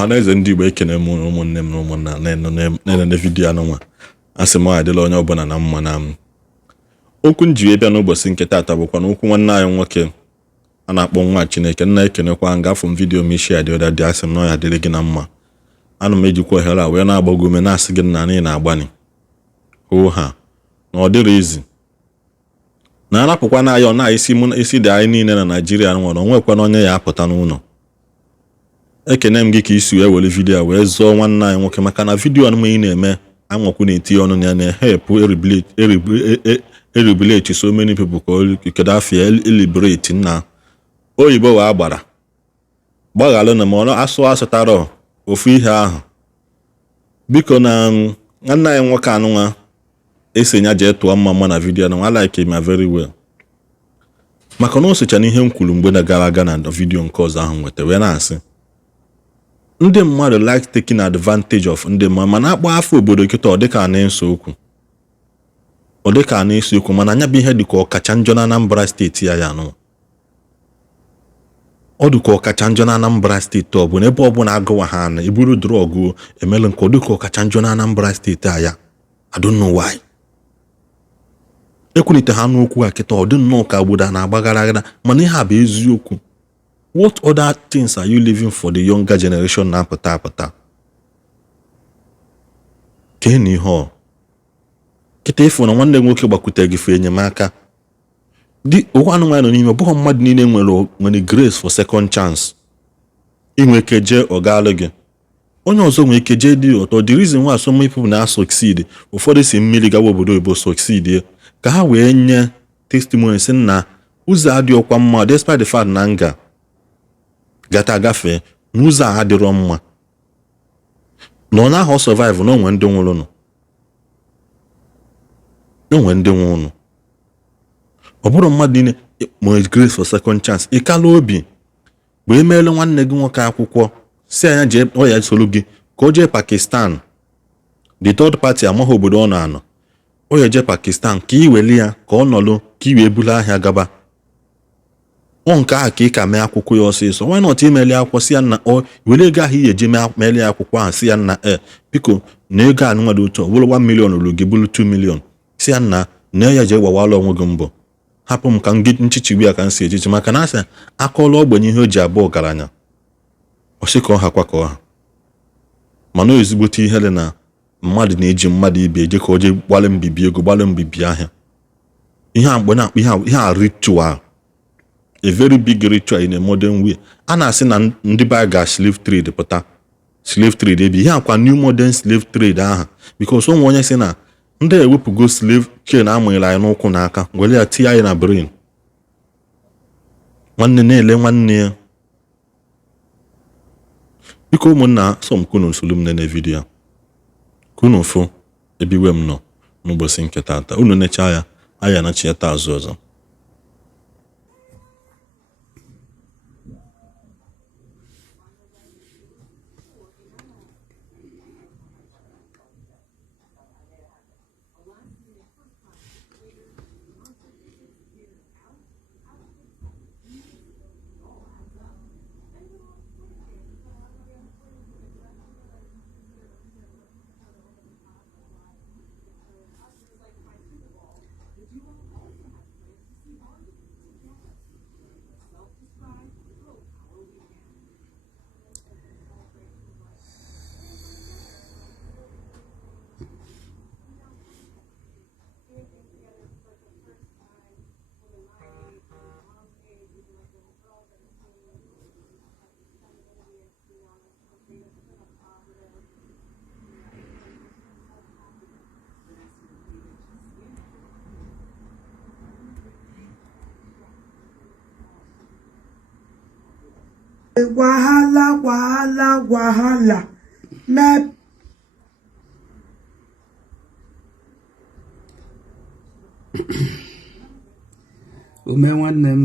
Ọhaneze ndị Igbo ekene m ụmụnne m na ụmụnna na vidiyo anụnwa asị m adịla onye ọbụla na mma na m. Okwu nji bịa n'ụbọchị nke taata bụkwa n'okwu nwanne anyị nwoke a na-akpọ nwa Chineke. Nna ekenekwa ngafụ m vidiyo m Ishi adị ọda dị asị m na ya dịrị gị na mma. Ana m ejikwa ohere a wee na-agbago ume na-asị gị na anyị na-agbani ha na ọ dịrị izi na arapụkwa na ayọ na isi dị anyị niile na Naịjirịa nwere onwekwa na onye ya apụta n'ụlọ. Ekene m gị ka isi wee were vidiyo wee zụọ nwanne anyị nwoke maka na vidiyo anụmanụ ị na-eme anwakwu na-etinye ọnụ ya na-help eribilate so many people ka kedu afia eliberate na oyibo wa agbara gbaghalụ na ma asụtara ofu ihe ahụ. Biko na nwanne anyị nwoke anụnwa esenya jee tụọ mma na vidiyo na I like him very well maka na o socha n'ihe m kwuru mgbe na gara aga na vidiyo nke ọzọ ahụ nweta wee na-asị ndị mmadụ like taking advantage of ndị mmadụ mana akpọ afọ obodo kịta ọ dịka na-eso okwu mana anya bụ ihe dịka ọkacha njọ na Anambra steeti ya anụ. Ọ dịka ọkacha njọ na Anambra steeti ọ bụ na ebe ọ bụla agụwa ha na eburu drọgụ emelu nke ọ dịka ọkacha njọ na Anambra steeti ya. I don't know why. Ekwunite ha n'okwu a kịta ọ dị nnọọ ka obodo na-agbagara mana ihe a bụ eziokwu. What other things are you leaving for the younger generation na-apụta? Keni ihe kịta ịfụ na nwanne nwoke gbakwute gị fe enyemaka. Dị ụwa anụmanụ nọ n'ime ọbụghị mmadụ niile nwere grace for second chance. Inwe ike jee ọ gaalụ gị. Onye ọzọ nwere ike jee dị ụtọ. The reason why some people na succeed, ụfọdụ si mmiri gawa obodo oyibo succeed ka ha wee nye testimony sị na ụzọ adị ọkwa mma despite the fact na nga gata agafe n'ụzọ a adịrọ mma na ọ na-ahọ survive na onwe ndị nwụrụ ọ bụrụ mmadụ niile nwere grace for second chance. Ịkala obi bụ emeela nwanne gị nwoke akwụkwọ si anya jee ọ ya solu gị ka o jee Pakistan, the third party amaghị obodo ọ na-anọ, o ya jee Pakistan ka iweli ya ka ọ nọlụ ka iwe ebula ahịa gaba. Ọ nke ahụ ka ị ka mee akwụkwọ ya ọsịsọ. Why not imeli akwụkwọ si ya na o were ego ahụ ihe eji meeli akwụkwọ ahụ si ya na biko na ego a nwere otu bụrụ 1 million olu gị bụrụ 2 million si ya na ya jee gbawala onwe gị mbọ hapụ m ka nchichigbu ya ka m si echichi maka na asị akọọla ogbenye ihe o ji abụọ ọgaranya ọsị ka ọ hakwa ka ọha mana ezigbote ihe dị na mmadụ na-eji mmadụ ibe eje ka o jee gbalị mbibi ego gbalị mbibi ahịa. Ihe a mgbe na-akpọ ihe a ritual, a very big ritual in a modern way. A na-asị na ndị be ga slave trade pụta slave trade ebi ihe akwa new modern slave trade aha because onwe onye sị na ndị ewepụgo slave chain amụnyere anyị n'ụkwụ n'aka were ya tinye anyị na brain. Nwanne na-ele nwanne ya. Biko ụmụnna som kunu nsolu m na vidiyo kunu fụ ebiwe m nọ n'ụbọchị nke taata. Unu necha ya aya na chieta azụ ọzọ. Wahala. Name,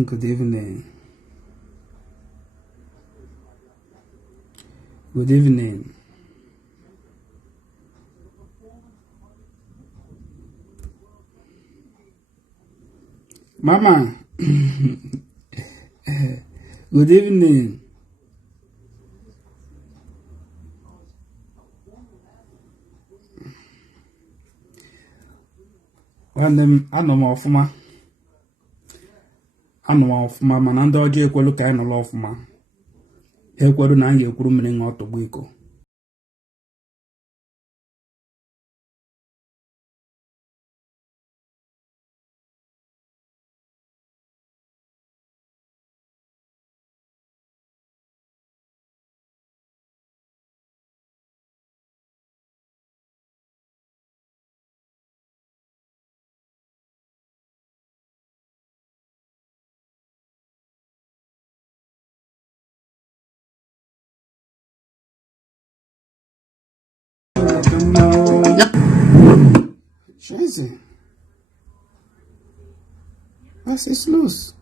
good evening. Good evening. Mama. Good evening. nwanne m anọ m ọfụma mana ndị ọjọọ ekwelu ka anyị nọrọ ọfụma. Ha ekwelu na anyị ga-ekwuru mmiri ṅụọ tọgbọ iko. Scheiße. Was ist los?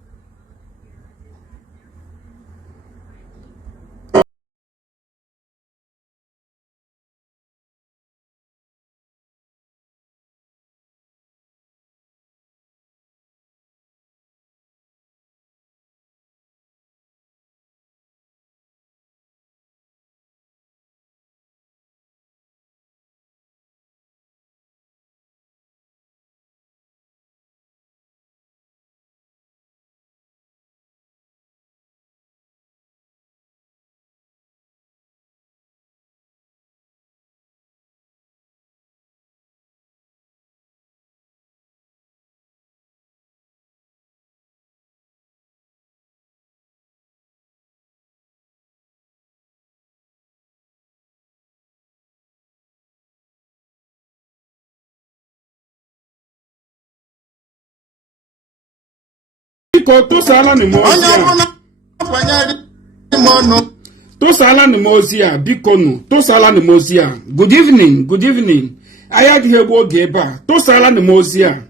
Tosala ni mozia bikonu tosala ni mozia. Good evening. Aya gi hebo oge ebe a. Tosala ni mozia.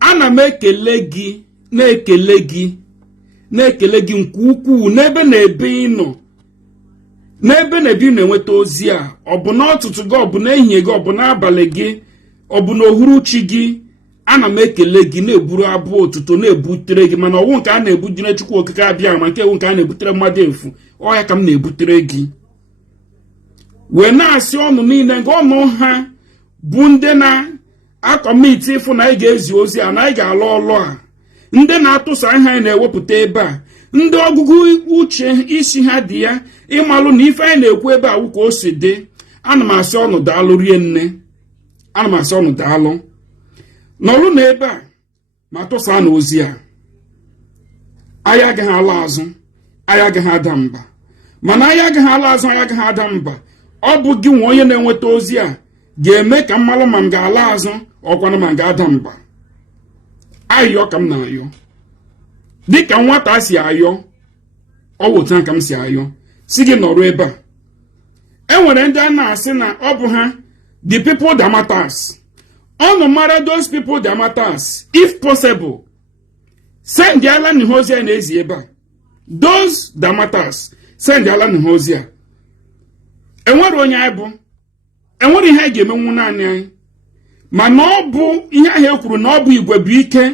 Ana m ekele gị na-ekele gị nke ukwuu n'ebe na-ebe ịnọ. N'ebe na-ebi na-enweta ozi a. Ọ bụ n'ọtụtụ gị, ọ bụ n'ehihie gị, ọ bụ n'abalị gị, ọ bụ n'ohuruchi gị. Ana m ekele gị na-eburu abụ otuto na-ebutere gị, mana ọwụ nke a na-ebujire Chukwu okike abịa ma nke ewu nke a na-ebutere mmadụ efu. Ọ ya ka m na-ebutere gị. Wee na-asị ọnụ niile nke ọnụ ha bụ ndị na-akọmiti ịfụ na anyị ga-ezi ozi a na anyị ga-alụ ọlụ a. Ndị na-atụsa ihe anyị na-ewepụta ebe a. Ndị ọgụgụ uche isi ha dị ya ịmalụ na ife anyị na-ekwu ebe a wụ ka o si dị. Ana m asị ọnụ daalụ rie nne. Ana m asị ọnụ daalụ. Nọrụ n'ebe a ma tụsaa na ozi a. Anyị agaghị ala azụ, anyị agaghị ada mba. Mana anyị agaghị ala azụ, anyị agaghị ada mba. Ọ bụ gị nwe onye na-enweta ozi a ga-eme ka mmalụ ma m ga-ala azụ ọkwanụ ma m ga-ada mba. Ayọ ka m na-ayọ. Dịka nwata si ayọ, ọ wụta ka m si ayọ. Si gị nọrụ ebe a. Enwere ndị a na-asị na ọ bụ ha the people that matters. Ọnụ mara those people that matters. If possible, send the ala nihozia na-ezi ebe a. Those that matters, send the ala nihozia. Enwere onye anyị bụ. Enwere ihe anyị ga-emenwu naanị anyị. Mana ọ bụ ihe ahụ ekwuru na ọ bụ igwe bụ ike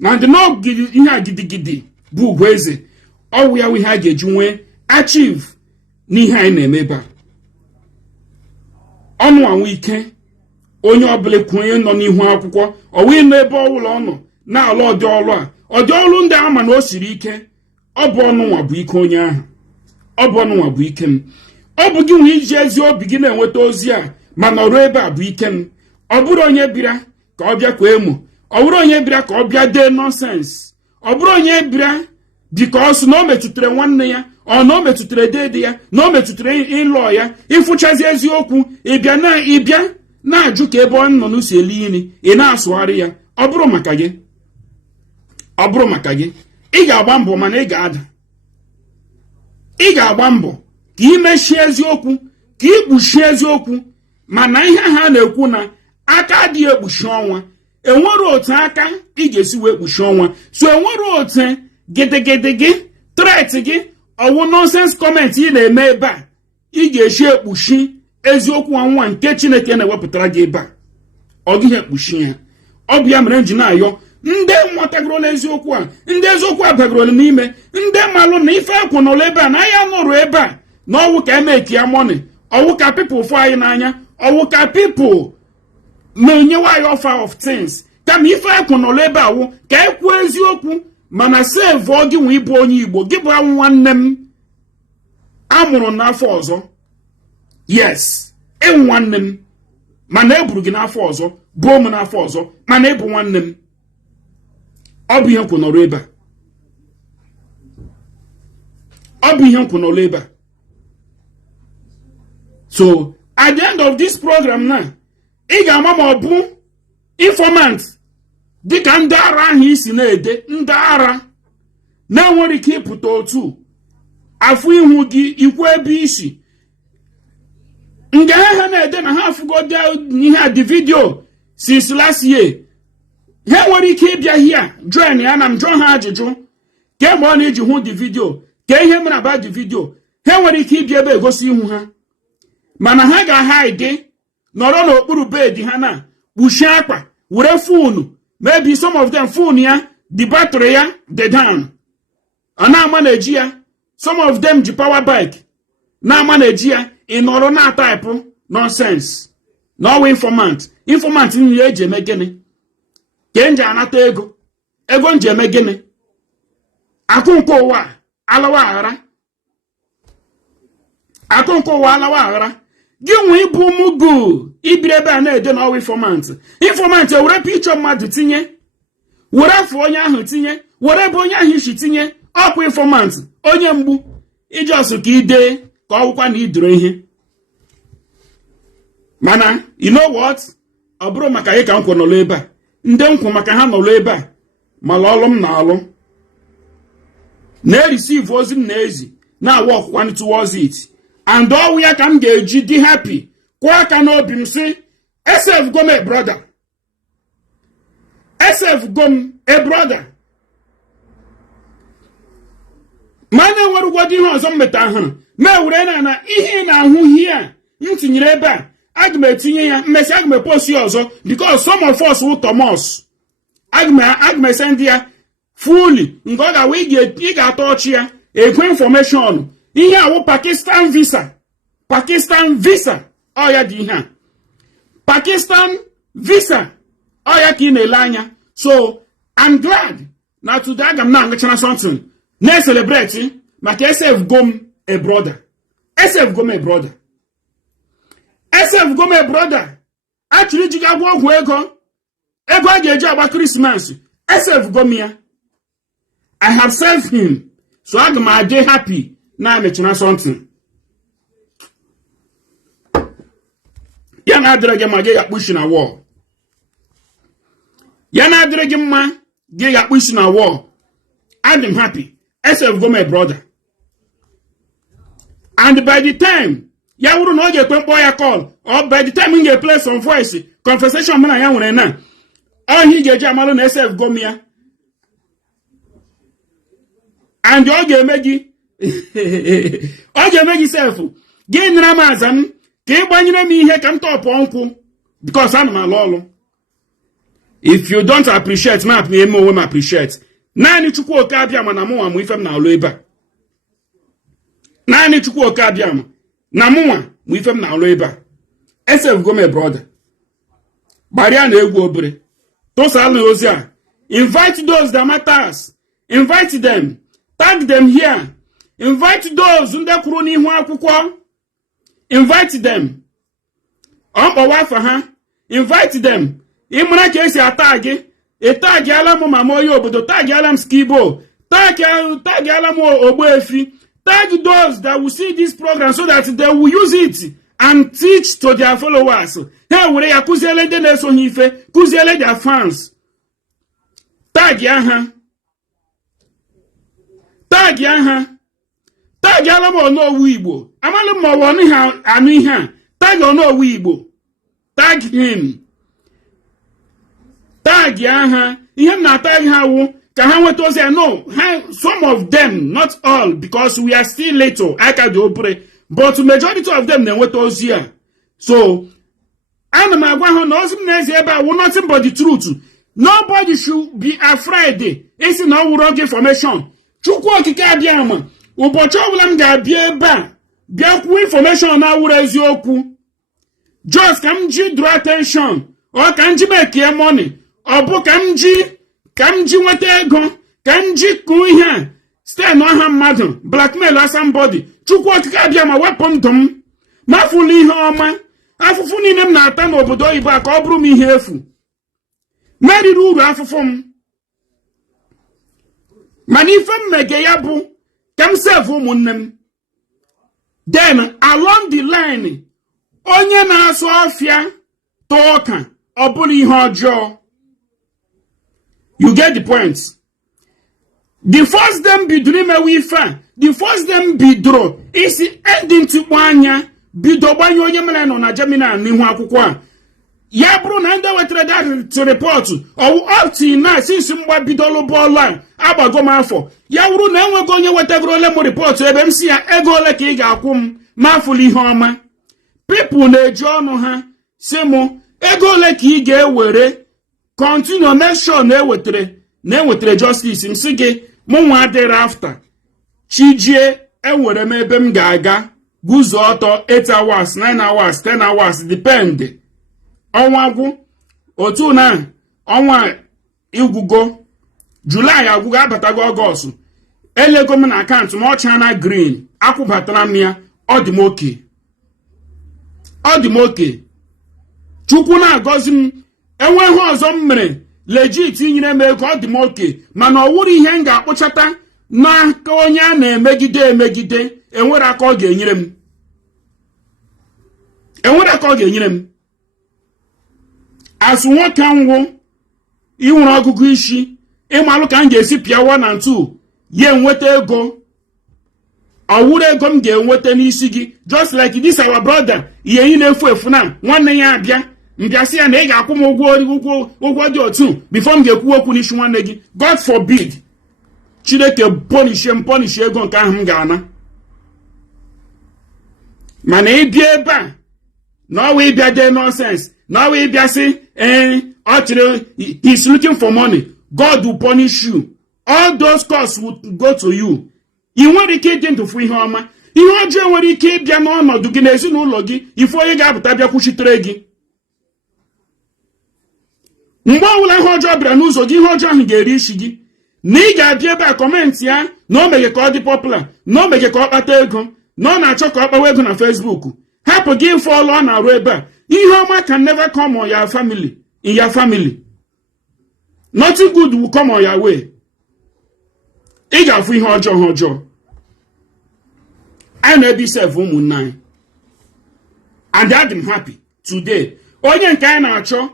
na ndị n'ogidi ihe a gidigidi bụ ugwu eze. Ọ wụ ya wụ ihe a ga-eji nwee achieve n'ihe anyị na-eme ebe a. Ọnụ anwụ ike. Onye ọbụla kwunye nọ n'ihu akwụkwọ ọwụ ịnọ ebe ọwụla ọ nọ na-alụ ọdị ọlụ a. Ọdị ọlụ ndị ama na o siri ike. Ọ bụ ọnụnwa bụ ike onye ahụ. Ọ bụ ọnụnwa bụ ike m. Ọ bụ gị nwe iji ezi obi gị na-enweta ozi a ma nọrọ ebe a bụ ike m. Ọ bụrụ onye bịara ka ọ bịa kwa emo. Ọ bụrụ onye bịara ka ọ bịa dee nọnsens. Ọ bụrụ onye bịara dịka ọ sị na o metụtara nwanne ya, ọ na o metụtara dede ya, na o metụtara ịlọ ya, ịfụchazi eziokwu ịbịa na-ajụ ka ebe ọ nọ n'usi eli nri ị na-asụgharị ya. Ọ bụrụ maka gị ị ga-agba mbọ mana ị ga-ada. Ị ga-agba mbọ ka ị mechie eziokwu, ka ị kpuchie eziokwu. Mana ihe ha na-ekwu na aka adịghị ekpuchi ọnwa. Enwere otu aka ị ga-esi wee kpuchi ọnwa. So enwere otu gedegede gị tret gị ọwụ nonsens kọment ị na-eme ebe a ị ga-esi ekpuchi eziokwu ọnwa nke Chineke na-ewepụtara gị ebe a. Ọ dịghị ekpuchi ya. Ọ bụ ya mere nji na-ayọ ndị mmụtagoro n'eziokwu a, ndị eziokwu a bagoro n'ime, ndị malụ na ife akwụ n'ụlọ ebe a na ya nụrụ ebe a na ọwụ ka eme ka ya mọni, ọwụ ka pipụl fụ anyị n'anya, ọwụ ka pipụl menyewa ya offer of things kama ife ekwunọla ebe awụ ka ekwu eziokwu mana save gị nwe ịbụ onye Igbo gị bụ nwanne m amụrụ n'afọ ọzọ yes ịnwụ nwanne m mana eburu gị n'afọ ọzọ bụ m n'afọ ọzọ mana ịbụ nwanne m ọ bụ ihe kwunọrọ ebe ọ bụ ihe kwunọrọ ebe so at the end of this program na ị ga-ama ma ọ bụ informant dịka ndị ara ahụ isi na-ede ndị ara na-enwere ike ịpụta otu afụ ihu gị ikwu ebe isi nga ha na-ede na ha afụgo ihe a dị vidio since last year ha nwere ike ịbịa hia join ya na m jụọ ha ajụjụ kemgbe ọ na-eji hụ dị vidio ka ihe mere aba dị vidio ha nwere ike ịbịa ebe egosi ihu ha mana ha ga-hide nọrọ n'okpuru bed ha na kpuchie akwa were fonu maybe some of them phone ya the battery ya dị down ọ na-ama na-eji ya some of them ji power bank na-ama na-eji ya ị nọrọ na type nonsense na ọwa informant niile eji eme gịnị ka nje anata ego nje eme gịnị akụ nke ụwa alawa aghara gị nwe ibu mugu ibiri ebe a na-ede na ọwa informant were pichọ mmadụ tinye were afọ onye ahụ tinye were ebe onye ahụ isi tinye ọkwa informant onye mgbu iji ọsụ ka ide ka ọgwụkwa na idoro ihe mana you know what ọ bụrụ maka gị ka m kwụ nọlụ ebe a ndị nkwụ maka ha nọlụ ebe a mala ọlụ m na-alụ na-erisive ozi m na-ezi na-awa ọkwụkwanụ towards it and ọwụ ya ka m ga-eji dị happy kwụọ aka n'obi m si esef gom a brother ma na-enwere ụgwọdị ihe ọzọ m meta ahụrụ ma were na ihe na-ahụ hie m tinyere ebe a aga m etinye ya mmesi aga m epost ya ọzọ because some of us wụ Thomas aga m esend ya fully nke ọ ga-awa ị ga-atọ ọchị ya ekwe information ihe awụ Pakistan visa ọ ya dị ihe a Pakistan visa ọ ya ka ị na-ele anya so I'm glad na today aga m na-aṅụchara something na-celebrate maka SF gom a brother actually ji ga-agwa ọgwụ ego a ga-eji agba Christmas SF gom ya I have served him so aga m adị happy na-amechara something ya na-adịrị gị ma gị ga-akpụ isi na wall I'm happy SF go my brother and by the time ya wuru na ọ ga-ekwe mkpọ ya call or by the time m ga-play some voice conversation m na ya nwere na ọhị ga-eji amalụ na SF go m ya and ọ ga-eme gị self gị nara m aza m ka ị gbanyere m ihe ka m tọpụ nkwụ because ana m alụ ọlụ if you don't appreciate map na eme onwe m appreciate naanị Chukwu oke abịa ma na mụnwa mụ ife m na-alụ ebe a naanị Chukwu oke abịa ma na mụnwa mụ ife m na-alụ ebe a SF go my brother gbarịa na egwu obere tụsalụ ozi a invite those that matters invite them tag them here invite those ndị kwuru n'ihu akwụkwọ invite them ọmkpọwa afa ha invite them ịmara ka esi ata gị ịtagiala m mama onye obodo tagiala m Skibo tagiala m Ogbuefi tag those that will see this program so that they will use it and teach to their followers ha were ya kụziele ndị na-eso ha ife kụziele their fans tagiala m Onowu Igbo amalụ m ma ọ wụ ha anụ ihe a tag Onowu Igbo tag him tag aha ihe m na-atag ha wụ ka ha nweta ozi ya no some of them not all because we are still little aka dị obere but majority of them na-enweta ozi ya so ana m agwa ha na ozi m na-ezi ebe a wụ nothing but the truth nobody should be afraid isi na ọ wụrụ oge information Chukwu okike abịa ma ụbọchị ọbụla m ga-abịa ebe a bịa kwuo information na-awụrụ eziokwu just ka m ji draw attention ọ ka m ji make money, ọ bụ ka m ji nweta ego, ka m ji kụ ihe a site n'ọha mmadụ blackmail somebody. Chukwu okike abịa ma wepụ ndụ m mafụlụ ihe ọma. Afụfụ niile m na-ata n'obodo oyibo a ka ọ bụrụ m ihe efu, meriri uru afụfụ m. mana ife mmege ya bụ ka m save ụmụnne m. Then along the line, onye na-asụ ọfịa tọọka ọ bụrụ ihe ọjọọ. You get the point? The first them bidoro imewe ife a, the first them bidoro isi ending tukpu anya bido gbanye onye mere nọ na Germany n'ihu akwụkwọ a. Ya bụrụ na ndị wetara that to report up to now since mgba bidolu bọọlụ a agbago m afọ, ya bụrụ na enwego onye wetagoro ole m report ebe m si ya ego ole ka ị ga-akwụ m mafụlụ ihe ọma. People na-eji ọnụ ha si mụ ego ole ka ị ga-ewere continue make sure na-ewetara justice. M si gị mụ nwa adịrị after chijie enwere m ebe m ga-aga guzo ọtọ 8 hours 9 hours 10 hours depend. Ọnwa gwụ otu na ọnwa igwugo July agwụgo abatago Ọgọst, elego m na akaụntụ m ọcha na green akwụbatara m ya. Ọ dị m oke Chukwu na-agọzi m, enweghị ọzọ m mere legit nyere m ego. Ọ dị m oke, mana ọ wụrụ ihe m ga-akpụchata n'aka onye a na-emegide enwere aka ọ ga-enyere m. Asụ nwoke nwụ inwere ọgụgụ isi ịmalụ ka m ga-esi pịa 1 and 2 ya enweta ego. Ọwụrụ ego m ga-enweta n'isi gị just like this our brother ihe ị na-efu efu na nwanne ya abịa mbịasị ya na ị ga-akwụ m ụgwọ dị otu before m ga-ekwu okwu n'isi nwanne gị. God forbid Chineke punish ego nke ahụ m ga-ana. mana ịbịa ebe a na ọwa ịbịa de nonsense, na ọwa ịbịa sị ọ chịrị he's looking for money, God will punish you. All those costs will go to you. Ị nwere ike ịdị ndụ fụ ihe ọma. Ihe ọjọọ nwere ike ịbịa n'ọnọdụ gị n'ezinụlọ gị ife onye ga-apụta bịa kwuchitere gị. Mgbe ọbụla ihe ọjọọ bịara n'ụzọ gị, ihe ọjọọ ahụ ga-eri isi gị. Na ị ga-abịa ebe a kọmentị ya na o meghe ka ọ dị popular, na o meghe ka ọ kpata ego, na ọ na-achọ ka ọ kpawa ego na Facebook. Hapụ gị ife ọlụ ọ na-arụ ebe a. Ihe ọma can never come on your family. In your family, nothing good will come on your way. Ị ga-afụ ihe ọjọọ. I na-ebi sef ụmụnne anyị. And I'm happy today. Onye nke anyị na-achọ,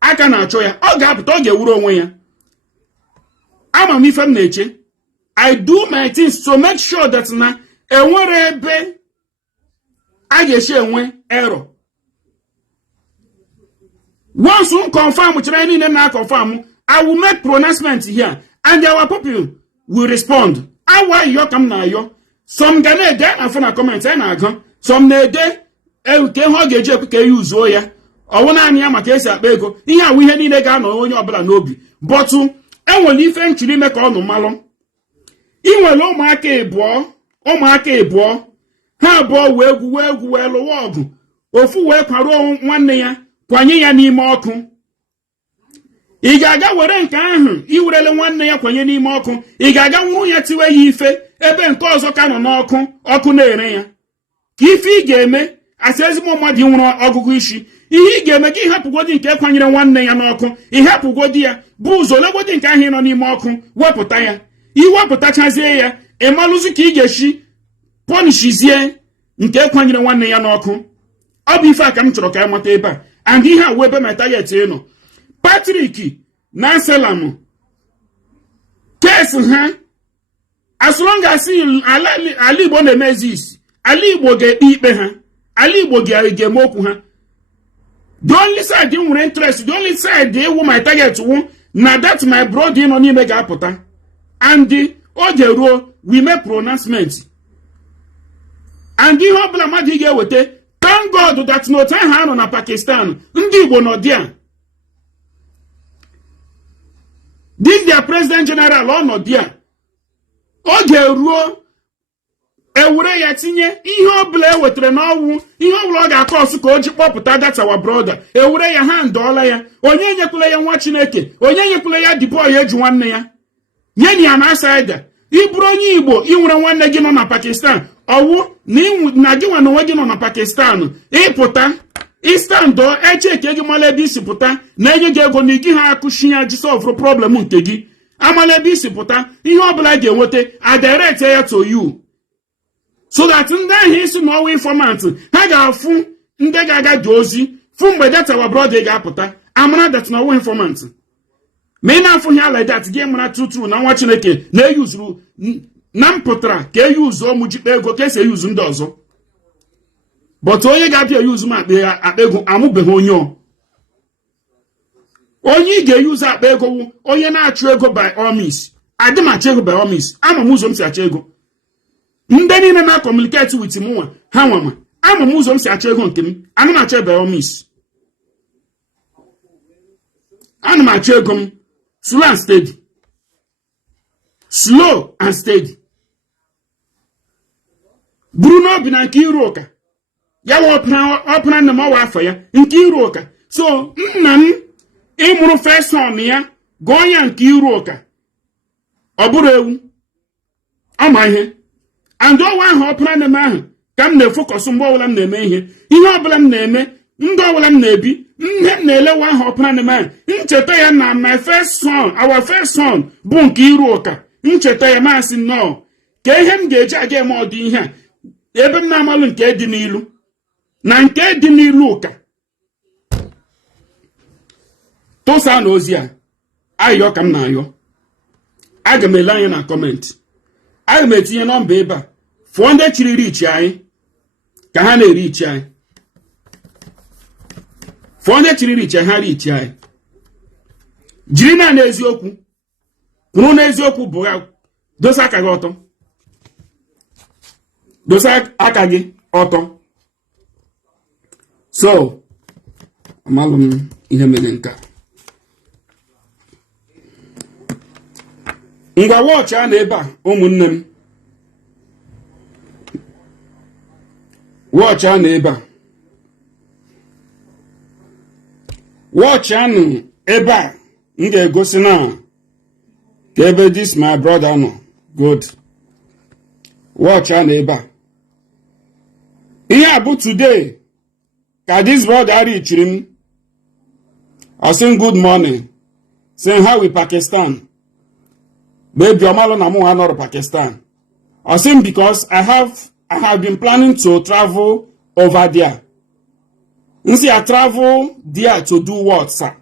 aka na-achọ ya, ọ ga-apụta, ọ ga-ewuru onwe ya. Ama m ife m na-eche. I do my things to make sure that na enwere ebe a ga-esi enwe error. Once you confirm which I na confirm, I will make pronouncement here and our people will respond. Awa yo kam na yo. Some gane de na fona comment na aga. Some na de ke ho geje ke use o ya. Owo na anya maka esi akpa ego. Ihe awu ihe niile ga no onye obula n'obi. But enwere ife nchiri me ka onu malụ. Inwere ụmụaka ebuo. Ha abụọ wee lụwa ọgụ. Ofu wee kwaruo nwanne ya. Kwanye ya n'ime ọkụ. Ị ga-aga were nke ahụ iwerele nwanne ya kwanye n'ime ọkụ. Ị ga-aga nwụ ya tiwe ya ife ebe nke ọzọ ka nọ n'ọkụ, ọkụ na-ere ya. Ka ife ị ga-eme asị ezigbo mmadụ nwụrụ ọgụgụ isi. Ihe ị ga-eme gị hapụgodi nke kwanyere nwanne ya n'ọkụ, ịhapụgodi ya bụ ụzọ legodi nke ahụ nọ n'ime ọkụ, wepụta ya. Iwepụtachazie ya, ịmalụzi ka ị ga-esi pọnishizie nke kwanyere nwanne ya n'ọkụ. Ọ bụ ife a ka m chọrọ ka ya mata ebe a. And ihe a webe my target nọ. Patrick na Salam case ha as long as ala Igbo na-emezi isi, ala Igbo ga-ekpe ikpe ha, ala Igbo ga-eme okwu ha. The only side dị nwere interest, the only side dị ewu my target wụ na that my brother nọ n'ime ga-apụta. And oge ruo we make pronouncement. And ihe ọbụla mmadụ ga-eweta. Thank God that no time ha nọ na Pakistan, ndị Igbo nọ dia. This their president general ọ nọ dia. Oge ruo ewure ya tinye ihe ọbụla ewetara n'ọnwụ ihe ọbụla ọ ga-akọ ọsụ ka o ji kpọpụta that our brother ewure ya ha ndọọla ya onye nyekwala ya nwa Chineke onye nyekwala ya dibọy eju nwanne ya nye ya na asaida ịbụrụ onye Igbo inwere nwanne gị nọ na Pakistan ọwụ na gị nwa na onwe gị nọ na Pakistan ịpụta ịstandọ echeke gị mala ebe isi pụta na-enye gị ego na igi ha akụshi ya ji solve problem nke gị amala ebe isi pụta ihe ọbụla ga-enweta adirect ya to you so that ndị ahụ isi na ọwa informant ha ga-afụ ndị ga-aga dị ozi fụ mgbe data wa brother ga-apụta amara that na ọwa informant ma ị na-afụ ihe like that gị mara tutu na nwa Chineke na-eyuzuru na mpụtara ka eyuzu ọmụjikpa ego ka esi eyuzu ndị ọzọ but onye ga-abịa eyuzu m akpa ego amụbeghị onye ị ga-eyuzu akpa ego onye na-achụ ego by all means adị m achọ ego by all means ama m ụzọ m si achọ ego ndị niile na-communicate with mụnwa ha nwama ama m ụzọ m si achọ ego nke m ana m achọ by all means ana m achọ ego m slow and steady buru n'obi na nke iru ụka ya ọpụna nna m ọwa afọ ya nke iru ụka so nna m ịmụrụ first son ya gụọ ya nke iru ụka ọ bụrụ ewu ama ihe and ọwa ahụ ọpụna nna m ahụ ka m na-efokọsụ mgbe ọbụla m na-eme ihe ọbụla m na-eme ndị ọbụla m na-ebi nne m na-elewa ahụ ọpụna nna m ahụ ncheta ya na my first son our first son bụ nke iru ụka ncheta ya masị nnọọ ka ihe m ga-eji aga eme ọdị ihe a ebe m na-amalụ nke dị n'ilu na nke dị n'ilu ụka tụsa na ozi a ayọ ka m na-ayọ aga m ele anya na kọmentị aga m etinye nọmba ebe a fụọ ndị chiri richi anyị ka ha na-eri ichi anyị fụọ ndị chiri richi ha richi anyị jiri na n'eziokwu kwuru n'eziokwu bụ ya dosa aka gị ọtọ dosa aka gị ọtọ so amalụ m ihe mere nke ngwa wọchị a na ebe a ụmụnne m wọchị a na ebe a wọchị anụ ebe a m ga-egosi na ka ebe this my brother nọ good wọchị a na ebe a ihe a bụ today ka this brother reachiri m saying good morning saying how we Pakistan baby omalo na mu anọrọ Pakistan saying because I have been planning to travel over there nsi I travel there to do what sir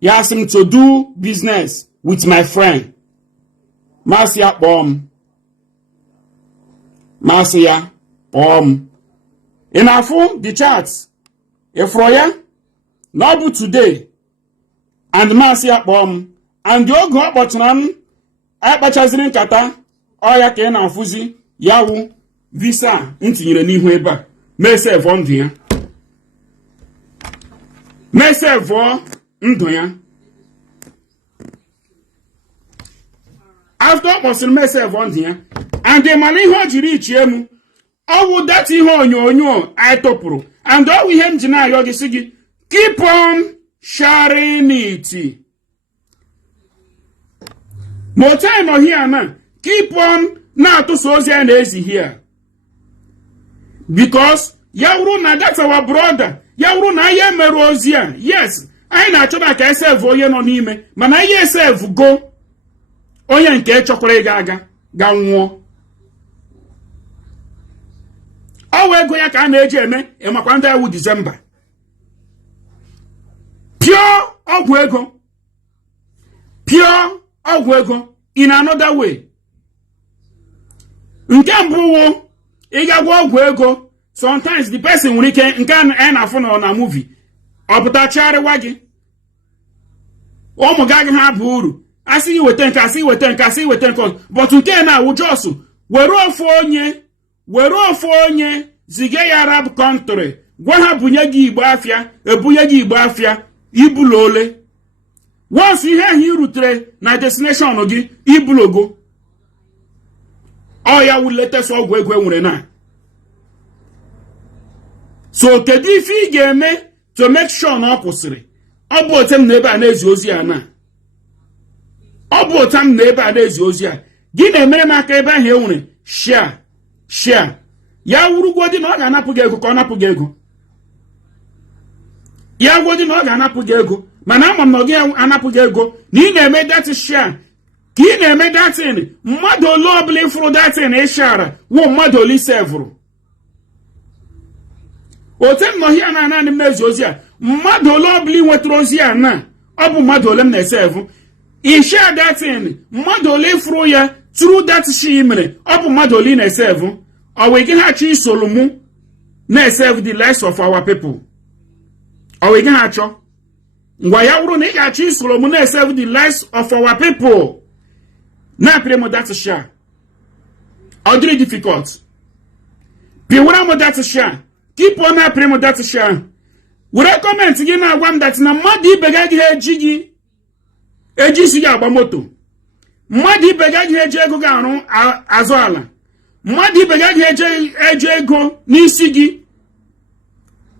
he asked him to do business with my friend Masia in our phone the charts Efroya Nobu today and Masia and the ogo bottom akpachaziri nkata ọya ka ị na-afụzi yawu visa ntinyere n'ihu ebe a mesevo ndụ ya mesevo ndụ ya after ọ kpọsịrị mesevo ndụ ya and mana ihe o jiri ichie m ọwụ data ihe onyonyo anyị tọpụrụ and ọwụ ihe m ji na-ayọ gị sị gị keep on sharing it. More time or here now, keep on now to so and easy here. Because Yauruna, that's our brother. Yauruna, I am a Rosia. Yes, I know that I say Voyan on him, but I yourself go. Oyan ke chocolate gaga, ganwo. Owe go yak an age, and Makwanda would December. Pure ogwego. Pure ogwego in another way. Nke mbụ ịgagwa ogwego sometimes the person nwere ike nke a na-afụ na movie ọpụtachariwa gị ụmụ gị ha bụ uru asị iweta nke asị iweta nke asị iweta nke but nke na-awụ jos were ofu onye ziga ya Arab country gwa ha bunye gị Igbo afịa ebunye gị Igbo afịa ibulu ole once ihe ahụ irutere na destination gị ibulogo ọ ya wu latest ọgwụ ego enwere na. So kedu ife ị ga-eme to make sure na ọ kwụsịrị? Ọ bụ otu m na ebe a na-ezi ozi a na. Ọ bụ otu m na ebe a na-ezi ozi a. Gị na-emere m aka ebe ahụ enwere share. Ya wurugodi na ọ ga-anapụ gị ego ka ọ napụ gị ego. Ya gwodi na ọ ga-anapụ gị ego, mana ama m na ọ gị anapụ gị ego na ị na-eme that share. Ka ị na-eme datin, mmadụ ole ọbụla ịfụrụ datin ịshara wụ mmadụ ole isevụrụ. Otu m nọ hịa na naanị m na-ezi ozi a, mmadụ ole ọbụla ị nwetara ozi a na ọ bụ mmadụ ole m na-esevụ. Ishare datin, mmadụ ole ịfụrụ ya tụrụ dat shi mere ọ bụ mmadụ ole ị na-esevụ. Ọ wee gị ha achọ isolu mụ na-esevụ the lives of our people. Ọ wee gị ha achọ ngwa ya wụrụ na ị ga-achọ isolu mụ na-esevụ the lives of our people. Na pray mo that share. Ọ dịrị difficult. Piwara mo that share. Keep on na pray mo that share. Were comment gị na-agwa m that na mmadụ ibe gị eji isi gị agba moto. Mmadụ ibe gị eji ego gị arụ azụ ala. Mmadụ ibe gị eji ego n'isi gị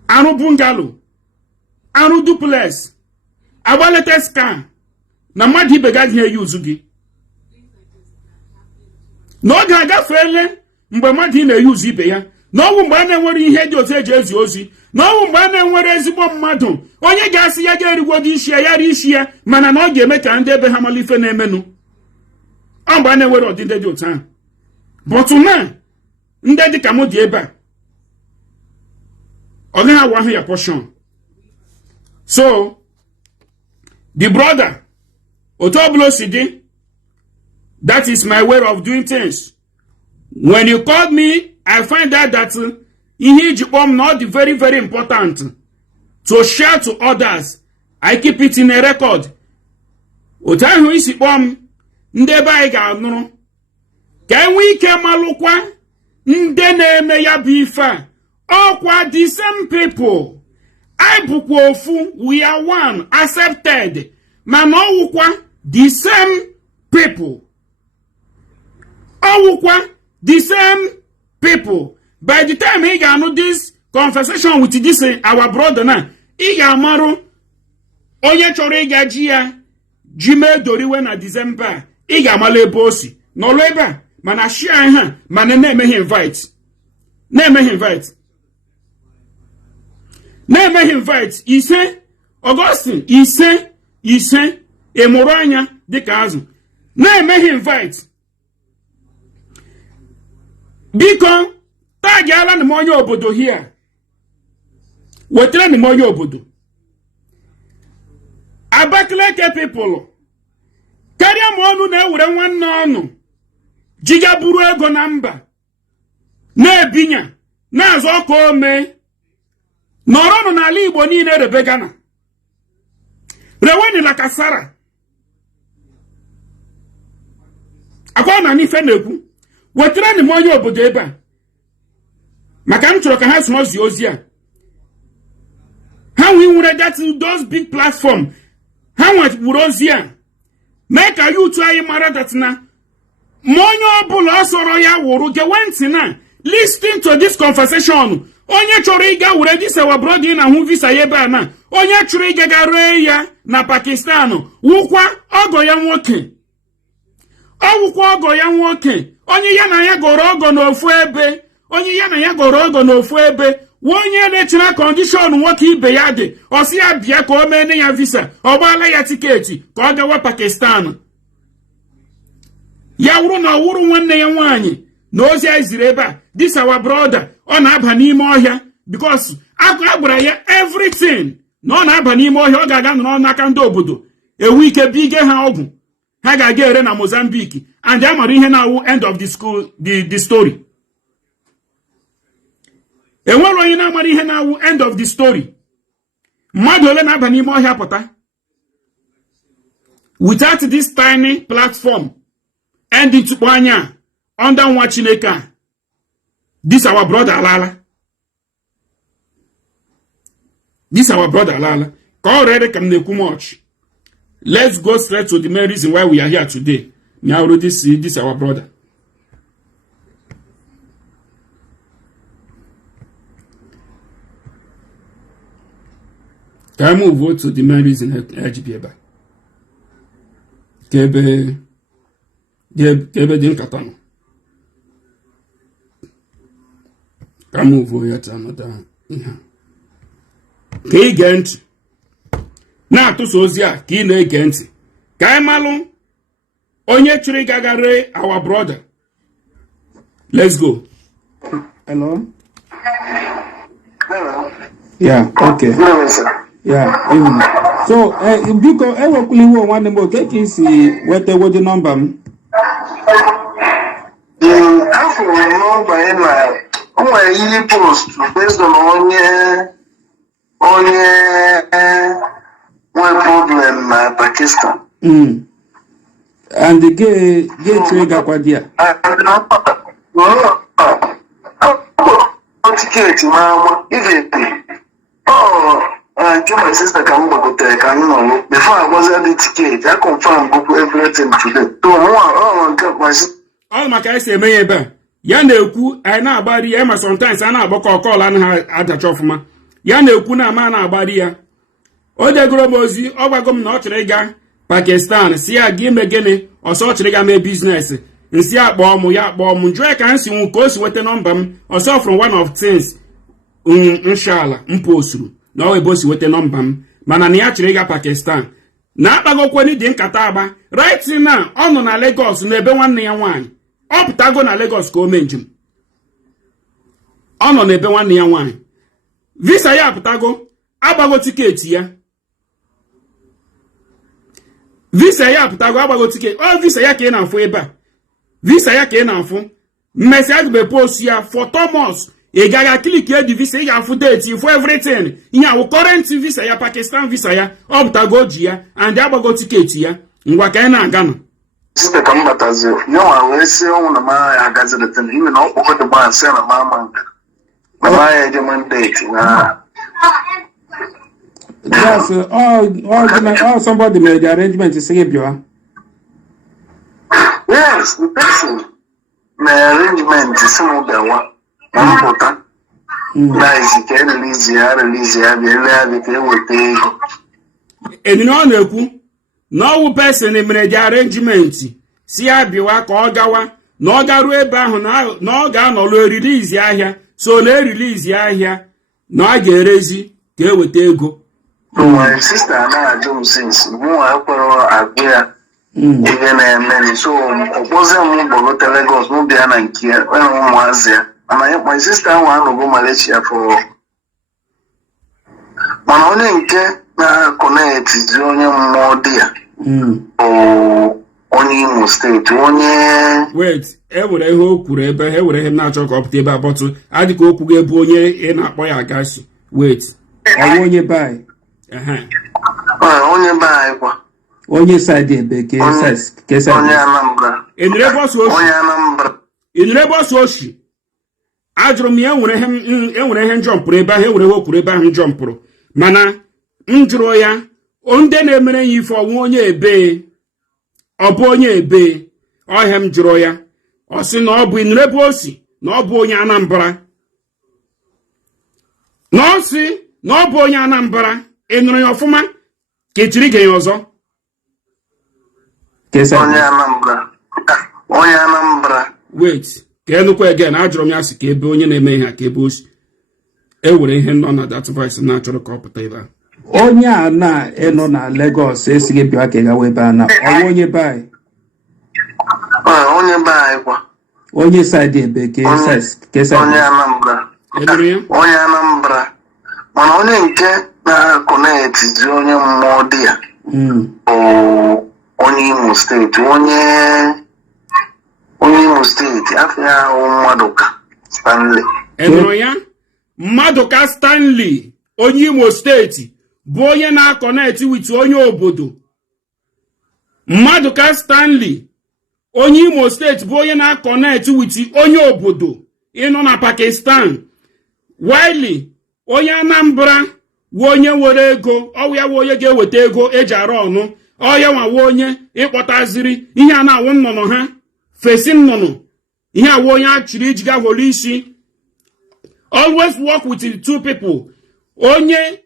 arụ bungalow, arụ duplex, agba latest car. Na mmadụ ibe gị eyuzu gị. N'oge agafeela mgbe mmadụ ị na-eyuzu ibe ya. N'ọnwụ mgbe a na-enwere ihe dị otu eji ezi ozi. N'ọnwụ mgbe a na-enwere ezigbo mmadụ onye ga-asị ya ga-erigwodo isi ya ri isi ya, mana na ọ ga-eme ka ndị ebe ha mara ife na-emenụ. Ọ mgbe a na-enwere ọdịdị dị otu ahụ. Bọtụ na ndị dị ka m dị ebe a, ọ gaghị awa ahụ ya portion. So the brother, otu ọbụla o si dị, that is my way of doing things. When you called me, I find out that Ihe Ji Kpọm not very, very important to share to others. I keep it in a record. Otu ahụ isi kpọm ndị ebe anyị ga-anụrụ ka enwe ike malụkwa ndị na-eme ya bụ ife a. Ọkwa the same people. I bụkwa ofu, we are one, accepted. Mana ọwụkwa the same people. Ọwụkwa the same people. By the time he ga-anụ this conversation with this our brother na, ị ga-amarụ onye chọrọ ịga ji ya ji mee doriwe na December. Ị ga-amalụ ebe o si n'ọlụ ebe a, mana share ha, mana na-emeghe invite. Na-emeghe invite ise Augustine ise emụrụ anya dịka azụ. Na-emeghe invite. Biko tag ala na onye obodo here. Wetere na onye obodo. Abakaliki people. Karịa m ọnụ na-ewere nwanne ọnụ. Jiga buru ego na mba. Na-ebinya. Na-azụ ọka ome. Nọrọnụ n'ala Igbo niile rebe Ghana. Reweni la kasara. Akwa na n'ife na-ekwu. Wetere na onye obodo ebe a. Maka m chọrọ ka ha sụọzi ozi a. Ha nwere those big platform. Ha nwere ozi a. Mee ka YouTube anyị mara that na ma onye ọbụla ọ sọrọ ya wụrụ gewe ntị na listen to this conversation. Onye chọrọ ịga were this our brother na hụ visa ya ebe a na. Onye chọrọ ịga ree ya na Pakistan wụkwa ọgọ ya nwoke. Ọwụkwa ọgọ ya nwoke. Onye ya na ya gọrọ ọgọ n'ofu ebe. Onye ya na ya gọrọ ọgọ n'ofu ebe. Onye na-echina condition nwoke ibe ya dị. Ọ sị ya bịa ka o mee ya visa. Ọ gbaala ya tiketi ka ọ gawa Pakistan. Ya wụrụ na ọwụrụ nwanne ya nwaanyị na ozi a ziri ebe a. This our brother. Ọ na-aba n'ime ọhịa. Because a gwara ya everything. Na ọ na-aba n'ime ọhịa. Ọ ga-aga nọrọ n'aka ndị obodo. Ewu ike bige ha ọgwụ. Ha ga-aga ere na Mozambique. And ya mara ihe na-awụ end of the story. Enwere onye na-amara ihe na-awụ end of the story. Mmadụ ole na-aba n'ime ọhịa pụta. Without this tiny platform and ịtụkpọ anya under nwa Chineke a, this our brother alala. Ka ọ rere ka m na-ekwu much. Let's go straight to the main reason why we are here today. Me already see this our brother. Can I move to the main reason LGB? Kebe din katano. Can move yet another. Kei gent. Na to sozia ki na gent. Kai malum onye chiri gagare our brother. Let's go. Hello. Hello. Yeah. Okay. Hello, sir. Yeah. Evening. So, biko ewekuli wo nwanne m oke ka isi weta wo the number m. Afọ nọmba ị na o nwere ihe post based on onye nwere problem na Pakistan. And the gay chiri gakwa dia. Tiketi mama even my sister can go there can know before I was at the ticket I confirm book everything today. To my sister all my guys say me ebe ya na-ekwu anyị na-agbari ya ma sometimes a na-agbakọ call anaghị adacha ọfụma ya na-ekwu na ama na-agbari ya o degoro m ozi ọ gwago m na ọ chọrọ ịga Pakistan si ya gị ime gịnị ọsọ ọ chọrọ ịga mee biznes nsi akpọ m ya akpọ m njụọ ka m si nwu ka o si weta nọmba m ọsọ from one of things inshallah m posturu na ọ ebe o si weta nọmba m mana na ya chọrọ ịga Pakistan na akpagokweni dị nkata agba right now ọ nọ na Lagos ma ebe nwanne ya nwaanyị ọ pụtago na Lagos ka o mee njem ọ nọ na ebe nwanne ya nwaanyị visa ya apụtago agbago tiketi ya visa ya apụtago agbago tiketi ọ visa ya ka ị na-afụ ebe a visa ya ka ị na-afụ mmesi agbe post ya for Thomas ị gaghị kliki edi visa ị ga-afụ date for everything ihe awụ current visa ya Pakistan visa ya ọ pụtago ji ya and agbago tiketi ya ngwa ka ị na-aga nọ sister ka m batazi nyewa wee si ọnwụ na mara ya agaziri tin ime na ọkpọkọ dị gbaa nsị na mama na mara ya eje mandate na Yes, all somebody made the arrangement to say bia. yes the person na arrangement si mụ bịawa na mpụta na isi ka release ya bịa ele ya dị ka eweta ego emine ọ na-ekwu na ọwụ person mere dị arrangement si ya bịwa ka ọ gawa na ọ garuo ebe ahụ na ọ ga-anọlụ erilizi ahịa so na erilizi ahịa na ọ ga-erezi ka eweta ego my sister na-ajụ m since mụnwa ekwere agụ ya ihe na-eme so ọkpọzie m gbọgote Lagos m bịa na nke ya enwe ụmụazị ya mana my sister ahụ anọgo Malaysia fọ mana onye nke na-akọnetizi onye mmụọ dị ya onye Imo steeti onye wait enwere ihe o kwuru ebe enwere ihe na-achọ ka ọ pụta ebe abọtụ adị ka okwu ebe onye ị na-akpọ ya agashi wait Onye bai. onye be anyị kwa Onye side ebe ke side. onye Anambra enire onye Anambra bọsụ oshi ajụrụ m ya enwere ihe njọmpụrụ ebe ahụ enwere ihe o kwuru ebe ahụ njọmpụrụ mana m jụrụ ya ndị na-emere ya ife ọnwụ onye ebe ọ bụ onye ebe ọhịa m jụrụ ya ọ sị na ọ bụ inire ebe o si na ọ bụ onye Anambra na ọ sị na ọ bụ onye Anambra ị nụrụ ya ọfụma ka echiri gị ya ọzọ onye Anambra wait ka enukwa again ajụrụ m ya sị ka ebe onye na-eme ihe ka ebe o si ewere ihe nọ na that voice na-achọrọ ka ọ pụta ebe a Onye a na-enọ na Lagos esighị bịa ka gawa ebe a na ọwụ onye bai. onye be anyị kwa Onye side ebe ke side. onye Anambra onye Anambra mana onye nke na-akọnetizi onye mmụọ dị ya onye Imo steeti onye Imo steeti afọ ya ahụ Mmadụka Stanley enụrụ ya Mmadụka Stanley onye Imo steeti bụ onye na-akọneti wit onye obodo Mmadụka Stanley onye Imo steeti bụ onye na-akọneti wit onye obodo ịnọ na Pakistan Wiley onye Anambra wụ onye nwere ego ọwụ ya wụ onye ga-eweta ego eji arụ ọnụ ọya nwawo onye ịkpọtaziri ihe a na-awụ nnụnụ ha fesi nnụnụ ihe awụ onye achịrị ijiga hụrụ isi always work with the two people onye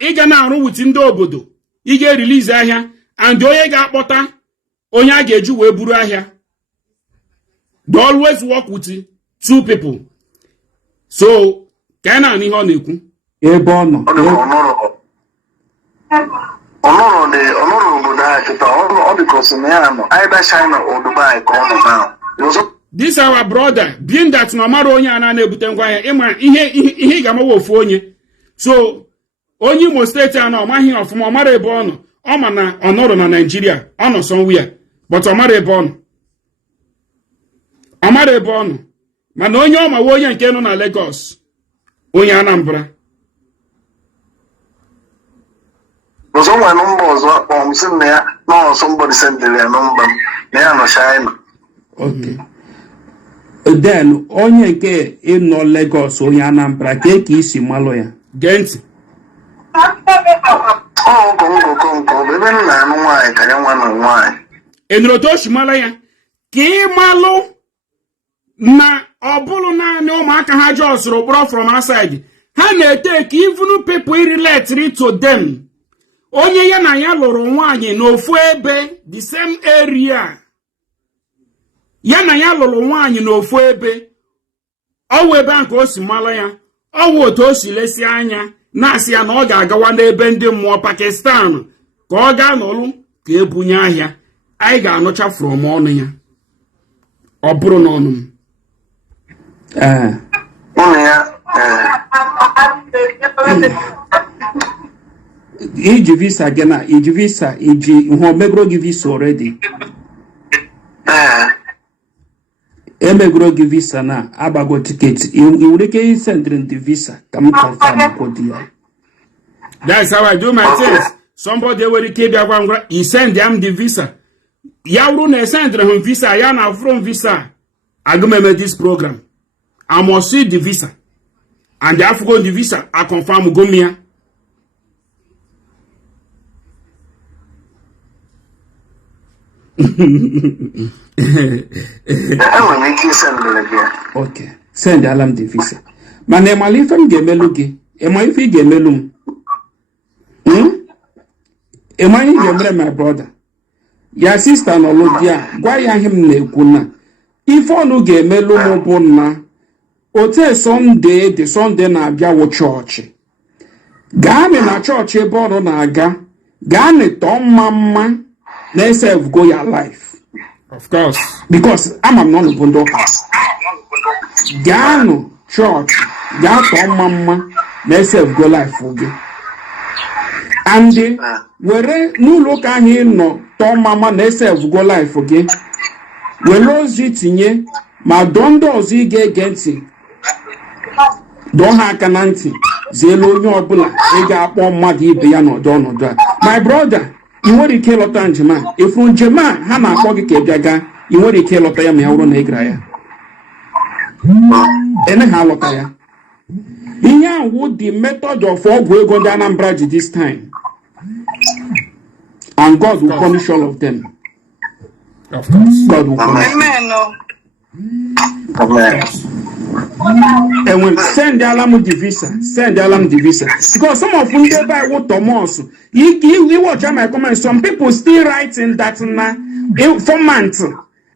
ị ga na-arụ wit ndị obodo ị ga-erilize ahịa and onye ga-akpọta onye a ga-eji wee buru ahịa. They always work with 2 people. So ka na ihe ọ na-ekwu ebe ọ nọ ọnọrọ obodo anyị kịta ọ dịkọsị na ya nọ either China or Dubai ka ọ nọ now. This our brother being that na mara onye a na-ebute ngwa ahịa ịma ihe ị ga-amawa ofu onye. So onye Imo steeti a na ọmaghị ọfụma ọ mara ebe ọ nọ. Ọ ma na ọ nọrọ na Nigeria ọ nọ somewhere but ọ mara ebe ọ nọ. Ọ mara ebe ọ nọ mana onye ọ mawa onye nke nọ na Lagos onye Anambra. Ọzọ nwa nọmba ọzọ akpọm sị na ya na somebody sent ya nọmba na ya nọ China. Okay. Then onye nke ịnọ Lagos onye Anambra ka isi malụ ya. Gee ntị. Kongo ebe nna anụ nwaanyị ka ya nwa na nwaanyị. Enroto oshimala ya ka ị malụ na ọ bụrụ naanị ụmụaka ha jọsụrụ kpọrọ from outside ha na-ete ka even people relate to them. Onye ya na ya lụrụ nwaanyị n'ofu ebe the same area ya na ya lụrụ nwaanyị n'ofu ebe ọwụ ebe ahụ ka o si mala ya ọwụ otu o si lesi anya na-asị ya na ọ ga-agawa n'ebe ndị mmụọ Pakistan ka ọ gaa n'ọlụ ka ebunye ahịa. Anyị ga-anụcha from ọnụ ya ọ bụrụ n'ọnụ m. Iji visa gị na iji visa iji hụ megoro gị visa already. Emegoro gị visa na agbago tiketi ị nwere ike isendịrị ndị visa ka m confirm kodi ya. That's how I do my things. Somebody nwere ike bịa gwa ngwa i send am the visa ya wuru na esendịrị hụ visa ya na from visa agụmeme this program I must see the visa and the African the visa I confirm go me ya. Okay, send alarm the visa. Mana emali ife m ga-emelu gị, ema ife ị ga-emelu m. Ema ihe ga-emere my brother. Ya sister nọlụ di a, gwa ya ihe m na-ekwu na ife ọnụ ga-emelu m bụ na ote Sunday the Sunday na-abịa wụ chọọchị. Gaanị na chọọchị ebe ọrụ na-aga, gaanị tọọ mma na save go your life. Of course. Because I'm not a bundoka. Gano church, gato mama, na save go life for you. And where no look at him no to mama na save go life for you. We lose it in ye, ma dondo zige against it. Don't have cananti, zelo nyobula, ega upon madi piano dono. My brother. You want to kill a tanjima. If from Jema, Hana Kogi Jaga, you want to kill a Tayam Yauro Negraya. And a halotaya. Here would the method of all going on Anambra this time. And God will punish all of them. Of course. God will punish them. And when send the alarm divisa, send the alarm divisa. Because some of them they buy what Thomas. You watch my comments. Some people still writing that for months.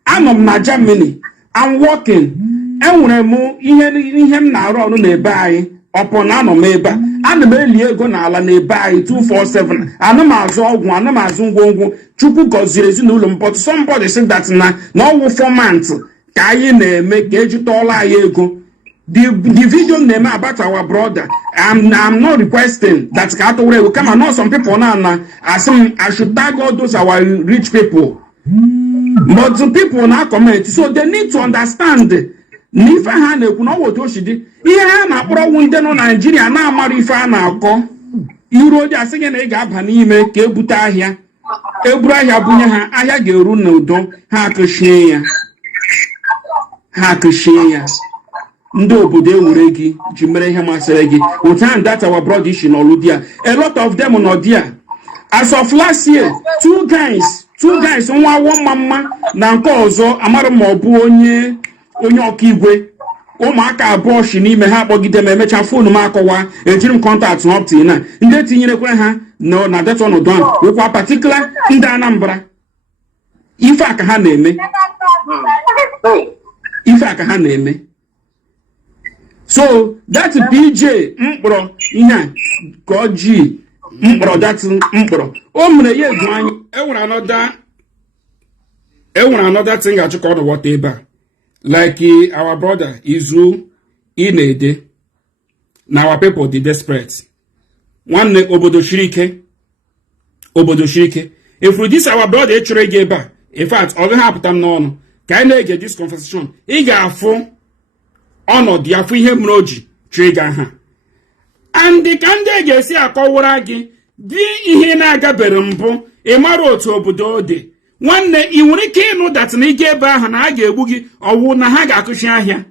I'm na Germany. I'm working. And when I move, him now run on buy upon ano meba. And the belly go na ala ne buy 247. And I'm as all one. I'm as one. Chuku goes in but somebody said that no 4 months. Kaye ne make ejitola yego. The video name about our brother. I'm not requesting that Katore will come and know some people now. I should tag all those our rich people. But the people now comment, so they need to understand. Nifa hane kuna woto shidi. Iya na pora wunde no Nigeria na amarifa na ako. Iro ja sege na ega bani ime ke buta ahia. Eburu ahia bunye ha ahia ga-eru na udo ha akishie ya. Ha akishie ya. Ndị obodo ewure gị ji mere ihe masịrị gị. Utan that our brother Ishi no ludia. A lot of them no dia. As of last year, two guys nwa one mama na nke ọzọ amara ma ọ bụ onye ọkaigwe ụmụaka abụọ shi n'ime ha akpọgide m emecha fonu m akọwa ejiri m kọntaktị up till na ndị tinyerekwe ha na deta ọnọdụ ahụ wekwa patikula ndị Anambra ife a ka ha na-eme ife a ka ha na-eme. So that PJ mkpọrọ ihe a ka ọ ji mkpọrọ that mkpọrọ o mere ya egwu anyị. Enwere another thing achọ ka ọ na-wọta ebe a like our brother Izu Inede na our people dị desperate. Nwanne obodo shiri ike if this our brother echere gị ebe a in fact ọ gaghị apụta m n'ọnụ ka anyị na-ege this conversation ị ga-afụ ọnọdụ ya, afụ ihe mere o ji trigger ha and ka ndị ga-esi akọwara gị dị ihe na-agabere mbụ ị mara otu obodo dị. Nwanne ị nwere ike ịnụ dat na ige ebe ahụ na a ga-egbu gị ọwụ na ha ga-akụchi ahịa.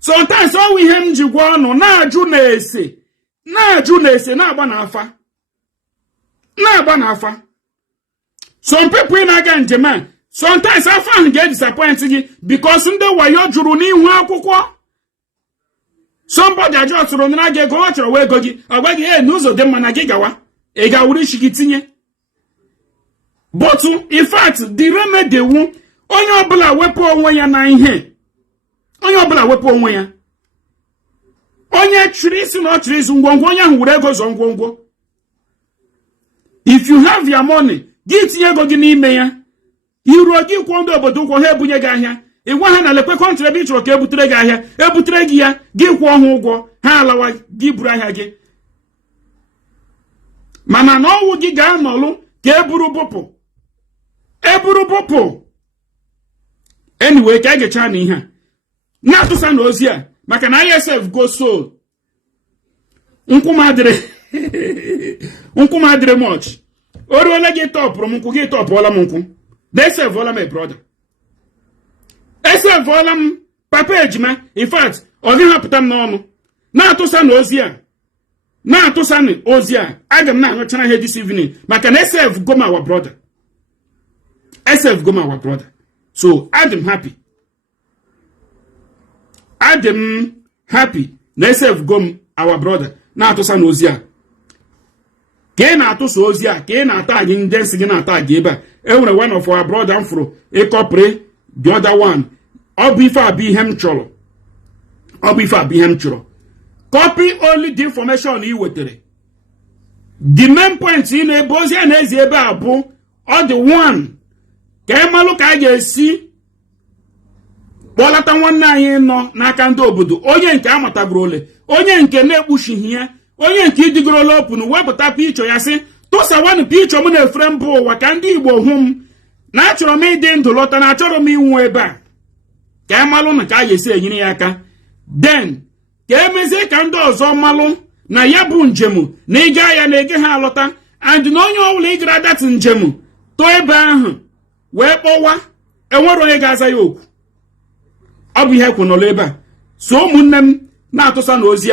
Sometimes ọwụ ihe m ji gwa ọnụ na-ajụ na-ese na-agba n'afa some people na-aga njem a sometimes afọ ahụ ga-edisappoint gị because ndị wayo jụrụ n'ihu akwụkwọ. Somebody ajọ tụrụ na gị ego ọ chọrọ wee ego gị ọ gwa gị n'ụzọ dị mma na gị gawa ị ga-awụrụ isi gị tinye. But in fact the remedy wu onye ọbụla wepụ onwe ya na ihe onye chiri isi na ọ chiri isi ngwongwo onye ahụ were ego zọ ngwongwo. If you have your money gị tinye ego gị n'ime ya iruo gị kwụọ ndị obodo ụgwọ ha ebunye gị ahịa ịgwa ha na lekwe kọntrị ebe ị chọrọ ka ebutere gị ahịa ebutere gị ya gị kwụọ ha ụgwọ ha alawa gị buru ahịa gị. Mana na ọnwụ gị ga-anọlụ ka eburu bụpụ anyway ka a ga-echa na ihe a na-atụsa na ozi a maka na ISF go soul nkwụ m adịrị much o ruola gị tọpụrụ m nkwụ gị tọpụọla m nkwụ desevụọla m brother esevụọla m papa ejima in fact ọ gị hapụta m n'ọnụ na-atụsa na ozi a aga m na-anyụchara ihe this evening maka na SF go my brother so I'm happy na SF go our brother na-atụsa na ozi a ka ị na-atụsa ozi a ka ị na-ata gị ndị nsị gị na-ata gị ebe a enwere one of our brother m fụrụ ịkọpụrụ the other one ọ bụ ife abụ ihe m chọrọ copy only the information ị wetere. The main point ị na-ebe ozi a na-ezi ebe a bụ ọ dị one ka ị malụ ka a ga-esi kpọlata nwanne anyị nọ n'aka ndị obodo onye nke amatagoro ole onye nke na-ekpuchighị ya onye nke idigorola opun wepụta pichọ ya sị tụsawanụ pichọ m na-efere mba ụwa ka ndị Igbo hụ m na achọrọ m ịdị ndụ lọta na achọrọ m inwu ebe a ka ị malụ na ka a ga-esi enyere ya aka then ka emezie ka ndị ọzọ malụ na ya bụ njem na ịga ya na ege ha alọta and na onye ọbụla ịgara dat njem too ebe ahụ wee kpọwa enwere onye ga-aza ya okwu. Ọ bụ ihe kwunọla ebe a so ụmụnne m na-atụsa na ozi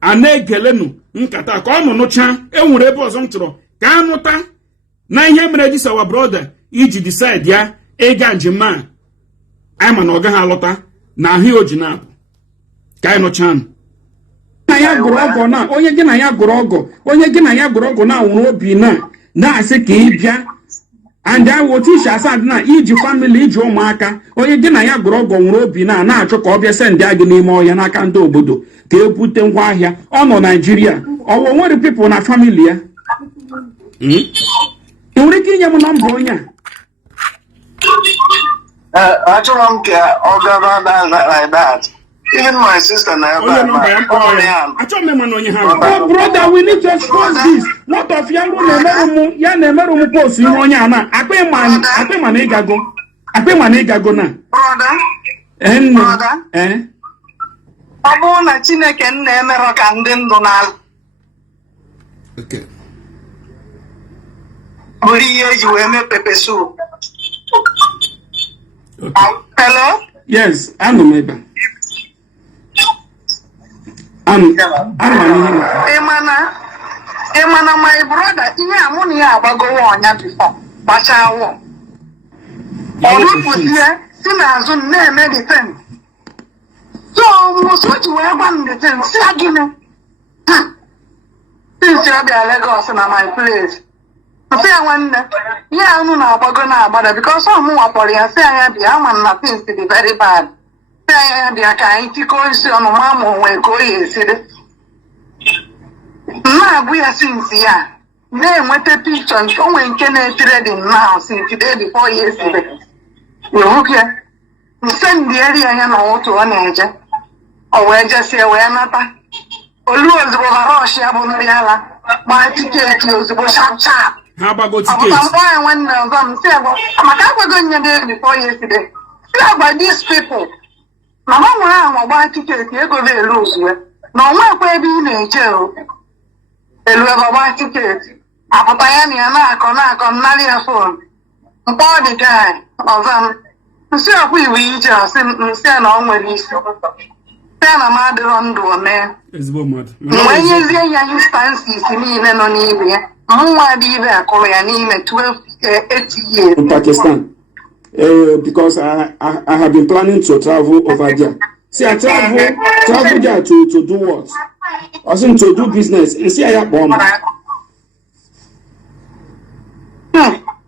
a na-egelenụ nkata ka ọ nụcha enwere ebe ọzọ m chọrọ ka a nụta na ihe mere ji sawa brother iji decide ya ịga njem a anyị ma na ọ gaghị alọta na ahụ o ji na-apụ ka anyị nụcha onye gị na ya gụrụ ọgọ na nwụrụ obi na-asị ka ị bịa and wotu isi asad na iji family iji ụmụaka onye gị na ya gụrụ ọgọ nwụrụ obi na-achọ ka ọ bịa sendị agị n'ime ọhịa n'aka ndị obodo ka ebute ngwa ahịa ọ nọ Naijiria ọwụ nwere people na family ya ị nwere ike inye m nọmba onye a achọrọ m ka ọ gaba like that. Even my sister na brother, we need to expose this. What of young na-emerụ m post ihe onye a na akpe ma na ịgago na ọ bụrụ na Chineke na-emerọ ka ndị ndụ na bụrụ ihe eji wee mee pepe soup. Hello? Yes, anụ m ebe Ịmana my brother ihe amụ na ya agbagowo ọnya bifo gbachawụ ọ rụpụzie si n'azụ na-eme defense So, most you wear one the thing, see again. Since you be a Lagos in my place. I say I wonder, yeah, I know about it because some more for you say I be I'm not things to be very bad. Say I be a kind to go see on mamma when go see it. Now we are since here. Then with the pictures, when can I trade in now since today before yesterday. You look here. You send the area and I to an age. Or we're just here, we're not. Or lose over Russia, Bondiala. My ticket is sharp. How about go ticket? I'm buying one of them. Say, I'm going to do before yesterday. See about these people. Mama, I'm buying ticket, you go there lose. No one will be in jail. Elu baba ticket. Apapayani anako nari phone. Body guy of them. Nsi akwi wija nsi na onwere isi. Say na madu ndo me. Igboman. When you see your instances niile no n'ime. Mwa di ibe akolo ya n'ime 8 years in Pakistan. Because I have been planning to travel over there. See, I travel there to do what? Also to do business. And see, I have bomb.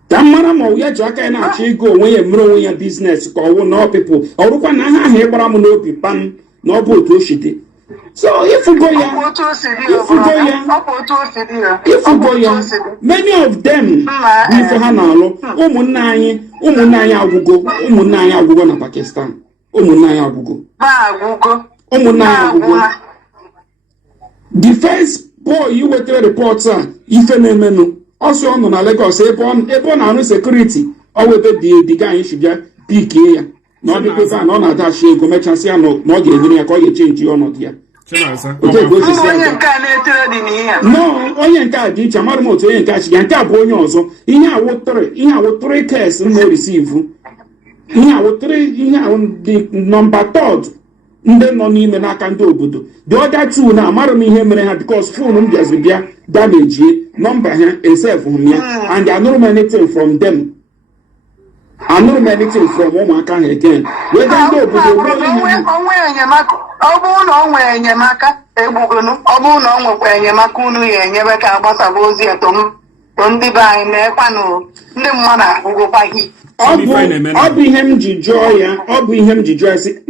Tamara, we are jacking at go when you're growing your business. Call no people. Or you can have no people, no boat to shitty. So if you go here, many of them, Umunaya Agugo na Pakistan. Umunaya Agugo. The first boy you were to reporter, Ifenemenu, also on Lagos, Ebon security, or whether the guy should get pick here. Not because I'm not attached, go make us no, not getting a call you change you or not here. Okay, go to no, Oyenka di Chamarumo to Oyenka, Yanka Bonyoso, in our 3 cases no receive. In our 3, the number third, then no name and I can do good. The other 2 now, Marami him because phone just be damage, number himself from here, and there are no anything from them. I know many things from one can again. Where they go,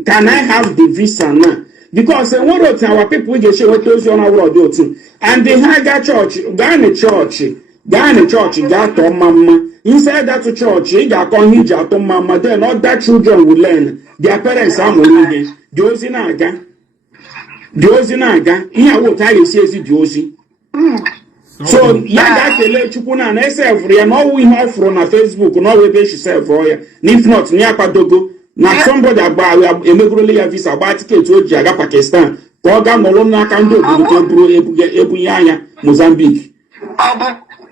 can I have the visa now? Because one of our people get show what those on our world too. And they had that church, Ghana church, got on mama. Inside that church, they got on hija to mama. Then all that children will learn. Their parents are moving. Josie Naga. Here what I say is Josie. So, yeah, that's a chukuna and SF. We are not we have from a Facebook, no way she self for you. If not, Niapadogo. Now somebody about a visa about ticket to Jaga Pakistan. Koga Molona Kando, Ebuyaya, Mozambique.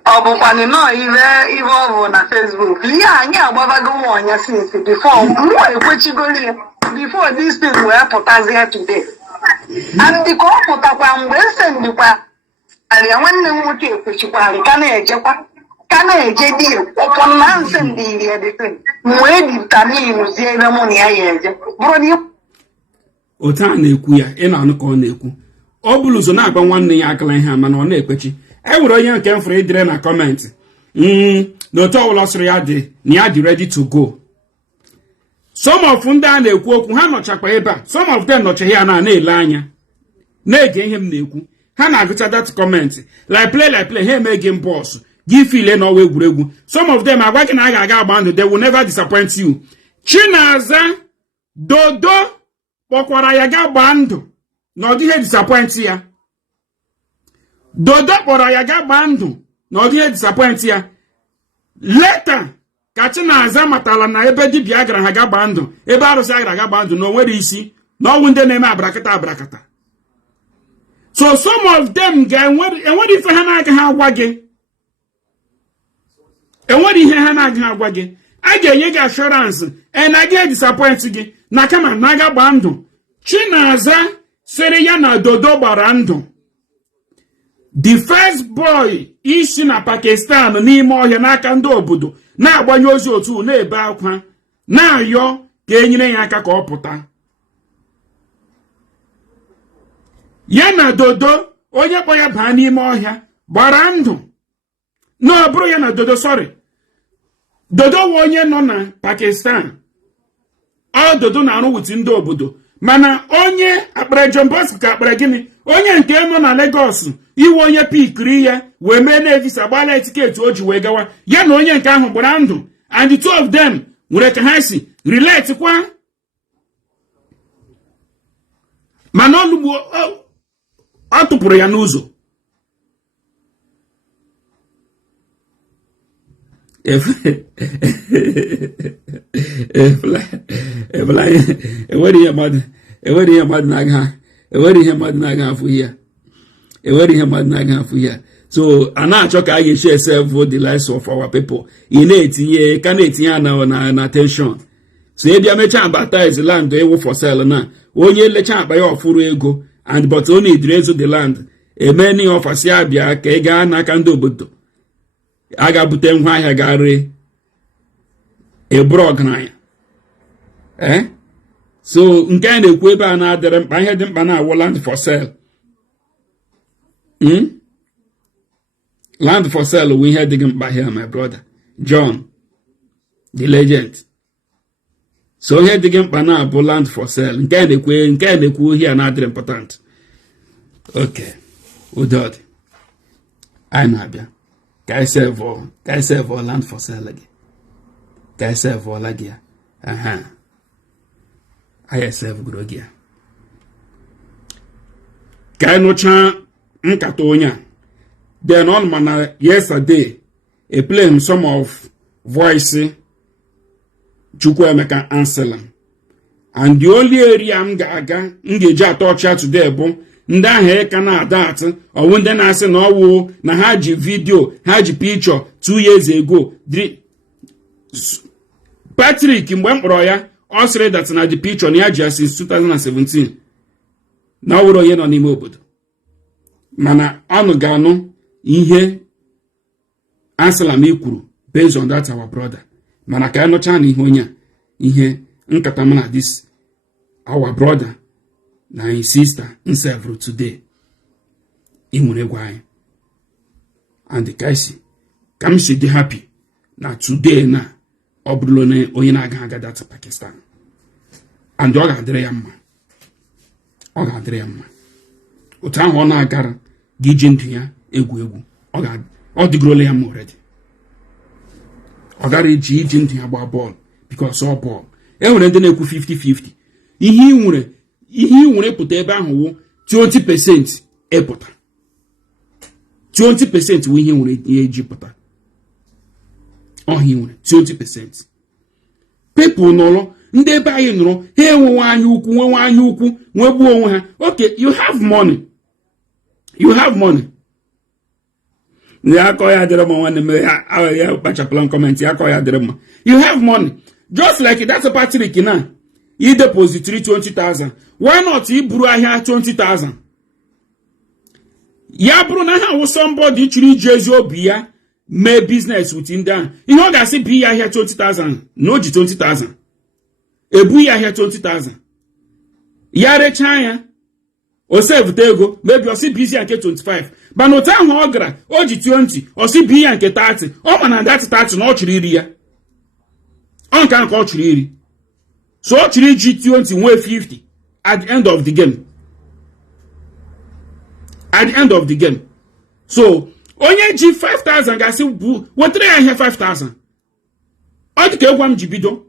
Ọbụkwanụ nọ ive ọbụ na Facebook. Ihe anyị agbabago ọnya since before. Mwa ekwechigoro ya before this thing wee pụtazie today. And dịka ọ pụtakwa mgbe nsendikwa arịa nwanne m nwoke ekwechikwari ka na-eje di ọpọ na nsendi iri editin. Mwee vitamin zie ebe mụ na ya eje. Bụrụ na otu a na-ekwu ya, ị na-anụ ka ọ na-ekwu. Ọ bụrụ ụzọ na-agba nwanne ya akala ihe mana ọ na-ekwechi. E nwere onye nke mfere idire na kọmentị n'otu ọbụla sịrị ya dị na ya dị ready to go. Some of ndị a na-ekwu okwu ha nọchakwa ebe a, some of them nọchaghị ya na-ele anya na-ege ihe m na-ekwu. Ha na-agụcha that kọmentị like play ha eme game boss gị file na ọwa egwuregwu. Some of them agwa gị na a ga-aga agba ndụ, they will never disappoint you. Chinaza Dodo kpọkwara ya ga gbaa ndụ na ọ dịghị disappoint ya. Dodo kpọrọ ya ga gbaa ndụ na ọ dịghị disappoint ya. Leta ka Chinaza matala na ebe dibịa gara ha ga gbaa ndụ, ebe arụsị agara ga gbaa ndụ na o nwere isi na ọnwụ ndị na-eme abrakata. So some of them enwere ife ha na-agaghị agwa gị. Enwere ihe ha na-agaghị agwa gị. A ga-enye gị assurance na agaghị disappoint gị na kama na aga gbaa ndụ. Chinaza sịrị ya na Dodo gbara ndụ. The first boy Ishi na Pakistan n'ime ọhịa n'aka ndị obodo na-agbanye ozi otu na-ebe akwa na-ayọ ka enyere ya aka ka ọ pụta. ya na dodo onye kpọ ya baa n'ime ọhịa gbara ndụ na ọ bụrụ ya na dodo sorry dodo wụ onye nọ na Pakistan ọ dodo na-arụ wit ndị obodo mana onye akpara John Bosco ka akpara gịnị onye nke nọ na Lagos iwe onye pikiri ya wee mee na visa gbala etiketi o ji wee gawa ya na onye nke ahụ gbara ndụ and the two of them nwere ka ha si relate kwa mana olugbo ọ tụpụrụ ya n'ụzọ enwere ihe mmadụ na-aga afụ ya so a na-achọ ka a ga-eshi eserve the lives of our people ị na-etinye ya na attention so ebia mechaa baptize land ewu for sale na onye lecha akpa ya ọfụrụ ego and but ọ na-edire ezo the land eme n'ihe ọfasi abịa ka ị gaa n'aka ndị obodo a ga-bute ngwa ahịa garị eburu ọgaranya so nke a na-ekwu ebe a na-adịrị mkpa ihe dị mkpa na-awụ land for sale land for sale bụ ihe dị mkpa here my brother John the legend so ihe dị mkpa na-abụ land for sale nke a na-ekwu ihe a na-adịrị important okay udod anyị na-abịa ka anyị serve land for sale gị ka anyị serve gị ya anyị serve goro gị ya ka anyị nụchaa nkata onye a then on mana yesterday I play him some of voice Chukwuemeka Anselm and the only area m ga-eji atọ ọchị today bụ ndị ahụ ka na-ada atụ ọwụ ndị na-asị na ọwụ na ha ji vidio ha ji picture 2 years ago Patrick mgbe m kpọrọ ya ọ sịrị that na the picture na ya ji since 2017 na ọ wụrụ onye nọ n'ime obodo mana ọnụ ga-anụ ihe Anselm kwuru based on that our brother mana ka anụcha na ihe onye ihe nkata m na this our brother na his sister serve today inwere gwa anyị and ka m si dị happy na today na ọ bụrụ na onye na-aga that Pakistan and ọ ga-adịrị ya mma otu ahụ ọ na-agara gị ji ndụ ya egwu ọ dịgorola ya mma already ọ gara iji ndụ ya gbaa bọọlụ because ọ bọọlụ enwere ndị na-ekwu 50-50 ihe ị nwere pụta ebe ahụ wụ 20% epụta 20% wụ ihe nwere ihe eji pụta ọhịa nwere 20% people nọrọ ndị ebe anyị nọrọ ha enwewe anya ukwu nwegbuo onwe ha okay you have money ya akọ ya dịrị mma nwanne m ya kpachapụla comment ya akọ ya dịrị mma you have money just like that's a Patrick na i depository 20,000 why not i buru ahịa 20,000 ya bụrụ na ha wụ somebody chiri iji ezi obi ya mee business with ndị ahụ ihe ọ ga-asị bụ ya ahịa 20,000 na o ji 20,000 ebu ya ahịa 20,000 ya rechaa ya o sevụta ego maybe o si bizi ya nke 25 mana otu ahụ ọ gara o ji 20 o si bi ya nke 30 ọ ma na that 30 na ọ chịrị iri ya ọ nke ahụ ka ọ chịrị iri so ọ chịrị iji 20 nwee 50 at the end of the game so onye ji 5,000 ga-asị wetara ya ahịa 5,000 ọ dị ka egwa m ji bido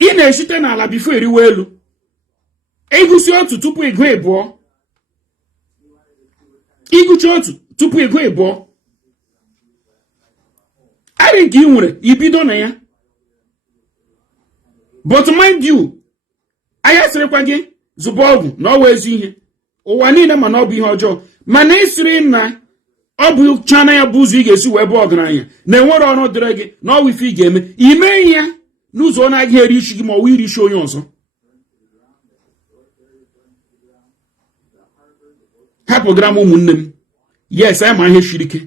ị na-eshite n'ala bifo eriwe elu ịgụsi otu tupu ịgụ ịbụọ ịgụcha otu tupu ịgụ ịbụọ arị ka ị nwere ibido na ya but mind you anya sịrịkwa gị zụba ọgwụ na ọwa ezi ihe ụwa niile mana ọ bụ ihe ọjọọ mana ịsịrị na ọ bụ chana ya bụ ụzọ ị ga-esi wee bụ ọgaranya na-enwere ọrụ dịrị gị na ọwa ife ị ga-eme ime ya n'ụzọ ọ na-agaghị eri isi gị ma ọwa iri isi onye ọzọ hapụgara m ụmụnne m yes anyị ma ihe shiri ike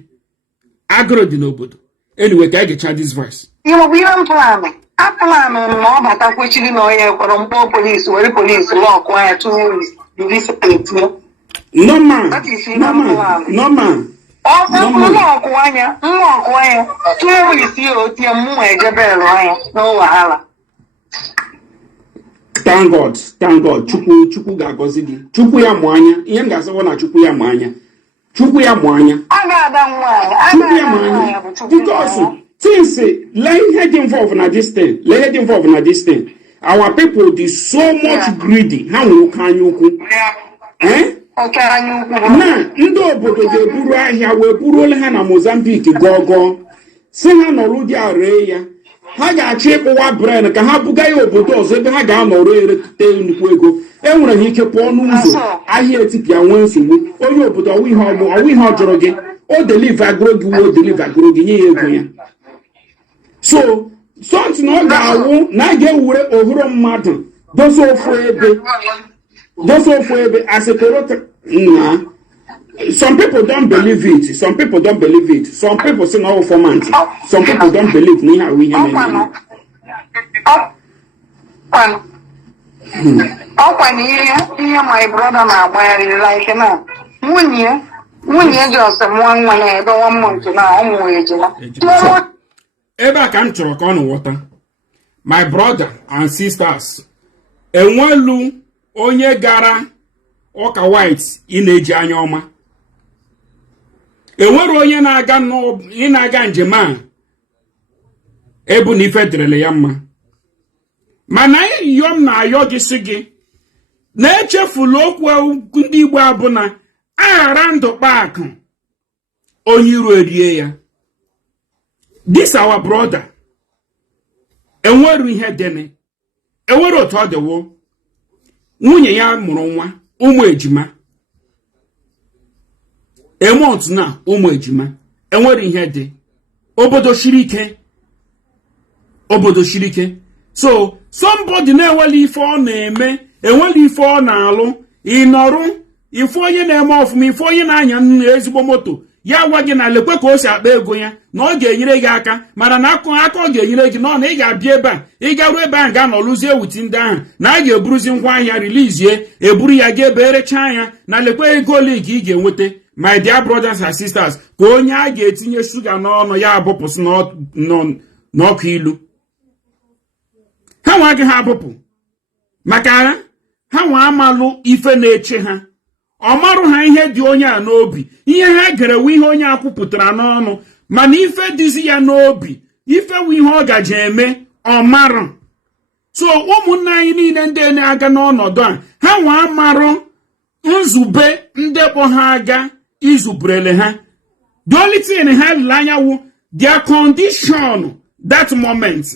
agụrụ dị n'obodo anyway ka anyị ga-echa this verse apụlanụ na ọ batakwechiri na onye kwọrọ mkpọ polisi were polisi lọkụ anya 2 weeks the visa plate Normal. That is Normal. Normal. Nwa ọkụwanya 2 weeks ihe otie mmụọ ejebelu anya n'ụwahala. Thank God. Chukwu ga-agọzi gị. Chukwu ya mụ anya. Ihe m ga-asịkwa na Chukwu ya mụ anya. Chukwu ya mụ anya. A ga-ada nwaanyị. Chukwu ya mụ anya. Because things lee ihe dị involved na this thing. Our people dị so much greedy. Ha nwere oke anya ukwu. Na ndị obodo ga-eburu ahịa wee buruole ha na Mozambique gọgọ si ha nọrọ dị aree ya. Ha ga-achọ ịkpụwa bren ka ha buga ya obodo ọzọ ebe ha ga-anọrọ erete nnukwu ego. Enwere ha ike pụọ n'ụzọ ahịa etipịa nwee nsogbu. Onye obodo ọwụ ihe ọ jụrụ gị. O deliver agụrụ gị nye ya ego ya. So something ọ ga-awụ na a ga-ewure ohuru mmadụ dosa ofu ebe as a nah. Some people don't believe it. Some people say no formant. Some people don't believe ni how we hear. Ihe my brother na-agbagharị like na nwunye just nwa ya ebe 1 month na ụmụ ejima. Ebe a ka m chọrọ ka ọ nụwọta. My brother and sisters, enwelu onye gara ọka white ị na-eji anya ọma. Enwere onye na-aga njem a ebu na ife dịrịla ya mma. Mana yom na ayọ gị sị gị na-echefula okwu ndị Igbo abụ na aghara ndụ kpaakụ onye iru erie ya. This our brother enwere ihe dene, enwere otu ọ dịwo. Nwunye ya mụrụ nwa ụmụ ejima. Emont na ụmụ ejima. Enwere ihe dị. Obodo shiri ike. So somebody na-enwele ife ọ na-eme, enwele ife ọ na-alụ, ịnọrụ ife onye na-eme ọfụma, ife onye na-anya ezigbo moto, ya gwa gị na lekwe ka o si akpa ego ya na ọ ga-enyere gị aka, mana na aka ọ ga-enyere gị na ị ga-abịa ebe a, ị garuo ebe ahụ ga-anọlụzie ewuti ndị ahụ na a ga-eburuzi ngwa ahịa rilizie eburu ya ga ebe erecha anya na lekwe ego ole ị ga-enweta. My dear brothers and sisters, ka onye a ga-etinye shuga n'ọnụ ya abụpụsị n'ọkụ ilu. Ha nwa gị ha abụpụ maka ha nwa amalụ ife na-eche ha. Ọ marụ ha ihe dị onye a n'obi, ihe ha gerewe ihe onye akwụpụtara n'ọnụ, mana ife dịzi ya n'obi, ife wu ihe ọ gaje eme ọ marụ. So ụmụnne anyị niile ndị na-aga n'ọnọdụ a, ha nwa amarụ nzube ndekpọ ha aga izubrele ha. The only thing ha lere anya wu their condition that moment.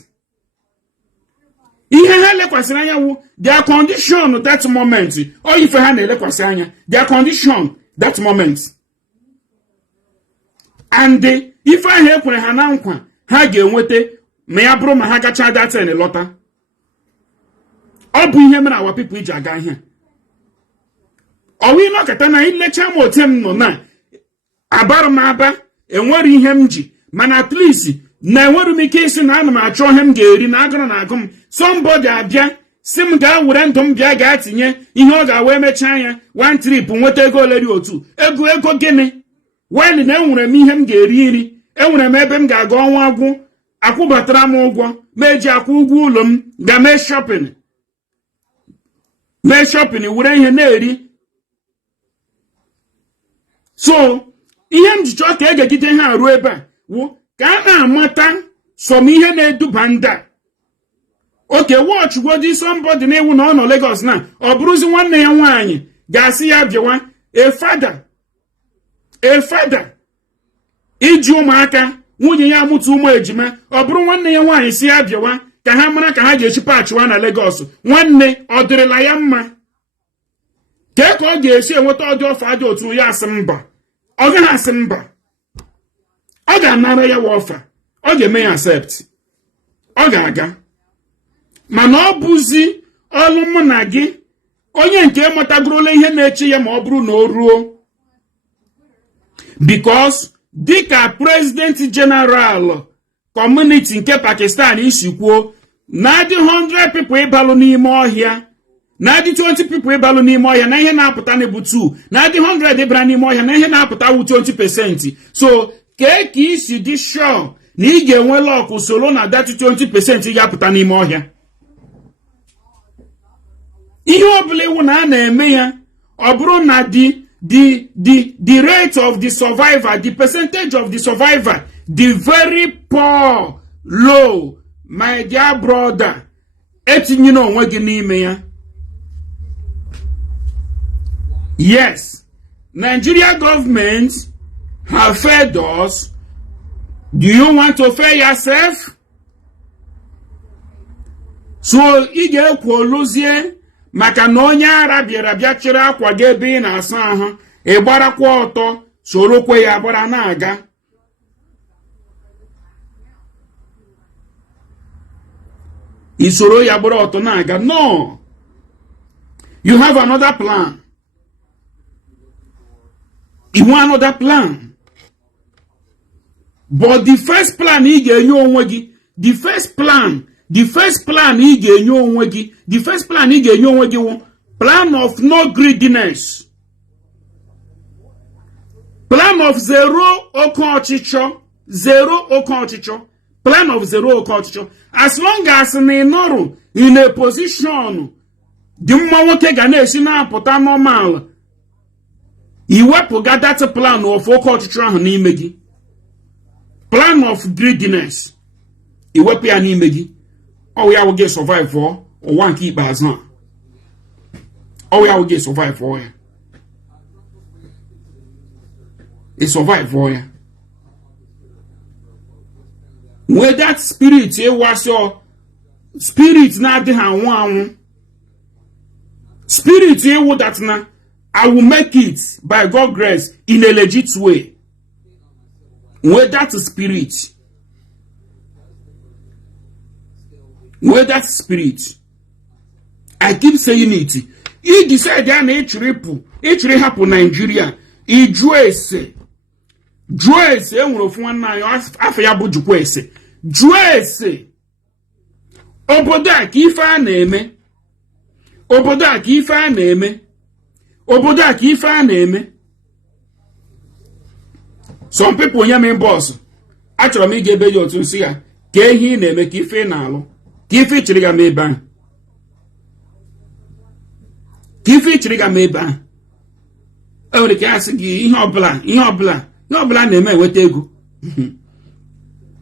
Ihe ha lekwasịrị anya wu their condition that moment. O ife ha na-elekwasị anya their condition that moment. And ife ahụ ekwere ha na nkwa ha ga-enweta ma ya bụrụ ma ha gacha data lọta. Ọ bụ ihe mere awa people iji aga ihe. Ọwụ ịnọkọta na ilecha m ote m nọ na abara m aba enwere ihe m ji, mana at least na enwere m ike isi na ana m achọ ihe m ga-eri na agụrụ na agụ m. Somebody abịa si m gaa were ndụ m bịa gaa tinye ihe ọ ga-wee mechaa ya 1 trip nweta ego oleri otu ego gịnị. Wine na enwere m ihe m ga-eri iri, enwere m ebe m ga-aga ọnwa agwụ, akwụbatara m ụgwọ ma eji akwụ ụgwọ ụlọ m ga mee shopping were ihe na-eri. So ihe m ji chọọ ka egegide ha ruo ebe a wụ ka a na-amata som ihe na-eduba ndị a. Okay, watch godi somebody na-ewu na ọ nọ Lagos na ọ bụrụzi nwanne ya nwaanyị ga-asị ya bịawa a father iji ụmụaka nwunye ya amụta ụmụ ejima, ọ bụrụ nwanne ya nwaanyị si ya bịawa ka ha mara ka ha ga-echi pachiwa na Lagos. Nwanne ọ dịrịla ya mma ka ọ ga-esi enweta ọdị ọfa dị otu ya asị mba? Ọ gaghị asị mba. Ọ ga-anara ya ọfa, ọ ga-eme ya accept, ọ ga-aga. Mana ọ bụzi ọlụ mụ na gị onye nke matagorola ihe na-eche ya ma ọ bụrụ na o ruo. Because dịka President General Community nke Pakistan isi kwuo na adị 100 people ịbalụ n'ime ọhịa na adị 20 people ịbalụ n'ime ọhịa na ihe na-apụta na bụ 2 na adị 100 ịbara n'ime ọhịa na ihe na-apụta wu 20%. So ka isi dị sure na ị ga-enwe lọk usoro na that 20% ga-apụta n'ime ọhịa. Ihe ọbụla iwu na a na-eme ya ọ bụrụ na the rate of the survivor, the percentage of the survivor, the very poor, low, my dear brother, etinye na onwe gị n'ime ya. Yes, Nigeria government have fed us. Do you want to fail yourself? So ị ga-ekwu oluzie maka na onye ara bịara bịa chịrị akwa gị ebe ị na-asa ahụ, ị gbarakwa ọtọ sorokwe ya gbara na-aga. Isoro ya gbara ọtọ na-aga. No, you have another plan. You want another plan. But the first plan ị ga-enye onwe gị, the first plan ị ga-enye onwe gị, the first plan ị ga-enye onwe gị wụ plan of no greediness, plan of zero oke ọchịchọ, plan of zero oke ọchịchọ. As long as na ị nọrụ in a position dị mma nwoke ga na-esi na-apụta normal, iwepụga that plan of oke ọchịchọ ahụ n'ime gị, plan of greediness, iwepụ ya n'ime gị. Ọ ya wụ gị survive for ụwa nke ikpeazụ a. Ọ ya wụ gị survive for ya. Ị survive for ya. Nwee that spirit ịwasị spirit na-adịghị anwụ anwụ. Spirit ịwụ that na I will make it by God's grace in a legit way. Nwee that spirit. Where that spirit, I keep saying it. He decided na ịchịrị hapụ Nigeria. Jụọ ese enwere ofu nwanne anyị afọ ya bụ jụkwa ese. Jụọ ese obodo a ka ife a na-eme. Obodo a ka ife a na-eme. Obodo a ka ife a na-eme. Some people onye m boss achọrọ m ịga ebe ya otu nsị ya ka ihe ị na-eme ka ife na-alụ. Ka ife chiri ga mebe ahụ. Ka ife chiri ga mebe ahụ. O nwere ka asị gị ihe ọbụla na-eme enweta ego.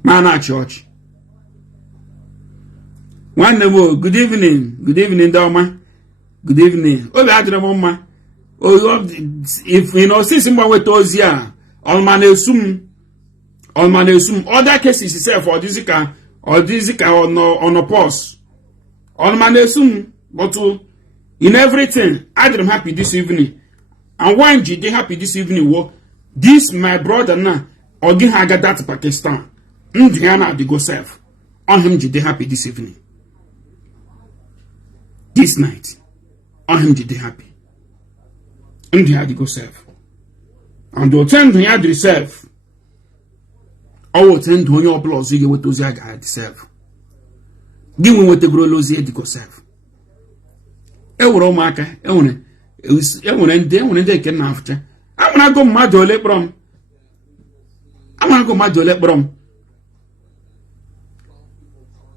Ma na-achị ọchị. Nwanne m, good evening ndị ọma. Good evening. Obi adịrị m mma. If you know, since mgbanweta ozi a, ọlụma na-esum other cases itself ọ dịzị ka on a pause. On my name, but in everything, I'm happy this evening. And why am I happy this evening? Well, this my brother now, or give her that Pakistan. Ndiana they go serve. On him they happy this evening. This night, on him they happy. Ndiana they go serve. And the attend here they serve. Or attend to your applause you what those I serve. Give me what the grow lozy edico serve. Euro marker, Ewan, and then they can after. I'm gonna go mad or lebron.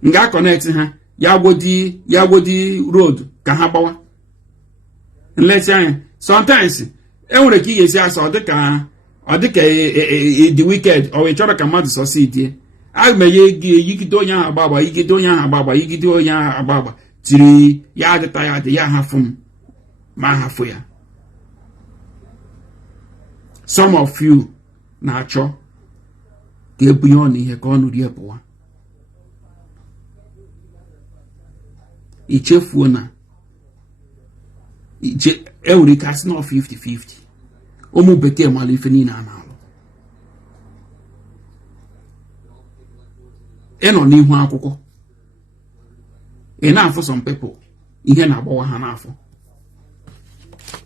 Nga connect her, Yagodi road, Kahabawa. And let's say, sometimes, Ewan key is as or the car, or the wicked, or a chara mad society. I may yigidoya ababa, tiri yada tired, yahafum, mahafuya. Some of you, nacho, get beyond here, gone with boy. Ichefuna, every cast not 50-50. Omu became my living now. Eno n'ihu akwụkwọ. Ị na-afụ some people ihe na-agbawa ha n'afọ.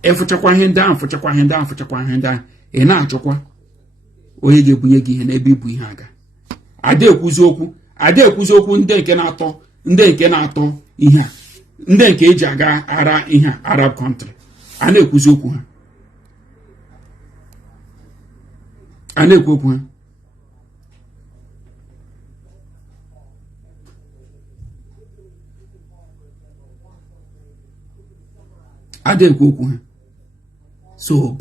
Efụchakwa ihe ndị ahụ, ị na-achọkwa onye ga-ebunye gị ihe n'ebe ibu ihe aga. Ada ekwuzi okwu ndị nke na-atọ ihe a. ndị nke eji aga ara ihe Arab country a na-ekwuzi okwu ha a na-ekwu okwu ha adekwu okwu ha. So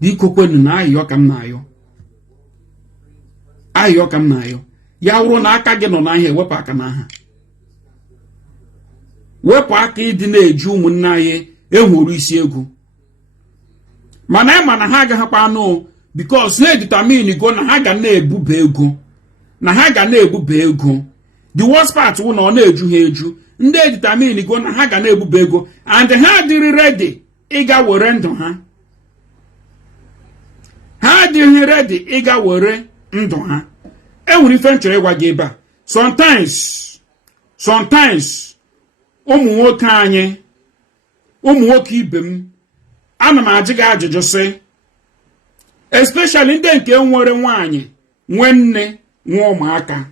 biko kwenu na ayọ ka m na-ayọ ya wụrụ na aka gị nọ n'ahịa wepụ aka n'aha, wepụ aka ịdị na-eji ụmụnne anyị ehuru isi ego, mana ịma na ha agaghịkwa anụ because na-editamin go na ha ga na-ebuba ego the worst part wụ na ọ na-eju ha eju. Ndị editamin go na ha ga na-ebuba ego and ha adịrị ready ịga were ndụ ha, adịghị ready ịga were ndụ ha. Enwere ife nchọrọ ịgwa gị ebe a, sometimes ụmụ nwoke anyị, ụmụ nwoke ibe m, ana m ajụ gị ajụjụ sị, especially ndị nke nwere nwaanyị nwe nne nwe ụmụaka,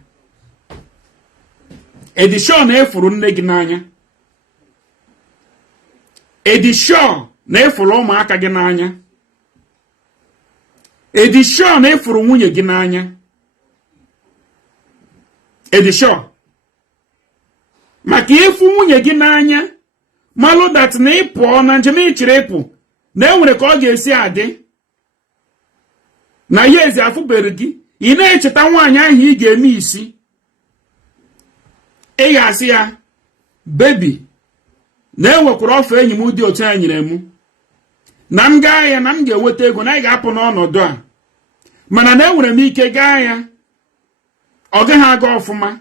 edishọ na efuru nne gị n'anya, edishọ na efuru ụmụaka gị n'anya, edishọ na efuru nwunye gị n'anya, edishọ maka ịfụ nwunye gị n'anya malụ dat na ịpụọ na njem ịchịrị ịpụ na enwere ka ọ ga-esi adị na ya ezi afụbere gị, ị na-echeta nwaanyị ahụ ị ga-eme isi, ị ga-asị ya bebi na enwekwara ọfọ enyi m dị otu a nyere m na m gaa ya na m ga-enweta ego na anyị ga-apụ n'ọnọdụ a, mana na enwere m ike gaa ya ọ gaghị aga ọfụma,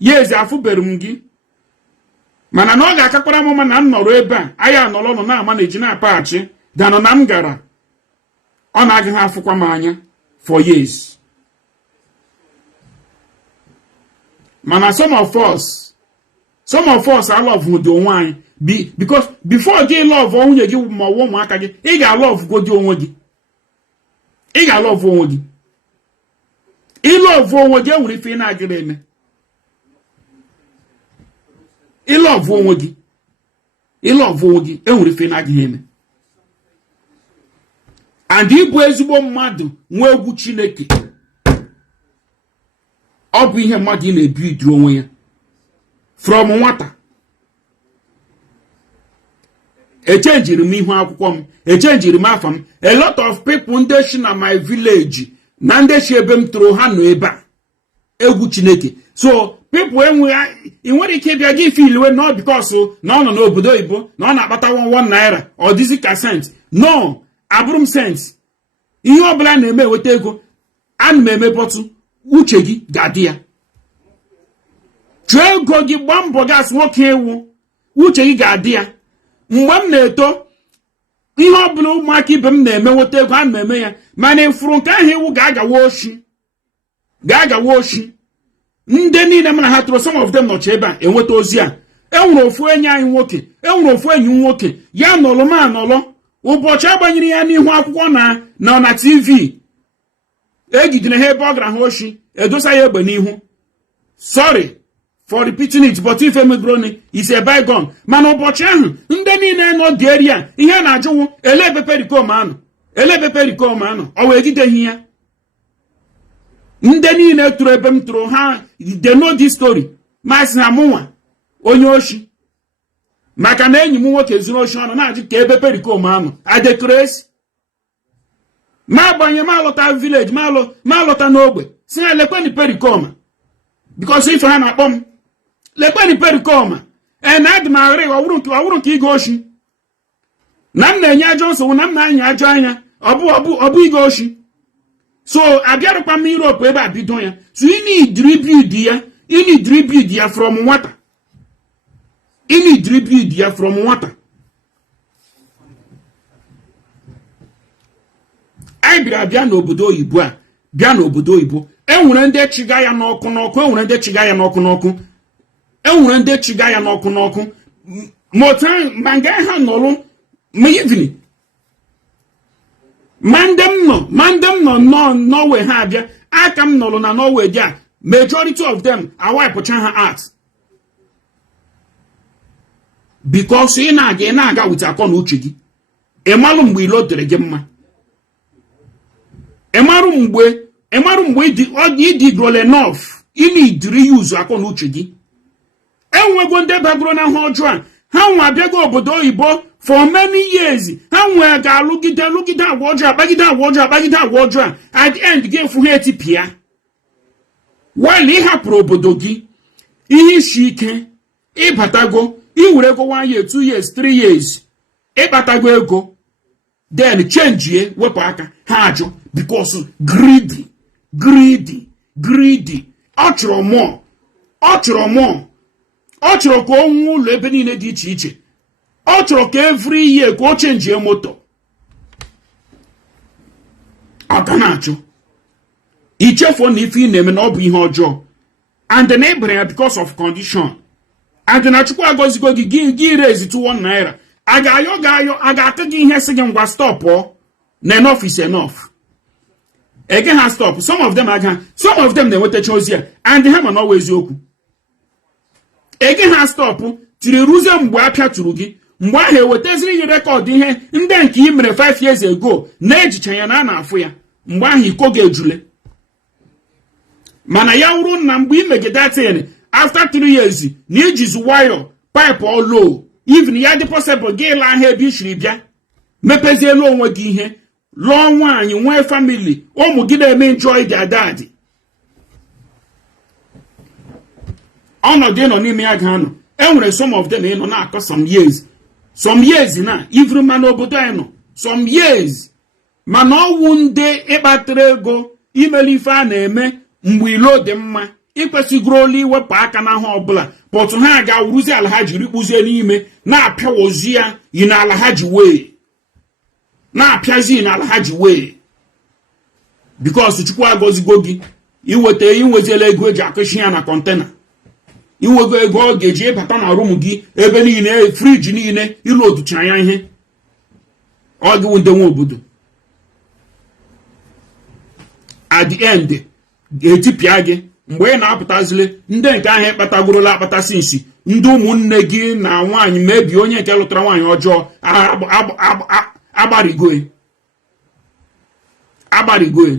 ya ezi afụbere m gị, mana na ọ ga-akakwara m ma na m nọrọ ebe a anyị anọrọ nọ na-ama na eji na-apaghachi danọ na m gara ọ na-agaghị afụkwa m anya for years. Mana some of us I love the onwe anyị because before gị love nwunye gị ma ọ bụ ụmụaka gị, ị ga-alove godi onwe gị, ị ga-alove onwe gị, ịlove onwe gị enwere ife ị na-agịrị eme, ịlove onwe gị enwere ife ị na-agịghị eme. And ịbụ ezigbo mmadụ nwe egwu Chineke, ọ bụ ihe mmadụ ị na-ebi iduru onwe ya from nwata. Echenjiri m ihu akwụkwọ m, echenjiri m afa m. A lot of people ndị shi na my village na ndị shi ebe m toro ha nọ ebe a egwu Chineke. So people enwere ike bịa gị feel we no because na ọ nọ n'obodo oyibo na ọ na-akpata 1 naira ọ dịzị ka cent. No, abụrụ m cent. Ihe ọbụla na-eme eweta ego, ana m eme bọtụ uche gị ga-adị ya. Chụọ ego gị, gbaa mbọ gị asị nwoke ewu, uche gị ga-adị ya. Mgbe m na-eto, ihe ọbụla ụmụaka ibe m na-eme nweta ego, ana m eme ya, mana ifuru nke ahụ ewu ga-agawa oshi. Ndị niile m na ha tụrụ, some of them nọchi ebe a enweta ozi a. Enwere ofu enyi anyị nwoke, enwere ofu enyi nwoke, ya nọlụ ma anọlọ, ụbọchị agbanyere ya n'ihu akwụkwọ na TV, egidere ha ebe ọ gara ha oshi, edosa ya egbe n'ihu. Sorry for repeating it, but if emigroni is a bygone. Mana ụbọchị ahụ ndị niile nọ dị area ihe na-ajụwụ ele ebe perikom anụ ọ wee gideghị ya. Ndị niile tụrụ ebe m tụrụ ha, they know this story. Masị na mụnwa onye oshi, maka na enyi m nwoke zuru oshi ọnụ na-ajụ ka ebe perikom anụ adekresi. Ma agbanye ma alọta village ma alọta n'ogbe si na lekweni perikoma, because ife ha na-akpọ m lekweni perikoma na adị m aghịrị ọwụrụ nke ịga oshi, na m na-enye ajọ nsogbu, na m na-anya ajọ anya, ọ bụ ịga oshi. So abịarụkwa m Europe ebe a bido ya. So ị na-idribid ya from nwata, anyị bịa n'obodo oyibo, enwere ndị chiga ya n'ọkụ, enwere ndị chiga ya n'ọkụ, ma nga ha nọrụ ma ivini ma ndị m nọ Norway ha abịa, aka m nọrụ na Norway dị a majority of them awaipucha ha art because ị na-aga with akọ na uche gị ịmarụ mgbe ilo dere gị mma ịmarụ mgbe ịdị grown enough ịna idiri use akọ na uche gị enwego ndị bagoro na ha ọjọọ a ha nwa abịago obodo oyibo for many years ha nwe ga-alụgide agwa ọjọọ akpagide agwa ọjọọ a at the end ga-efu ha etipịa while ị hapụrụ obodo gị ihe isi ike ịbatago iwerego 1 year 2 years 3 years ịkpatago ego then change wepụ aka ha ajụ because greedy ọ chọrọ ka o nwee ụlọ ebe niile dị iche iche ọ chọrọ ka every year ka o chenjie moto ọ ka na-achụ ichefuo na ife ị na-eme na ọ bụ ihe ọjọọ and then ebere ya because of condition and na Chukwu agọzigo gị raise to 1 naira a ga-aka gị ihe sị gị ngwa stop na enough is enough ege ha stop some of them na-enwetacha ozi ya and ha ma n'ọwa eziokwu ege ha stop tiri ruzie mgbe apịa tụrụ gị mgbe ahụ ewetaziri gị rekọd ihe ndị nke ị mere 5 years ago na-ejicha ya na a na-afụ ya mgbe ahụ iko ga-ejule mana ya wụrụ na mgbe imegide after 3 years na ijizi wire pipe low even ya dị possible gị laa ahịa ebe ishiri bịa mepezielu onwe gị ihe lụọ nwaanyị nwee family ụmụ gị na-eme enjoy their dad ọnọdụ ịnọ n'ime ya ga-anọ enwere some of them ịnọ na-akọ some years na ivuru ma n'obodo anyị nọ some years mana ọwụ ndị ịkpatara ego imeli ife a na-eme mgbe ilo dị mma ikwesịgoro olu iwepụ aka na ha ọbụla pọtụ ha ga-awuruzi ala ha jiri kpụzie n'ime na-apịawozi ya yi n'ala ha ji wee na-apịazi n'ala ha ji wee because Chukwu agọzigo gị inweziela ego eji akụchi ya na kọntena inwego ego ọ ga-eji ịbata na rum gị ebe niile friji niile ilu oducha ya ihe ọ gị ndị nwe obodo at the end ga-etipịa gị mgbe ị na-apụtazile ndị nke ahụ ịkpatagorola akpatasị nsi ndị ụmụnne gị na nwaanyị mebi onye nke lụtara nwaanyị ọjọọ agbarigoe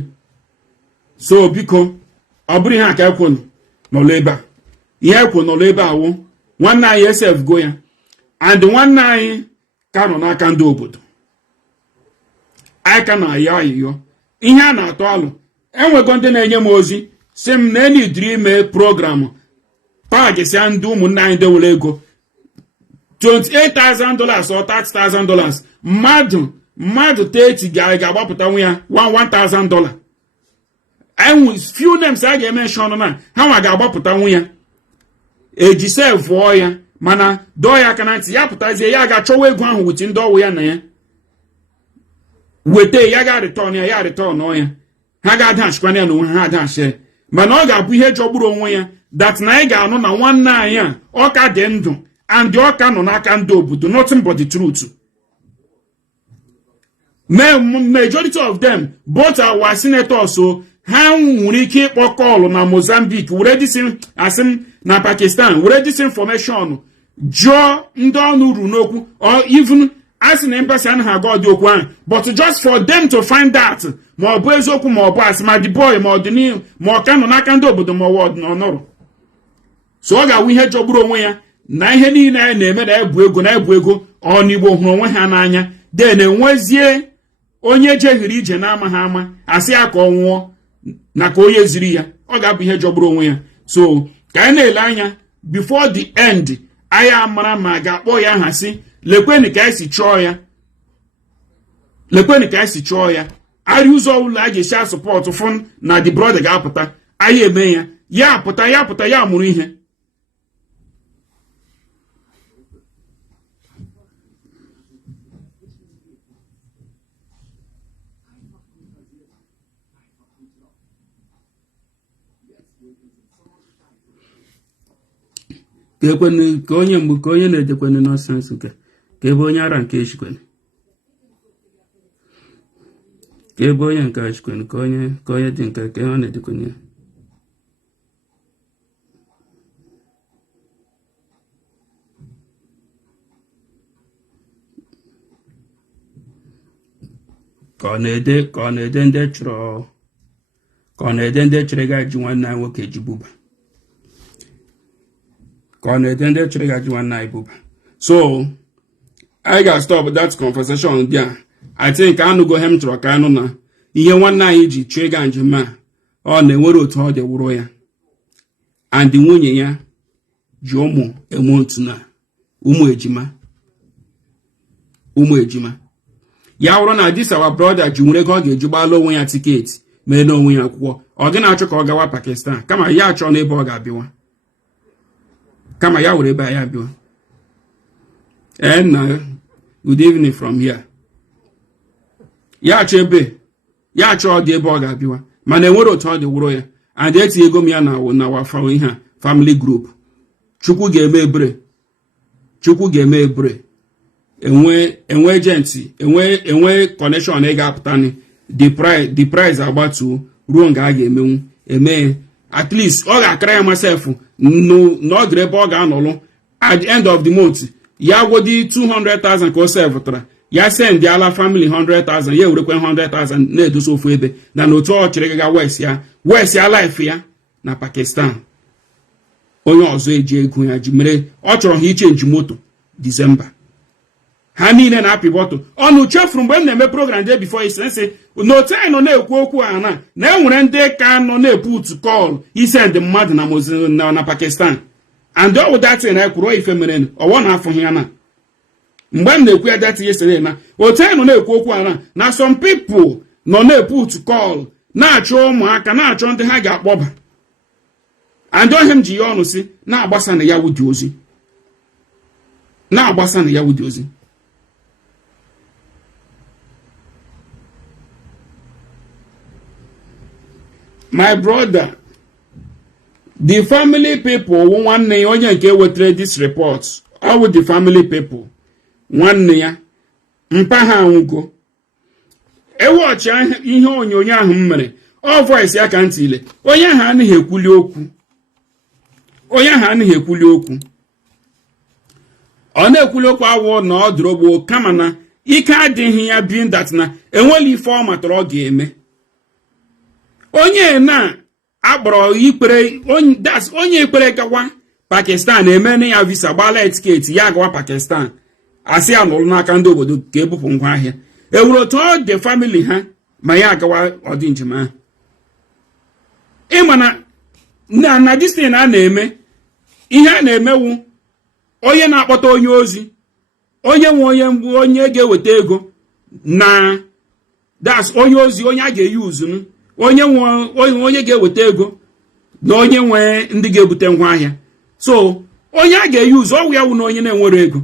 so biko ọ bụrụ ihe aka ekwu n'ụlọ ebe a ihe ekwu n'ụlọ ebe awụ nwanne anyị esef go ya and nwanne anyị ka nọ n'aka ndị obodo anyị ka na-ayọ ayịyọ ihe a na-atọ alụ enwego ndị na-enye m ozi si m na enidiri ime programụ pagisịa ndị ụmụnne anyị dewere ego $28,000 or $30,000 mmadụ 30 ga-agbapụtanwu ya $1,000 enwe few names a ga-emenshọn na ha nwa ga-agbapụtanwu ya eji sevụọ ya mana dọọ ya aka na ntị ya pụtazie ya ga-achọwa ego ahụ witi ndị ọwụ ya na ya weta ya ga-arịtọn ya rịtọn ya ha ga-adachikwana ya na onwe ha adachi mana ọ ga-abụ ihe jọgburu onwe ya that na anyị ga-anụ na nwanne anyị a ọ ka dị ndụ and ọ ka nọ n'aka ndị obodo nothing but the truth. Majority of them both our senators so ha nwere ike ịkpọ kọlụ na Mozambique were disin asim na Pakistan were disinformation jụọ ndị ọnụ ru n'okwu or even as in embassy and ha god okwu ahụ but just for them to find out ma ọ bụ eziokwu ma ọ bụ asị ma the boy ma ọ dị n'ihu ma ọ ka nọ n'aka ndị obodo ma ọ dị n'ọnọrụ so ọ ga-awụ ihe jọgburu onwe ya na ihe niile anyị na-eme na-ebu ego ọ n'Igbo hụrụ onwe ha n'anya de na-enwezie onye jehiri ije na-amaghị ama asị ya ka ọ nwụọ na ka onye ziri ya ọ ga-abụ ihe jọgburu onwe ya so ka anyị na-ele anya before the end anyị amara ma ga-akpọ ya aha sị lekweni ka anyị si chọọ ya arị ụzọ ọbụla a ga-esi asọpọtụ fụ na the brother ga-apụta anyị eme ya apụta ya mụrụ ihe ka onye na-edekwene nọsensị ka ebe onye ara nke echikwene ka ebe onye nke echikwene ka onye dị nke ọ na-edekwene ya ka ọ na-ede ndị chọrọ ka ọ na-ede ndị chere ga-eji nwanne anyị nwoke ji buba ka ọ na-ede ndị chere ga-eji nwanne anyị buba. So I ga stop that conversation there. I think anụgo hem chọrọ ka anụ na ihe nwanne anyị ji chụọ ga njem a ọ na-enwere otu ọ dị wụrụ ya, and nwunye ya ji ụmụ eme otu na ụmụ ejima ya wụrụ na this our brother ji nwere ego ọ ga-eji gbalụ onwe ya tiketi mee na onwe ya akwụkwọ, ọ gị na-achọ ka ọ gawa Pakistan kama ya achọ n'ebe ọ ga-abịwa, kama ya were ebe ya abịwa. Na good evening from here. Ya achọ ọ dị ebe ọ ga-abịwa, mana enwere otu ọ dị wụrụ ya, and etinye ego m ya na wafa ihe a family group. Chukwu ga-eme ebere enwe agenti enwe connection ị ga-apụta the price agbatu ruo nga a ga-emenwu eme at least ọ ga-akara ya myself n'ọdịrị ebe ọ ga-anọlụ at the end of the month ya gwodi 200,000 ka o sevụtara ya send ala family 100,000 ya werekwe 100,000 na-edosa ofu ebe na n'otu ọ chịrị gaga west ya life ya na Pakistan. Onye ọzọ eji ego ya ji mere ọ chọrọ ha ichenji moto Disemba, ha niile na-apị bọtụ ọnụ chefuru mgbe m na-eme program day before isi n'otu anyị nọ na-ekwu okwu a na enwere ndị ka nọ na-eput call isend mmadụ na Pakistan, and ọ bụ datin na ekwuru ife mere ọwọ na afọ ya na mgbe m na-ekwu ya datin yesterday na otu anyị nọ na-ekwu okwu a na some people nọ na-eput call na-achọ ụmụaka na-achọ ndị ha ga-akpọba, and ohe m ji ya ọnụ si na-agbasa na ya wụdị ozi my brother, the family people nwanne ya onye nke wetara this report all the family people nwanne ya mpa ha anwụgo ewọchi ihe onyonyo ahụ m mere ọ voice ya ka ntị ile onye ahụ anaghị ekwuli okwu ọ na-ekwuli okwu awụ na ọ dụrogbo kama na ike adịghị ya being that na enweli ife ọ matara ọ ga-eme. Onye na akpọrọ ikpere onye ikpere gawa Pakistan emene ya visa gbala etiketi ya gawa Pakistan asị ya n'ụlọ n'aka ndị obodo ka ebupụ ngwa ahịa ewuru otu ọ dị family ha ma ya agawa ọdị njem ahụ. Ịma na distin a na-eme ihe a na-emewu onye na-akpọta onye ozi onye nwe onye ga-eweta ego na das onye ozi onye a ga-eyi uzunu onye ga-eweta ego na onye nwe ndị ga-ebute ngwa ahịa. So onye a ga-eyi ụzọ ọwụ ya wụ na onye na-enwere ego.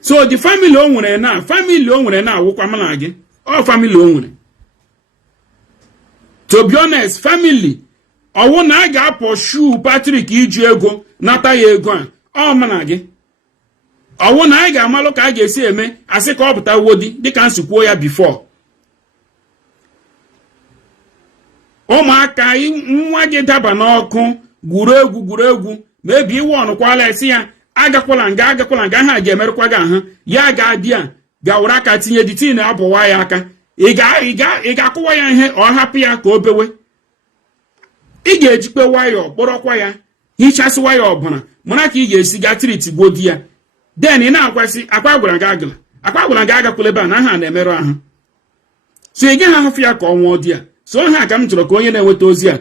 So the family o nwere na awụkwa mana gị ọ family o nwere. To be honest, family ọwụ na a ga-apọshu Patrick iji ego nata ya ego a ọ mana gị ọwụ na a ga-amalụ ka a ga-esi eme asị ka ọ pụta wodi dịka nsikwuo ya before. Ụmụaka nwa gị daba n'ọkụ gwuru egwu mebi iwe ọnụkwala esi ya agakwala nga ha ga-emerụkwa gị ahụ ya ga-adị a gawara aka tinye dị tin abụwa ya aka ị ga-akụwa ya ihe ọ hapụ ya ka o bewe. Ị ga-ejikpe wayọ kpọrọkwa ya hichasịwa ya ọbụla mara ka ị ga-esi ga triti gbodi ya den ị na-akwasị akwa gwara gị agakwala ebe a na ha na-emerụ ahụ. So ị gaghị ahụfụ ya ka ọ nwụọ di ya. So ha ka m chọrọ ka onye na-enweta ozi a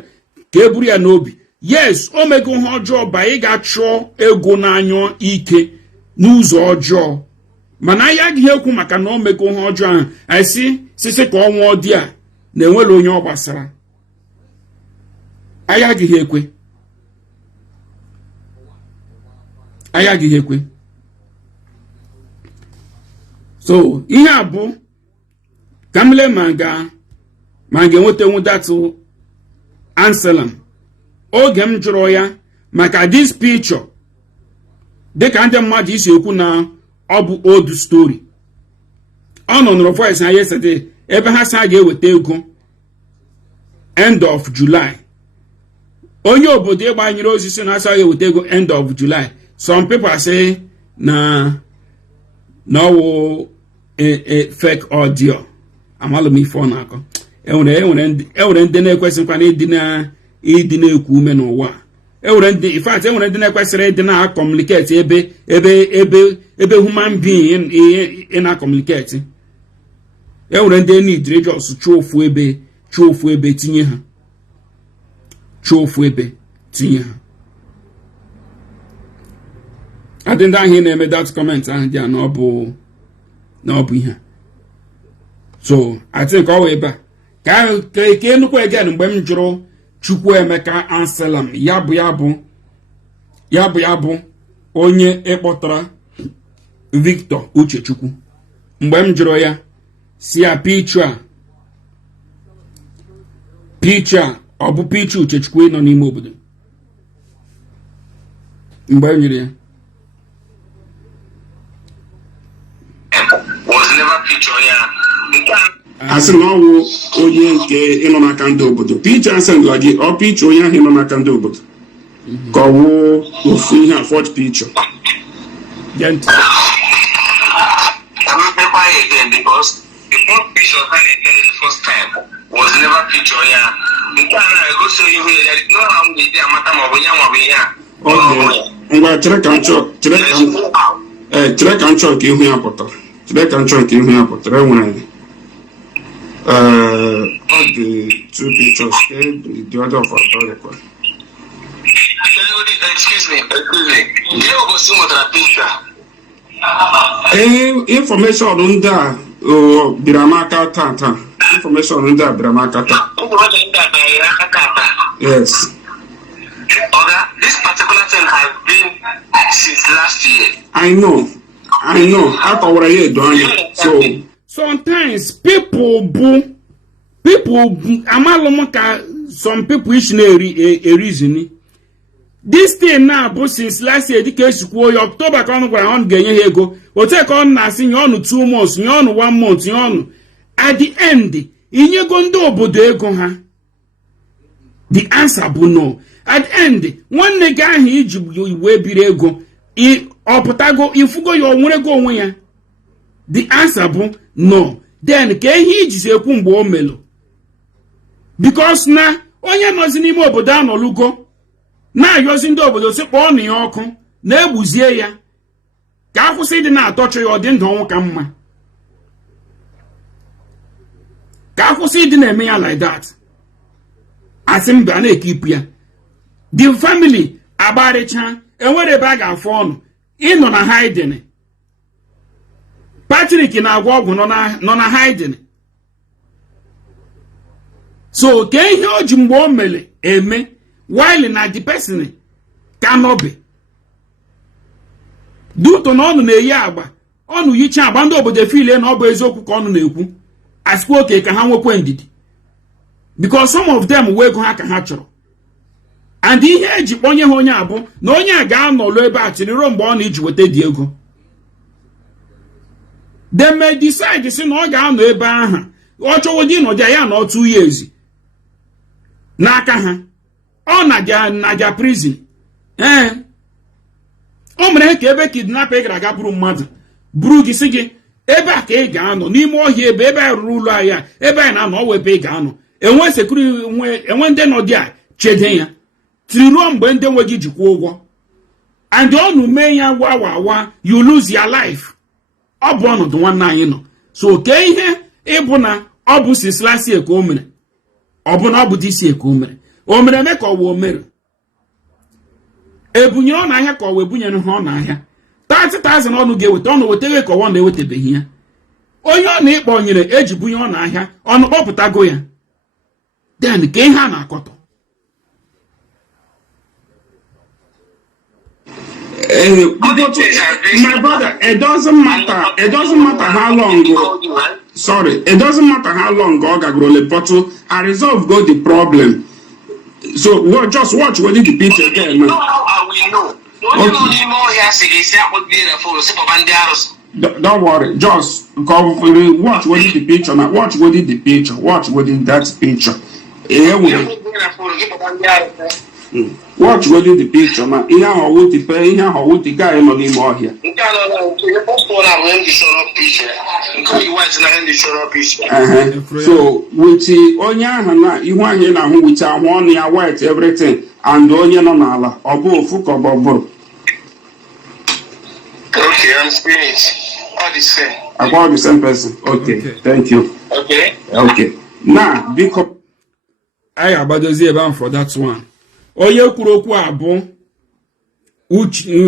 ka e buru ya n'obi. Yes, o mego ihe ọjọọ ba ị ga-achọ ego n'anya ike n'ụzọ ọjọọ mana anyị agaghị ekwu maka na o mego ihe ọjọọ ahụ anyị sisi ka ọ nwụọ di a na-enwere onye ọ gbasara. Anyị agaghị ekwe. So ihe a bụ ka m lee ma ga-enweta datụ Anselam oge m jụrụ ya maka this picture dịka ndị mmadụ isi ekwu na ọ bụ old story. Ọ nọ nụrụ voice ha yesterday ebe ha sị a ga-eweta ego end of July. Onye obodo ịgbanyere osisi na asa ga-eweta ego end of July. Some people say na ọwụ a fake audio. Amalo mi phone ako. Enwere ndị na-ekwesịkwa na ịdị na-ekwu ume n'ụwa. In fact, enwere ndị na-ekwesịrị ịdị na-communicate ebe human being in a communicate. Enwere ndị need just chụọ ofu ebe tinye ha. I think that he made that comment and they are not here. So I think all back. Can again mgbe m jụrụ Chukwuemeka Anselam yabu onye ekpọtara Victor Uchechukwu mgbe m jụrụ ya si ya picture ọ bụ picture Uchechukwu nọ n'ime obodo mgbe m nyere ya was never picture ya. Asị na ọwụ onye nke ịnọ n'aka ndị obodo picha asendla gị ọ picha onye ahụ ịnọ n'aka ndị obodo ka ọ wụ ofu ihe afọd picha Again, because the first picture the first time was never picture ya. Go show you here. There is no how we did ngwa chere ka nchọ ka ihu ya pụtara enwere the two pictures, the other of our record. Excuse me. You go see what I picture. Information on that, Biramaka Tata. Information on that, Biramaka Tata. Yes. This particular thing has been since last year. I know. I thought what I had done. So. Sometimes people some people ish a reason. This thing now, since last year, October on Ganya go, or take on nothing on 2 months, on 1 month, at the end, in your gondo bodego. The answer no. At the end, one nigga you will be ego, or potago, if you go your go where. The answer no. Then ke he ji sekwu mgbe o melo. Because na onye nozi n'ime obodo anolugo na ayozi ndị obodo si kpọọ na ya ọkụ na egbuzie ya ka akwụsị dị na atọchọ ya ọdị ndụ ọnwụ ka mma. Ka akwụsị dị na eme ya like that. Asị mba na ekipu ya. The family agbaricha enwere ebe a ga-afọ ọnụ ịnọ na hiding. Patrick na agwa ọgwụ nọ na hiding. So ke ihe o ji mgbe o mere eme while na the person cannot be. Duto na ọnụ na-eyi agba ọnụ yicha agba ndị obodo file na ọ bụ eziokwu ka ọnụ na-ekwu asịkwa oke ka ha nwekwe ndidi because some of them wee ego ha ka ha chọrọ and ihe eji kpọnye ha onye abụ na onye a ga-anọlụ ebe a chịrịro mgbe ọ na-iji weta dị ego. They may decide si na ọ ga-anọ ebe ahụ ọ chọwodị nọdị ya na 2 years n'aka ha ọ na prison o mere ka ebe kidnapper gara aga buru mmadụ buru gị si gị ebe a ka ị ga-anọ n'ime ọhịa ebe a rụrụ ụlọ ahịa ebe a na-anọ ọwa ebe ị ga-anọ enwe security enwe ndị nọdị a chede ya tiruo mgbe ndị nwe gị jikwa ụgwọ and ọnụ mee ya wa you lose your life. Ọ bụ ọnọdụ nwanne anyị nọ so ke ihe ịbụ na ọ bụ sislasi ka o mere ọ bụ na ọ bụ disi ka o mere eme ka ọ wụ o mere ebunye ọ n'ahịa ka ọ wee bunye ha ọ n'ahịa 30,000 ọnụ ga-eweta ọnụ weteghị ka ọ na-ewetebeghị ya onye ọ na-ịkpọ nyere eji bunye ọ n'ahịa ọnụ kpọpụtago ya then ka ihe a na-akọtọ. My brother, it doesn't matter. It doesn't matter how long. Sorry, it doesn't matter how long I resolve the problem. So just watch when you repeat again. No, how we know. Don't worry, just watch what is the picture. Now watch what is the picture. Watch what is that picture. Watch go the picture man. Ihe ahụ wụ the ihe ahụ wụ the guy nọ n'ime ọhịa. Nke a nọ na nke posto na nwere ndị short picture. Nke Iwaji na ndị short picture. So with onye ahụ na ihu anyị na-ahụ with ahụ ọnụ ya white everything and onye nọ n'ala ọ bụ ofu ka ọ bụrụ. Okay, I'm seeing it. All the same. About the same person. Okay. Thank you. Okay. Now, because I abadozi ebe ahụ for that one. Onye kwuru okwu a bụ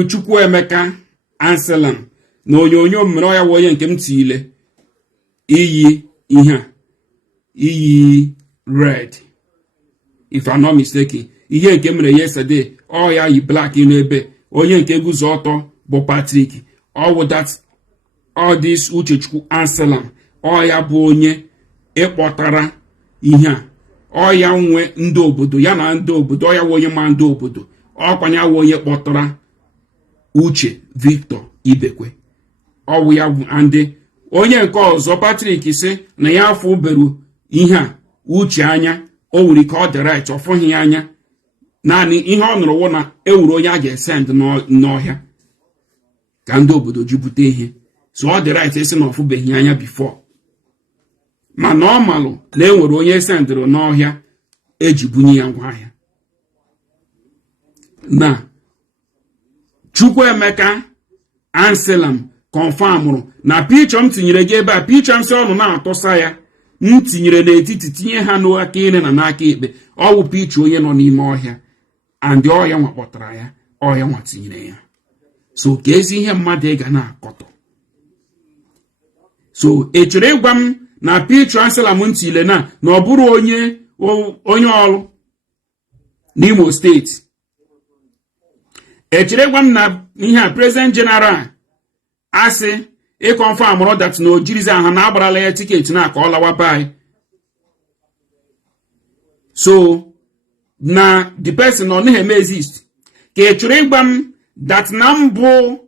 Chukwuemeka Anselam na onyonyo mmiri ọya onye nke m tiile iyi ihe a iyi red if I'm not mistaken. Ihe nke mere yesterday ọya yi black n'ebe onye nke guzo ọtọ bụ Patrick. All that all this Uchechukwu Anselam ọya bụ onye ịkpọtara ihe a ọya nwe ndị obodo ya na ndị obodo ọya onye ma ndị obodo ọkwanye awụ onye kpọtara Uche Victor Ibekwe ọwụ ya bụ ndị onye nke ọzọ Patrick sị na ya afọ beru ihe a Uche anya o nwere ike ọ dị right ọ fụghị ya anya naanị ihe ọ nụrụ wụ na ewuru onye a ga-esend n'ọhịa ka ndị obodo jupụta ihe so ọ dị right esi na ọfụbeghị anya before mana ọ malụ na enwere onye sendịrị n'ọhịa eji bunye ya ngwaahịa na Chukwuemeka Anselam confirmụrụ na pichọ m tinyere gị ebe a pichọ m si ọnụ na-atụsa ya m tinyere n'etiti tinye ha n'aka ire na n'aka ekpe ọwụ pichọ onye nọ n'ime ọhịa andị ọhịa nwa kpọtara ya ọhịa nwa tinyere ya so ka ezi ihe mmadụ ị ga na-akọtọ so echere ịgwa m na pichọ Anselam ntile na ọ bụrụ onye ọrụ n'Imo steeti echere gwa m na ihe a President General asị ịkọnfam that na o jirizi aha na agbarala ya tiketi na ka ọ lawa by so na the person ọ naghị eme exist ka echere ịgwa m that na mbụ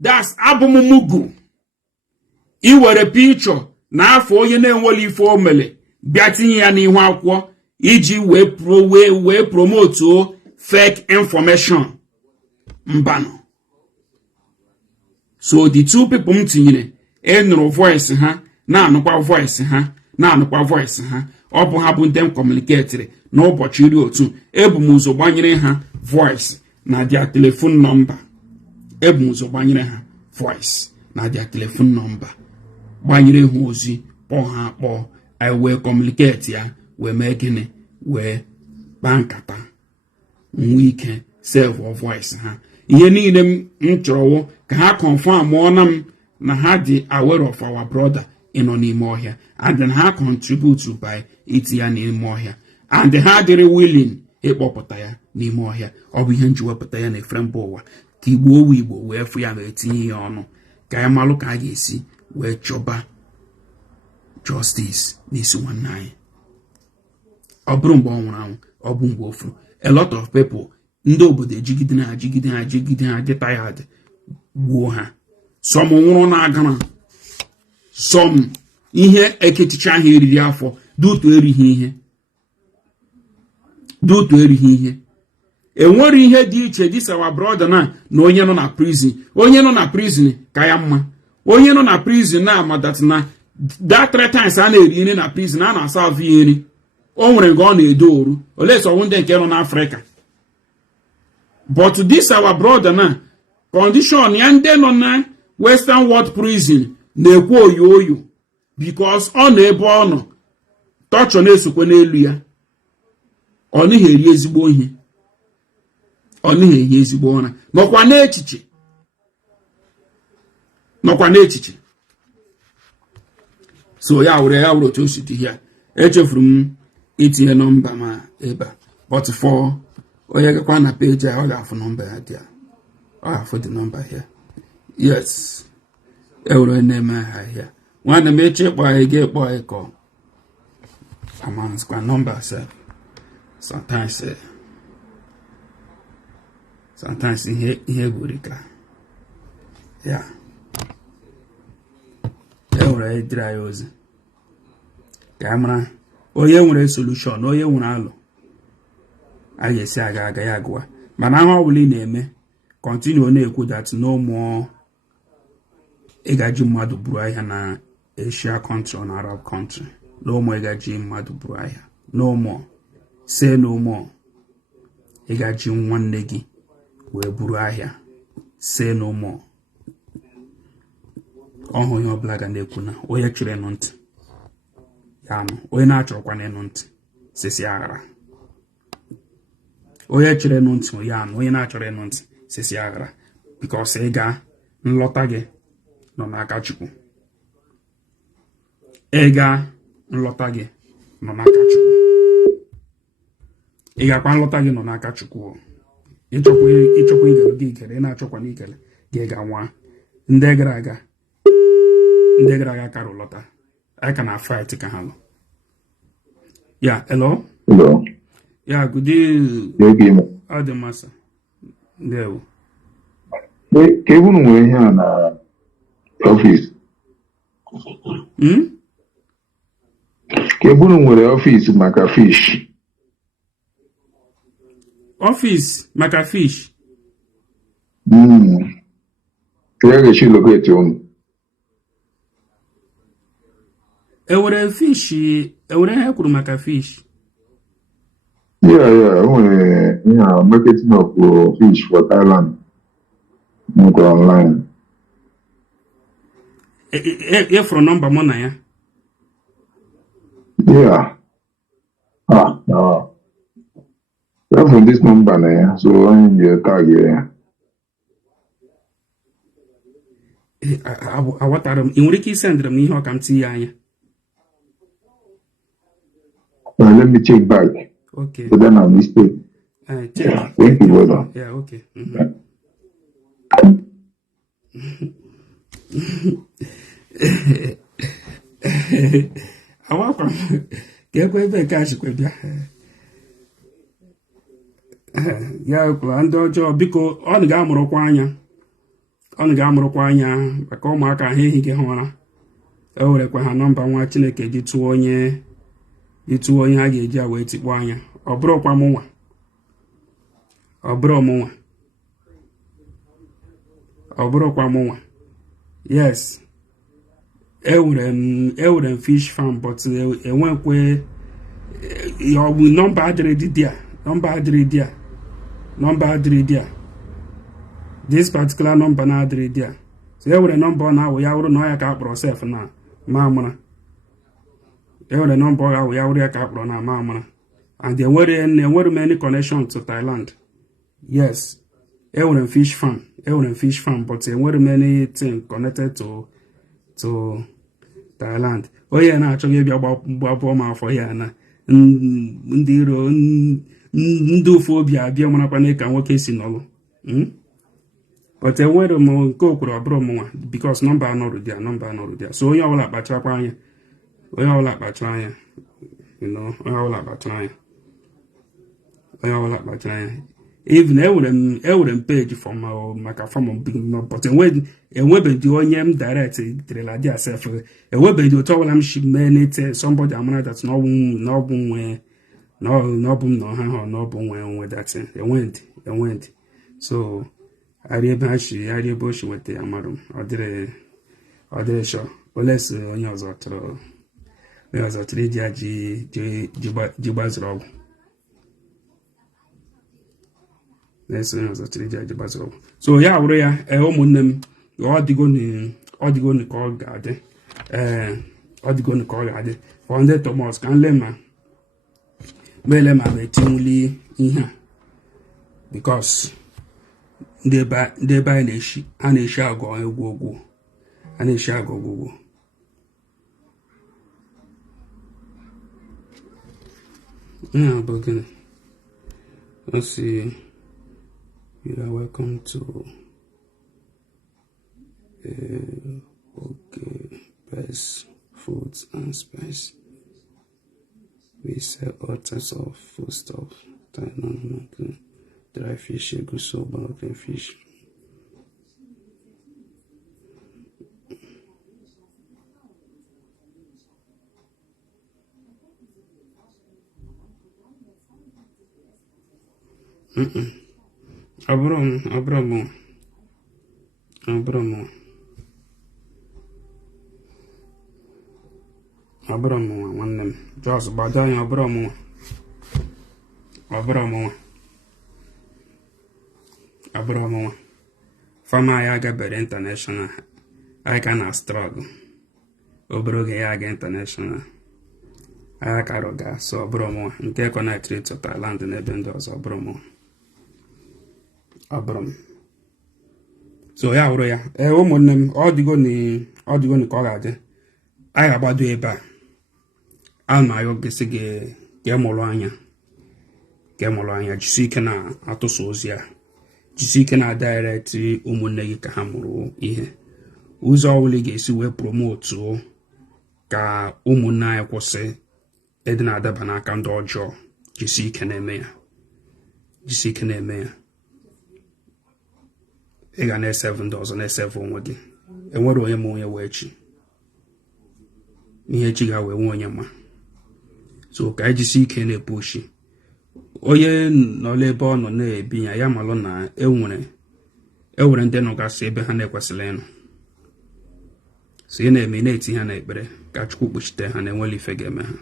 das abụmmugu iwere pichọ n'afọ onye na-enweli ife o mere bịa tinye ya n'ihu akwụkwọ iji wee promote fake information mbanụ so the two people m tinyere enụrụ voice ha na-anụkwa voice ha na-anụkwa voice ha ọ bụ ha bụ ndị m communicate n'ụbọchị 11 ebu m ụzọ gbanyere ha voice na dia telephone number ebu m ụzọ gbanyere ha voice na dia telephone number gbanyere ha ozi kpọọ ha akpọ anyị wee communicate ya wee mee gịnị wee kpaa nkata nwe ike save voice ha ihe niile m chọrọ ka ha confirm ọna m na ha dị aware of our brother ịnọ n'ime ọhịa and then ha contribute by iti ya n'ime ọhịa and ha dịrị willing ịkpọpụta ya n'ime ọhịa ọ bụ ihe nji wepụta ya na efere mba ụwa ka Igbo owu Igbo wee fụ ya wee tinye ya ọnụ ka ya malụ ka a ga-esi wee chọba justice n'isi nwanne anyị ọ bụrụ mgbe ọ nwụrụ anwụ ọ bụ mgbe ofu a lot of people ndị obodo ejigide ha dị tired gbuo ha some nwụrụ na-agana some ihe ekechicha ha eriri afọ dutu erighị ihe enwere ihe dị iche dis our brother na onye nọ na prison onye nọ na prison ka ya mma onye nọ na prison na amadat na that 3 times a na-eri nri na prison a na-asa avụ ya nri o nwere nke ọ na-edo oru ole so ndị nke nọ n'Africa but this our brother na condition ya ndị nọ na Western World prison na-ekwu oyo because ọ nọ ebe ọ nọ tọchọ na-esokwe n'elu ya ọ naghị eri ezigbo ihe ọ naghị ehi ezigbo ụra nọkwa n'echiche so ya were otu o si dị ya echefuru m itinye nọmba ma ebe a but for onye gakwa na page a ọ ga-afụ nọmba ya dị ọ ga-afụ the number here yes ewere na-eme ha here nwanne m eche ịkpọ anyị ga-ekpọ anyị ka amanskwa nọmba sef sometimes ihe gwuri ka ya ewere dịrị anyị ozi ka a mara onye nwere solution onye nwere alụ a ga-esi aga ya agụwa mana ahụ ọbụla ị na-eme continue na-ekwu that no more ịgaji mmadụ buru ahịa na Asia country or na Arab country. No more ịgaji mmadụ buru ahịa. No more. Say no more. Ịgaji nwanne gị wee buru ahịa. Say no more. Ọhụ ihe ọbụla ga na-ekwu na onye chịrị nụ ntị ya nụ, onye na-achọrọkwa n'ịnụ ntị sisi aghara. Onye chịrị nụ ntị ya nụ, onye na-achọrọ ịnụ ntị sisi aghara, because ịga nlọta gị nọ n'aka Chukwu. Ịga nlọta gị nọ n'aka Chukwu. Ịgakwa nlọta gị nọ n'aka Chukwu. Ịchọkwa igere gị igere, ị na-achọkwa n'igere gị ga nwa. Ndị gara aga kara lọta. I can fight ka ha lọ. Yeah, hello? Hello. Yeah, good day. How the master? There. Ka ebunu nwere ihe a na ọfịs. Ka ebunu nwere ọfịs maka fish. Office maka fish. Ya ga-echi locate unu. Ewere fish, ewere ha kwuru maka fish. Yeah, nwere marketing of fish for Thailand. Nke online. For number mụ na ya. Yeah. No. From this number na ya, so anyị ga-tag ya. Awatara m, ị nwere ike isendịrị m ihe ọ ka m tinye anya. Let me check back. Okay. So then I mistake. Check. Thank you, brother. Yeah, okay. Awakwa ka ekwe ebe ka achịkwa bịa. Ya kwuru ndị ọjọọ biko ọ ga-amụrụkwa anya maka ụmụaka ha ehighị ha ụra. Ewerekwa ha nọmba nwa Chineke ji tụọ onye ha ga-eji wee tikpọ anya. Ọ bụrụkwa mụnwa. Ọ bụrụkwa mụnwa. Yes. Ewere m fish farm but enwekwe ọ bụ nọmba adịrị dị a. This particular number na adịrị dị a. So ewere nọmba ọ na-awụ ya wụrụ na ọ ya ka akpọrọ sef na mamara. Ewere nọmba ọ ga-awụ ya wụrụ ya ka akpọrọ na mamara. And enwere m any connection to Thailand. Yes. Ewere m fish farm but enwere m anything connected to Thailand. Onye na-achọghị ịbịa gbapụ m afọ ya na ndị iro ndị ofu obi abịa marakwana ka nwoke si nọlụ. But enwere m nke okwuru ọ bụrụ m nwa because nọmba anọrụ dị ya. So onye ọbụla kpacharakwa anya. Onye ọbụla kpachara anya. Even ewere m page from maka farm but enwebeghị onye m direct direla dị asef. Enwebeghị otu ọbụla m shi mee somebody amara that na ọ bụ m na ọha ha na ọ bụ nwe that enwendị. So arị ebe o shi weta ya marụ m. Ọ dịrị sure. Olesi onye ọzọ chọrọ iji ya ji gbaziri ọgwụ. So ya wụrụ ya ụmụnne m ọ dịgo ka ọ ga-adị for ndị Thomas ka nle ma etinwuli ihe a because ndị ebe anyị na-eshi agụ egwu but let's see. You are welcome to best foods and spice. We sell all types of food stuff, dry fish, soba, fish. Abram, nwanne m. Just gbado anya Abram. Fama ya gabere international. I can struggle. Obroge ya ga international. I karoga so Abram. Nke connect to Thailand na ebe ndị ọzọ Abram. So ya wụrụ ya. Ụmụnne m, ọ dịgo ni ka ọ ga-adị. Anyị agbado ebe a. A na-ayọ gịsị gị ka mụrụ anya jisi ike na-atụsa ozi a. Jisi ike na-direct ụmụnne gị ka ha mụrụ ihe. Ụzọ ọbụla ga-esi wee promote ka ụmụnne anyị kwụsị ịdị na-adaba n'aka ndị ọjọọ. Jisi ike na-eme ya. Ị ga na-eseve ndị ọzọ, na-eseve onwe gị. Enwere onye ma onye wee chi. Ihe chi ga wee nwe onye ma. So ka ejisi ike na-epushi. Onye nọ ebe ọ nọ na-ebi ya malụ na enwere ndị nọgasị ebe ha na-ekwesịrị ịnọ. So ị na-eme na-eti ha n'ekpere ka Chukwu kpuchite ha na enwele ife ga-eme ha.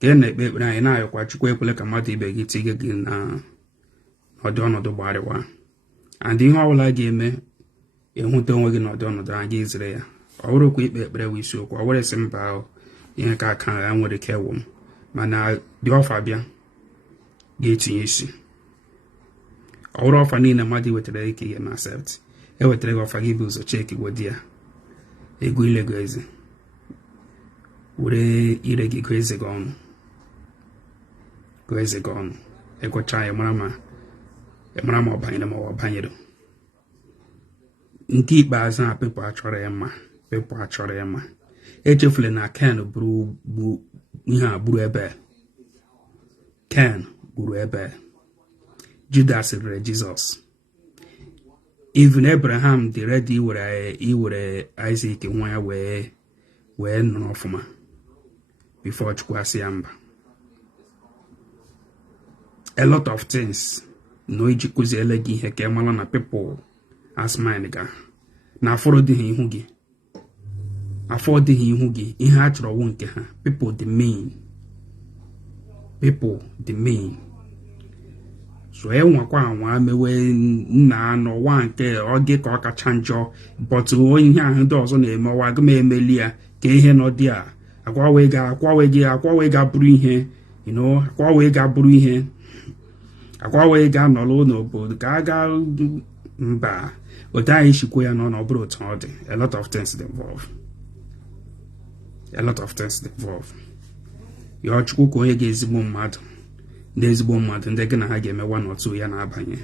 Ka ị na-ekpe ekpere anyị na-ayọkwa Chukwu ekwele ka mmadụ ibe gị tige gị na ọdị ọnọdụ gbarịwa. And ihe ọbụla ga-eme ịhụta onwe gị n'ọdị ọnọdụ anyị izere ya. Ọ bụrụkwa ikpe ekpere bụ isiokwu. Ọ were sị mba ahụ ihe ka aka ya nwere ike ewu m. Mana dị ọfa bịa ga-etinye isi. Ọ bụrụ ọfa niile mmadụ wetara ike ihe ma accept. Ewetara gị ọfa gị bụ ụzọ cheki gwodi ya. Ego ilego eze. Were ire gị gụọ eze gị ọnụ. Egwọcha ya mara ma ọ banyere ma ọ banyere. Nke ikpeazụ a pepụ achọrọ ya mma. Echefula na Ken buru ebe. Ken buru ebe. Judas rere Jizọs. Even Abraham dị ready iwere Isaac nwa ya wee nọrọ ọfụma before Chukwu asị ya mba. A lot of things no iji kụziele gị ihe ka mara na people as mine ga na afọ dịghị ihu gị ihe a chọrọ wụ nke ha. People the mean. So enwekwa anwa mewe nna n'ụwa nke ọ dị ka ọ kacha njọ, but onye ihe ahụ ndị ọzọ na-eme ọwa gị ma emeli ya ka ihe nọ dị a akwa wee ga bụrụ ihe, akwa wee ga nọrọ n'obodo ka a ga mba otu anyị shikwa ya nọ n'ọbụrụ otu ọ dị. A lot of things involve. Ya Chukwu ka onye ga-ezigbo mmadụ ndị gị na ha ga-eme one or two ya na-abanye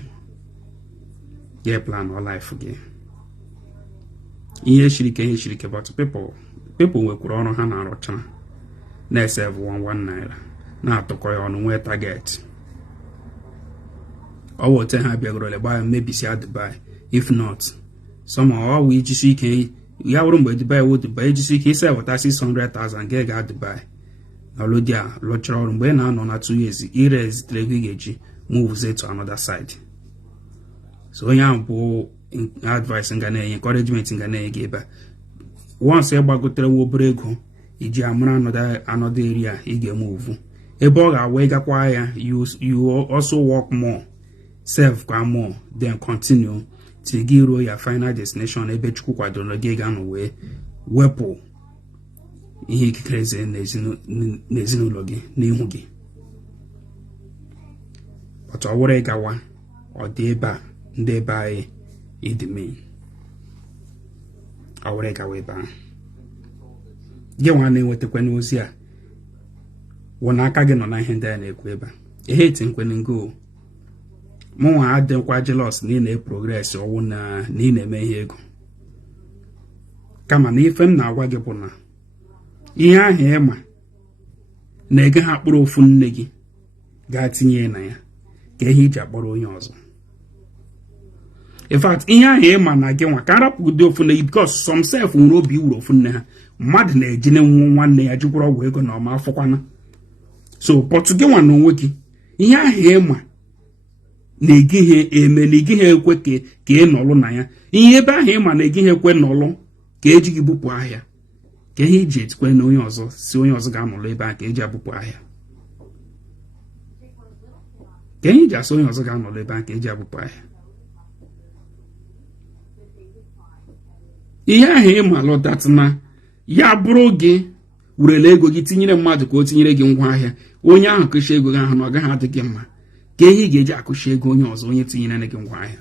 ya plan or life gị. Ihe shiri ike but people nwekwara ọrụ ha na-arụcha na-eseve 1 naira na-atụkọ ya ọnụ nwee target. Ọ wote ha bịagoro leba mebisi Dubai. If not, somehow we ijisi ike ya wụrụ mgbe Dubai ijisi ike ise weta 600,000 ga Dubai. Alodia lọchara ọrụ mgbe na-anọ na 2 years ire ezitere ego ị ga-eji move to another side. So onye ahụ bụ advice nga na-enye, encouragement nga na-enye gị ebe a. Once gbagotere obere ego iji amara another area ị ga-emove. Ebe ọ ga-awa ịgakwa ya, you also work more, serve kwa more, then continue till gị ruo ya final destination ebe Chukwu kwadoro gị ga-anọ wee wepụ ihe ikikere eze n'ezinụlọ gị n'ihu gị. But ọ wụrụ ịgawa ọ dị ebe a ndị ebe anyị idime. Ọ wụrụ ịgawa ebe ahụ gị nwa na-enwetakwa n'ozi a wụ n'aka gị nọ na ihe ndị a na-ekwu ebe a. Ihe eti nkwene ngo mụnwa adịkwa jealous na ị na-progress ọwụ na ị na-eme ihe ego. Kama na ife m na-agwa gị bụ na ihe ahụ ịma na ego ha kpụrụ ofu nne gị ga-atinye na ya ka ihe iji akpọrọ onye ọzọ. In fact, ihe ahụ ịma na gị nwa ka arapụ ụdị ofu nne gị because some self nwere obi iwuru ofu nne ha. Mmadụ na-eji na nwanne ya jikwara ọgwụ ego na ọma afọkwana. So pọtụ gị nwa na onwe gị ihe ahụ ịma na egighị eme na egighị ekwe ka ị nọlụ na ya, ihe ebe ahụ ịma na egighị ekwe nọlụ ka eji gị bupụ ahịa, ka ihe iji etikwe na onye ọzọ si onye ọzọ ga-anọlụ ebe ahụ ka eji abupụ ahịa, ka ihe iji asị onye ọzọ ga-anọlụ ebe ahụ ka eji abupụ ahịa. ihe ahụ ịma lọdatịna ya bụrụ gị werele ego gị tinyere mmadụ ka o tinyere gị ngwa ahịa, onye ahụ kụchi ego gị ahụ na ọ gaghị adị gị mma, ka ihe ị ga-eji akụchi ego onye ọzọ onye tinyere gị ngwa ahịa.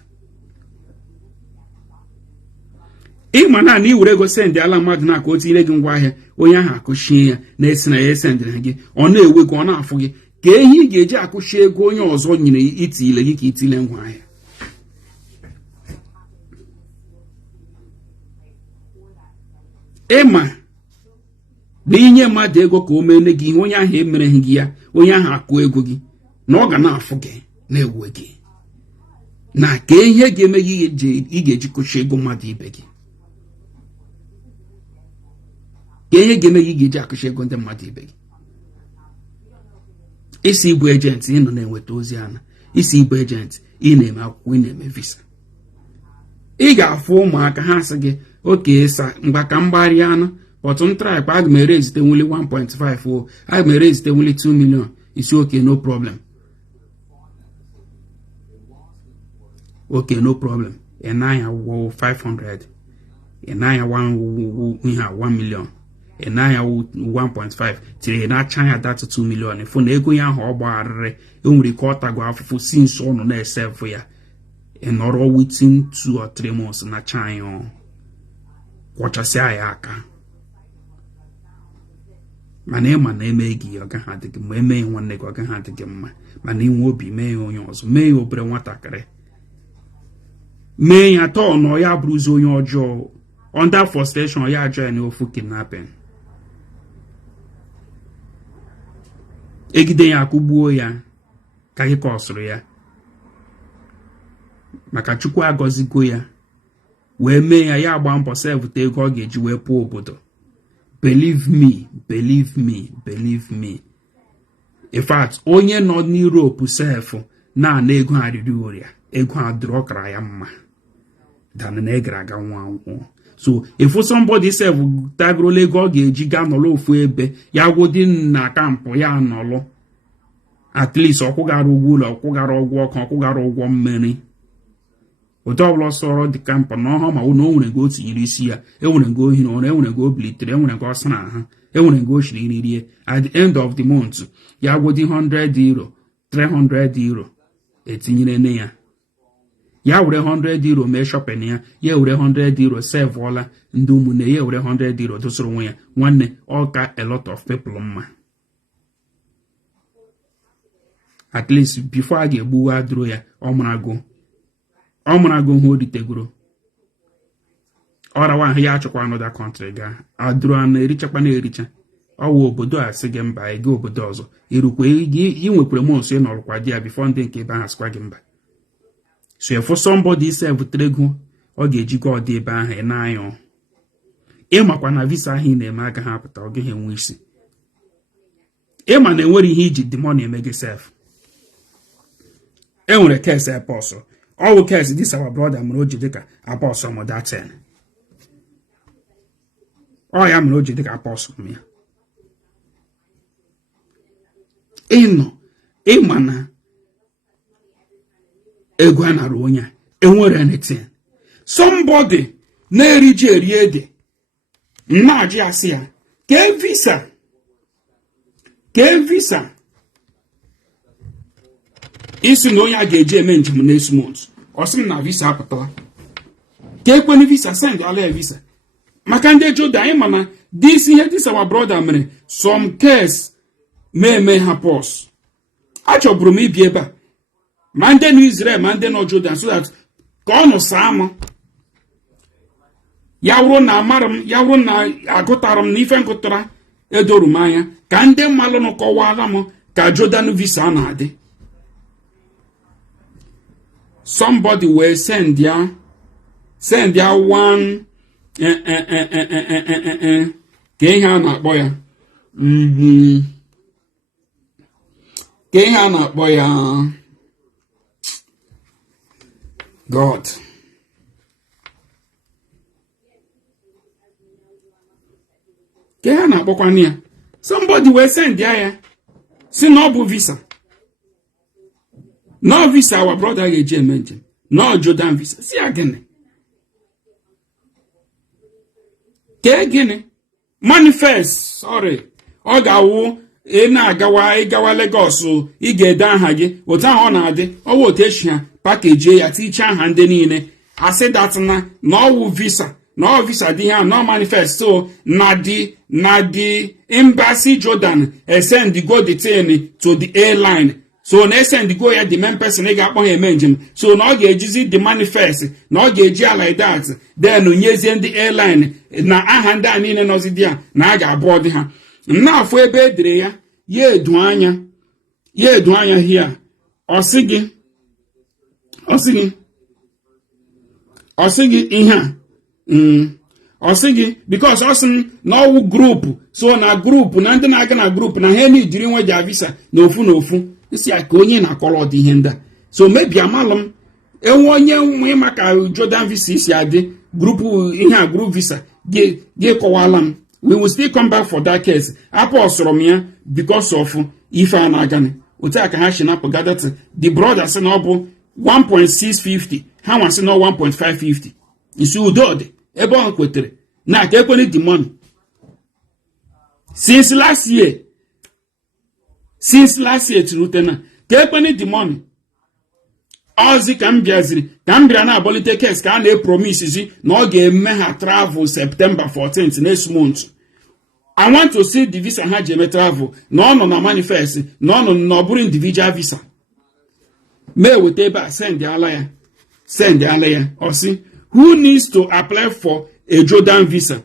ịma na na iwere ego sendị ala mmadụ na ka o tinyere gị ngwa ahịa, onye ahụ akụchie ya na-esi na ya esendịrị gị, ọ na-ewe gị, ọ na-afụ gị, ka ihe ị ga-eji akụchi ego onye ọzọ nyere itile gị ka itile ngwa ahịa. ịma na inye mmadụ ego ka o mere gị ihe onye ahụ emereghị gị ya, onye ahụ akụ ego gị, na ọ ga na-afụ gị na-ewe gị, na ka ihe ga-eme gị ị ga-eji kụchi ego mmadụ ibe gị, ka ihe ga-eme gị ị ga-eji akụchi ego ndị mmadụ ibe gị. isi ịbụ ejenti ị nọ na-enweta ozi ana, isi ịbụ ejenti ị na-eme akwụkwọ, ị na-eme visa, ị ga-afụ ụmụaka ha sị gị oke sa mgba ka mgbari anụ pọtụ ntraịkpa aga m ere ezite nwuli 1.5 o aga m ere ezite nwuli 2 million, isi oke no problem, oke no problem. ị na-anya wụ 500, ị na-anya 1 million, ị na-anya 1.5 tiri ị na-acha ya datụ 2 million, ịfụ na ego ya ahụ ọ gbagharịrị enwere ike ọ tagwa afụfụ si nso ọnụ na-esevụ ya, ị nọrọ within 2 or 3 months na chanya kwọchasịa ya aka. mana ịma na eme gị ọ gaghị adị gị mma, eme ya nwanne gị ọ gaghị adị gị mma, mana inwe obi mee ya onye ọzọ, mee ya obere nwatakịrị, mee ya tọọ na ya bụrụzi onye ọjọọ, under frustration ya ajọ ya n'ofu kidnapping, egide ya akụgbuo ya ka gị kọsụrụ ya, maka Chukwu agọzigo ya wee mee ya agba mbọ sevụta ego ọ ga-eji wee pụọ obodo. Believe me, believe me, believe me. In fact, onye nọ n'Europe sef na ego arịrị ọrịa, ego adịrọ ọkara ya mma dana na egara aga nwa nwụọ. So if somebody sef tagorola ego ọ ga-eji gaa nọrọ ofu ebe ya gwụdị na kampụ ya nọrọ, at least ọkwụgara ụgwọ ụlọ, ọkwụgara ụgwọ ọkụ, ọkwụgara ụgwọ mmiri, otu ọbụla sọrọ dị kampụ na ọhụụ ma ọ na o nwere go o tinyere isi ya, enwere go ohi na ọrụ, enwere go o bilitere, enwere go ọsọ na ha, enwere go o shiri nrie. At the end of the month ya gwụdị 100 euro 300 euro etinyere ne ya, ya were 100 euro mee shopping ya were 100 euro sevụọla ndị ụmụnne ya, were 100 euro dosoro onwe ya. Nwanne ọ ka a lot of people mma, at least before a ga-egbuwa adụrụ ya ọ mara go hụ ritegoro ọrawa ahụ ya achọkwa another country ga adụrụ a na-erichakwa na-ericha. ọwụ obodo a sị gị mba, ị ga obodo ọzọ irukwe ị nwekwara monso ị nọrụkwa di ya before ndị nke ebe ahụ asịkwa gị mba. So if somebody ise butere ego ọ ga-ejigo ọdị ebe ahụ ị na-anya, ịmakwa na visa ahụ ị na-eme agaghị apụta, ọ gaghị enwe isi. ịma na enwere ihe iji dị money eme gị sef. Enwere case apostle, ọwụ case this our brother mere o ji dịka apostle m that 10. ọ ya mere o ji dịka apostle m ya. ịma na ego a nara onye a enwere anything. Somebody na-eri ji eri ede na-ajị asị ya kee visa isi na onye a ga-eji eme njem next month, ọ sị m na visa apụtala, ka ekwenye visa send ala ya visa. Maka ndị Juda anyị mana this our brother mere some case mee ha pos. Achọburu m ibi ebe a ma ndị na Israel ma ndị na Juda, so that ka ọ nụ saa m ya wụrụ na amara m, ya wụrụ na agụtara m na ife ngụtara edoru m anya, ka ndị mmalụ nụ kọwara m ka Jordan visa na-adị. Somebody will send ya one ka ihe a na-akpọ ya ka ihe a na-akpọ ya God ka ihe a na-akpọkwana ya somebody wee send ya si na ọ bụ visa no visa our brother ga-eji eme njem no Jordan visa si ya gịnị ke gịnị manifest sorry ọ ga-awụ ị na-agawa ịgawa Lagos ị ga-ede aha gị otu ahụ ọ na-adị ọwụ otu esi ha pakeji ya ticha aha ndị niile asị datịna na ọwụ visa na ọ visa dị ya no manifest so na the embassy Jordan send go the thing to the airline so na send go ya the main person ị ga-akpọ ha eme njem so na ọ ga-ejizi the manifest na ọ ga-eji ya like that then nyezie ndị airline na aha ndị a niile nọzi dị ya na a ga-abụ ọdị ha n'afọ ebe edere ya edu anya hia ọ sị gị ihe a ọ sị gị because ọ sị na ọwụ grupu so na grupu na ndị na-aga na grupu na ha na-ejiri nwe ja visa na ofu isi ya ka onye na-akọrọ ọdị ihe ndị a so mebi amalụ m enwe onye nwe maka Jordan visa isi adị grupu ihe a grupu visa gị kọwala m we will still come back for that case apụ ọsọrọ m ya because of ife a na-agani otu a ka ha shinapụ gadat the brother sị na ọ bụ 1.650 ha nwa sị na 1.550 isi udo dị ebe ọ kwetere na aka ekwene the money since last year turute na ka ekwene the money ozi ka m bịara na-abolite case ka a na-epromise zi na ọ ga-eme ha travel September 14th next month. I want to see the visa ha ji eme travel na ọ nọ na manifest na ọ nọ na ọ bụrụ individual visa mee weta ebe a send ala ya or see who needs to apply for a Jordan visa.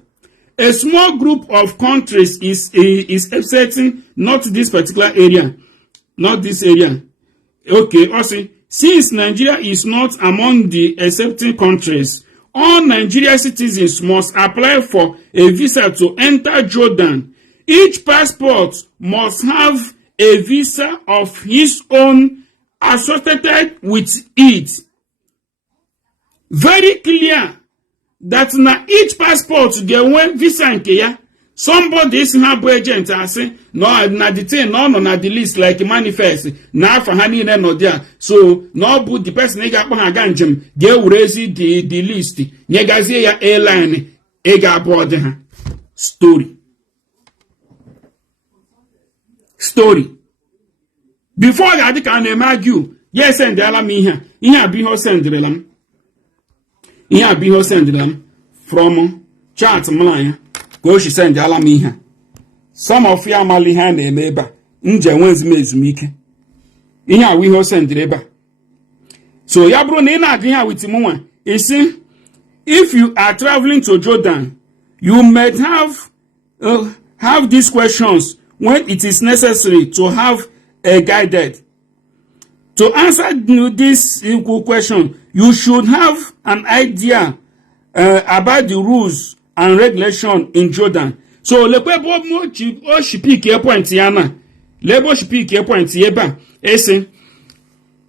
A small group of countries is accepting not this particular area, not this area. Okay, also since Nigeria is not among the accepting countries, all Nigerian citizens must apply for a visa to enter Jordan. Each passport must have a visa of his own associated with it. Very clear that na each passport ga-enwe visa nke ya. Somebody is ha bụ agent asị na the thing no na the list like manifest na afa ha niile nọ there so na ọ bụ the person ị ga-akpọ ha aga njem ga-ewurezi the list nyegazie ya airline ị ga-abụ ọdị ha story before ga-adị ka a na-eme argue ya sendala m ihe a bụ ihe o sendirela m from chat m anya ka o shi sendala m ihe some of ya amali ha na-eme ebe a nje nwenzi m ezumike ihe a ihe o sendire ebe a so ya bụrụ na ị na-agụ ihe a with m nwa isi if you are traveling to Jordan you might have these questions when it is necessary to have a guided. To answer this question, you should have an idea about the rules and regulation in Jordan. So,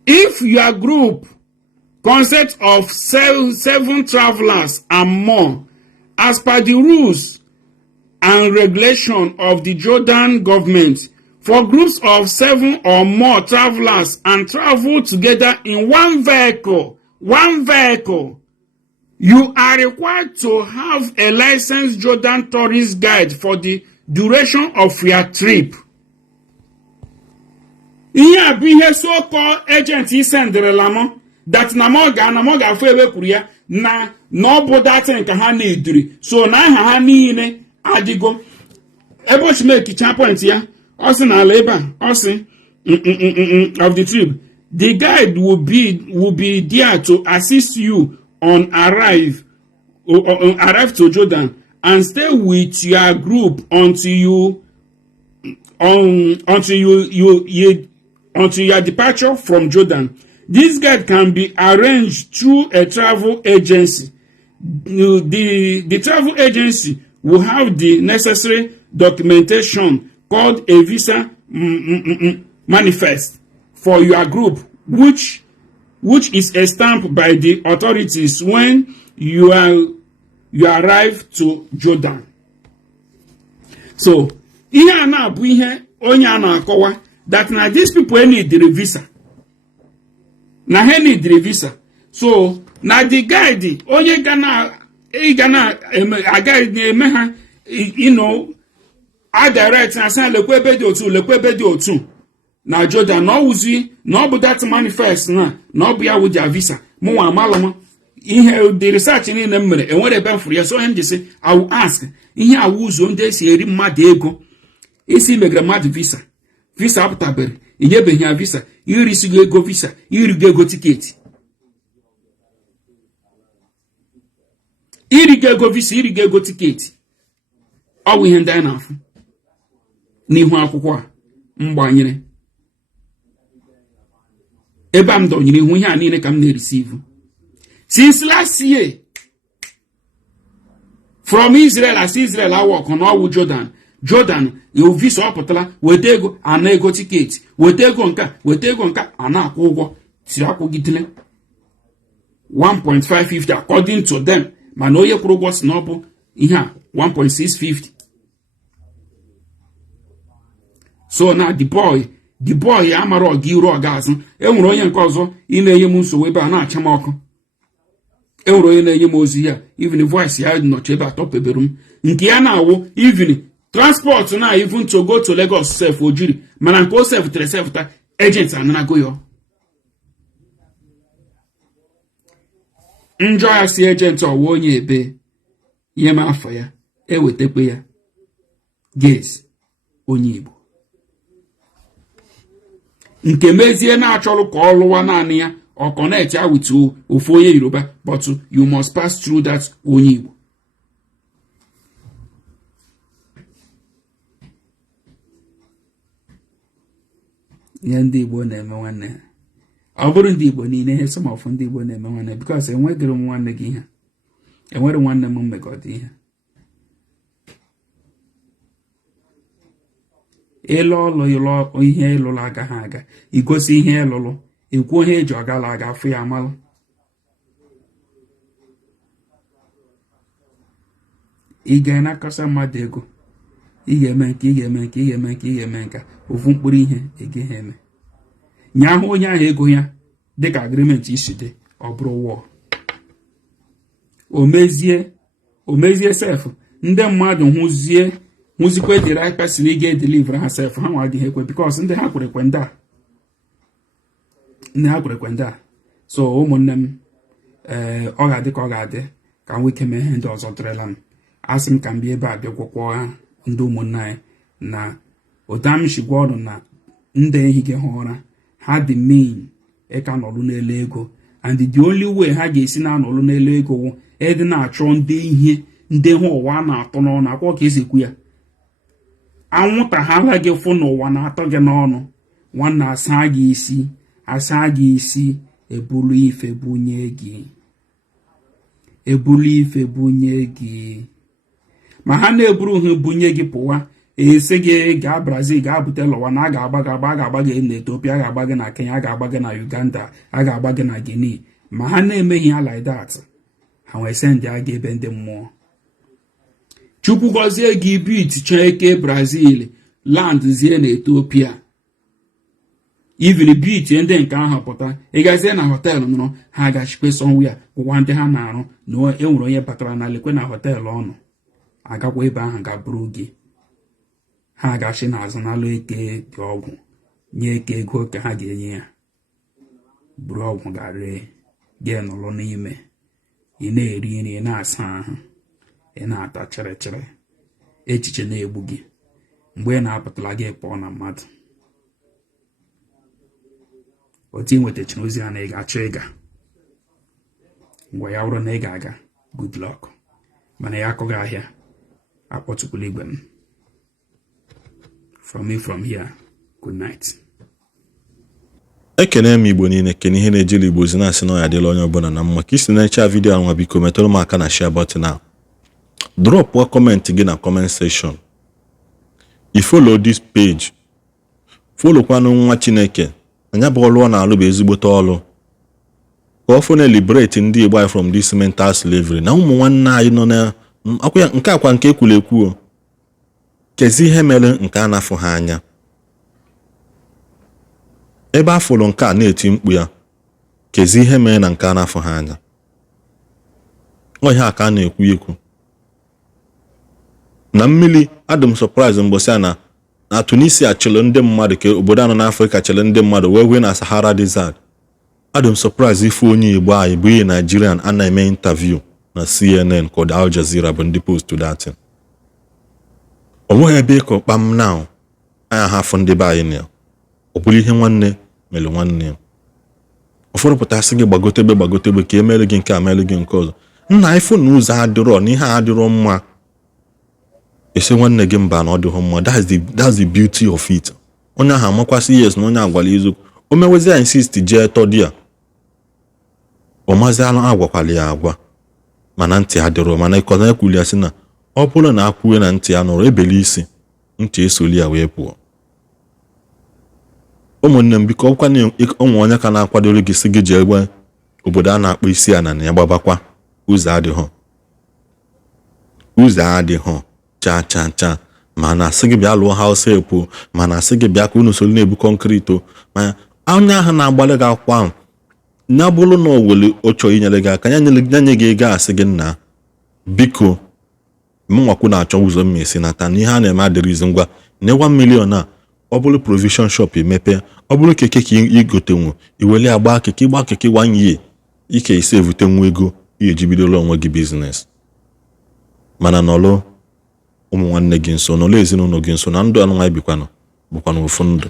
if your group consists of seven travelers and more, as per the rules and regulation of the Jordan government, for groups of 7 or more travelers and travel together in one vehicle, you are required to have a licensed Jordan tourist guide for the duration of your trip. Ihe bụ ihe so-called agent isenderela m that na mo ga-afụ ebe kwuru ya na ọ bụ datin nke ha na-eduri so na aha ha niile adịgo ebe o chimekicha point ya ọ sị n'ala ebe a ọ sị of the trip the guide will be there to assist you on arrive to Jordan and stay with your group until your departure from Jordan. This guide can be arranged through a travel agency. The travel agency will have the necessary documentation called a visa manifest for your group, which is stamped by the authorities when you arrive to Jordan. So, ihe na bụ ihe onye a na-akọwa that na these people need the visa. Na he need the visa. So, na the guide onye gana eme ha, you know, a direct na sa lekwe ebe dị otu na Jordan na ọwụzi na ọ bụ that manifest na ọ bụ ya wụ ja visa mụ nwa amalụma ihe the research niile m mere enwere ebe mfụrụ ya. So ihe m ji sị I will ask ihe awụ ụzọ ndị esi eri mmadụ ego isi megara mmadụ visa apụtabere inyebeghị ya visa, irisigo ego visa, irigo ego tiketi, irigo ego visa, irigo ego tiketi. Ọ bụ ihe ndị anyị na-afụ n'ihu akwụkwọ a mgbanyere ebe m dọnyere ihu ihe a niile ka m na-receive since last year from Israel. As Israel awọk n'ọwụ Jordan iwu visa ọ pụtara weta ego ana ego tiketi, weta ego nka a na-akwụ ụgwọ tiri akwụgidele 1.550 according to them, mana onye kwụrụ ụgwọ si na ọ bụ ihe a 1.650. So na the boy ya amara ọga iru ọga azụ. Enwere onye nke ọzọ ị na-enye m nsogbu ebe a na-acha m ọkụ. Enwere onye na-enye m ozi ya even voice ya nọchi ebe atọ pebere m nke ya na-awụ even transport na even to go to Lagos self ojiri, mana nke o self ta agent ananago ya. Njọ ya si agent ọwụ onye ebe ihe m afọ ya ewetekwe ya gaze onye Igbo nke mezie na-achọrọ ka ọ lụwa naanị ya ọ connect ya with ofu onye Yoruba, but you must pass through that onye Igbo. Ihe ndị Igbo na-eme nwanne ha, ọ bụrụ ndị Igbo niile ihe some of ndị Igbo na-eme nwanne, because enwegịrị m nwanne gị ihe, enwere nwanne m mmekọta ihe. Ịlụ ọlụ ihe ịlụlụ agaghị aga, igosi ihe ịlụlụ ekwu ihe eji ọgala aga afụ ya amalụ. Ị ga-anakọsa mmadụ ego, ị ga-eme nke ofu mkpụrụ ihe egeghị eme nye ahụ onye ahụ ego ya dịka agreement isi dị, ọ bụrụ wọ o mezie sef ndị mmadụ hụzikwe the right person ị ga-edeliver ha sef ha nwa adịghị ekwe, because ndị ha kwerekwe ndị a. So ụmụnne m ọ ga-adị ka ọ ga-adị ka m nweke mee ihe ndị ọzọ dịrịla m. Asị m ka m bịa ebe a bịa gwọkwọ ha ndị ụmụnne anyị na ụda m shigwa ọrụ na ndị ehihie ha ụra ha dị mean ịka nọrụ n'elu ego, and the only way ha ga-esi na-anọrụ n'elu ego wụ ịdị na-achọ ndị ihe ndị ha ụwa na-atọ n'ọnụ. Akwọ ka esi ekwu ya, anwụnta ha agaghị fụ n'ụwa na-atọ gị n'ọnụ, nwanne asa gị isi ebulu ife bunye gị. Ma ha na-eburu ha bunye gị pụwa esi gị gaa Brazil gaa bute lọwa na a ga-agba gị na Ethiopia, a ga-agba gị na Kenya, a ga-agba gị na Uganda, a ga-agba gị na Guinea. Ma ha na-emeghị ya like that, ha wee send ya ga ebe ndị mmụọ. Chukwu gọzie gị bit chọọ eke Brazil land zie na Ethiopia, even bit ndị nke ahụ pụta ịgazie na họteelụ nọrọ ha agachikwe sọnwụ ya ụwa ndị ha na-arụ na enwere onye batara na lekwe na họteelụ ọnụ agakwa ebe ahụ ga-bụrụ gị. Ha agachi n'azụ n'alụ eke dị ọgwụ nye eke ego ka ha ga-enye ya, buru ọgwụ ga-ree gị nọrọ n'ime, ị na-eri nri, ị na-asa ahụ, ị na-ata chịrịchịrị, echiche na-egbu gị mgbe ị na-apụtala gị pụọ na mmadụ. Otu ị nwetachara ozi ha na ị ga-achọ ịga, ngwa ya wụrụ na ị ga-aga, good luck, mana ya akụghị ahịa akpọtụkwula igwe m. From here, good night. Ekene m Igbo niile, kene ihe na-ejili Igbo zi na-asị na ọ ya adịla onye ọbụla na mma. Ka isi na-eche vidiyo anwa, biko metụrụ m aka na share button ahụ, drop comment gị na comment section. You follow this page folokwanụ nwa Chineke anya bụ ọlụ ọ na-alụ bụ ezigbote ọlụ ka ọ fụ na liberate ndị Igbo from this mental slavery na ụmụ nwanne anyị nọ na akwa nke akwa nke ekwuru ekwu kezi ihe mere nke a na-afụ ha anya ebe afụrụ nke a na-eti mkpu ya kezi ihe mere na nke a na-afụ ha anya ọhịa ka a na-ekwu ekwu na mmiri adịm surprise mgbosi na Tunisia chịrị ndị mmadụ ka obodo anọ n'Afrịka chịrị ndị mmadụ wee na Sahara Desert adịm surprise ife onye Igbo anyị bụ ihe Nigerian a na-eme interview na CNN ka Al Jazeera bụ ndị post to that o nweghị ebe ịkọ kpam now anya hafụ ndị be anyị na ọ bụrụ ihe nwanne mere nwanne ya ụfọdụ pụtasị gị gbagotebe ka emere gị nke a mere gị nke ọzọ nna ifụ na ụzọ adịrọ na ihe adịrọ mma esi nwanne gị mba na ọ dịghị mma that's the beauty of it onye ahụ amakwasị yes na onye agwala eziokwu o mewezi ya insist jee tọdị ya ọ mazi alụ agwakwala ya agwa mana ntị adịrọ mana ịkọza ya kwuli ya sị na ọ bụrụ na akwụwe na ntị ya nụrụ ebeli isi ntị esoli ya wee pụọ ụmụnne m biko ọkwa na ụmụ onye ka na-akwadoro gị si gị jee gbe obodo a na-akpọ Isiana na ya gbabakwa ụzọ adịghọ cha mana asị gị bịa lụọ house help mana asị gị bịa ka unu soro na-ebu kọnkriti ma onye ahụ na-agbalị gị akwa ahụ ya bụrụ na owele ọchọ inyere gị aka ya nye gị ego asị gị nna biko mnwakwu na-achọ ụzọ m esi nata na ihe a na-eme adịrịzi ngwa na 1 million a ọ bụrụ provision shop emepe ọ bụrụ keke ka igotenwu iwele agba keke ịgba keke 1 year ike ise evutenwu ego ihe ji bidola onwe gị biznes mana nọlụ ụmụ nwanne gị nso nọlụ ezinụlọ gị nso na ndụ anụnwa bikwanụ bụkwanụ ofu ndụ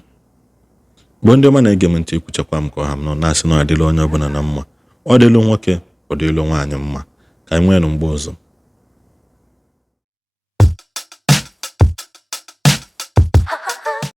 bụ ndị ọma na-ege m ntị ekwuchakwa m ka ọha m nọ na-asị na ọ dịla onye ọbụla na mma ọ dịlụ nwoke ọ dịlụ nwaanyị mma ka anyị nwee mgbe ọzọ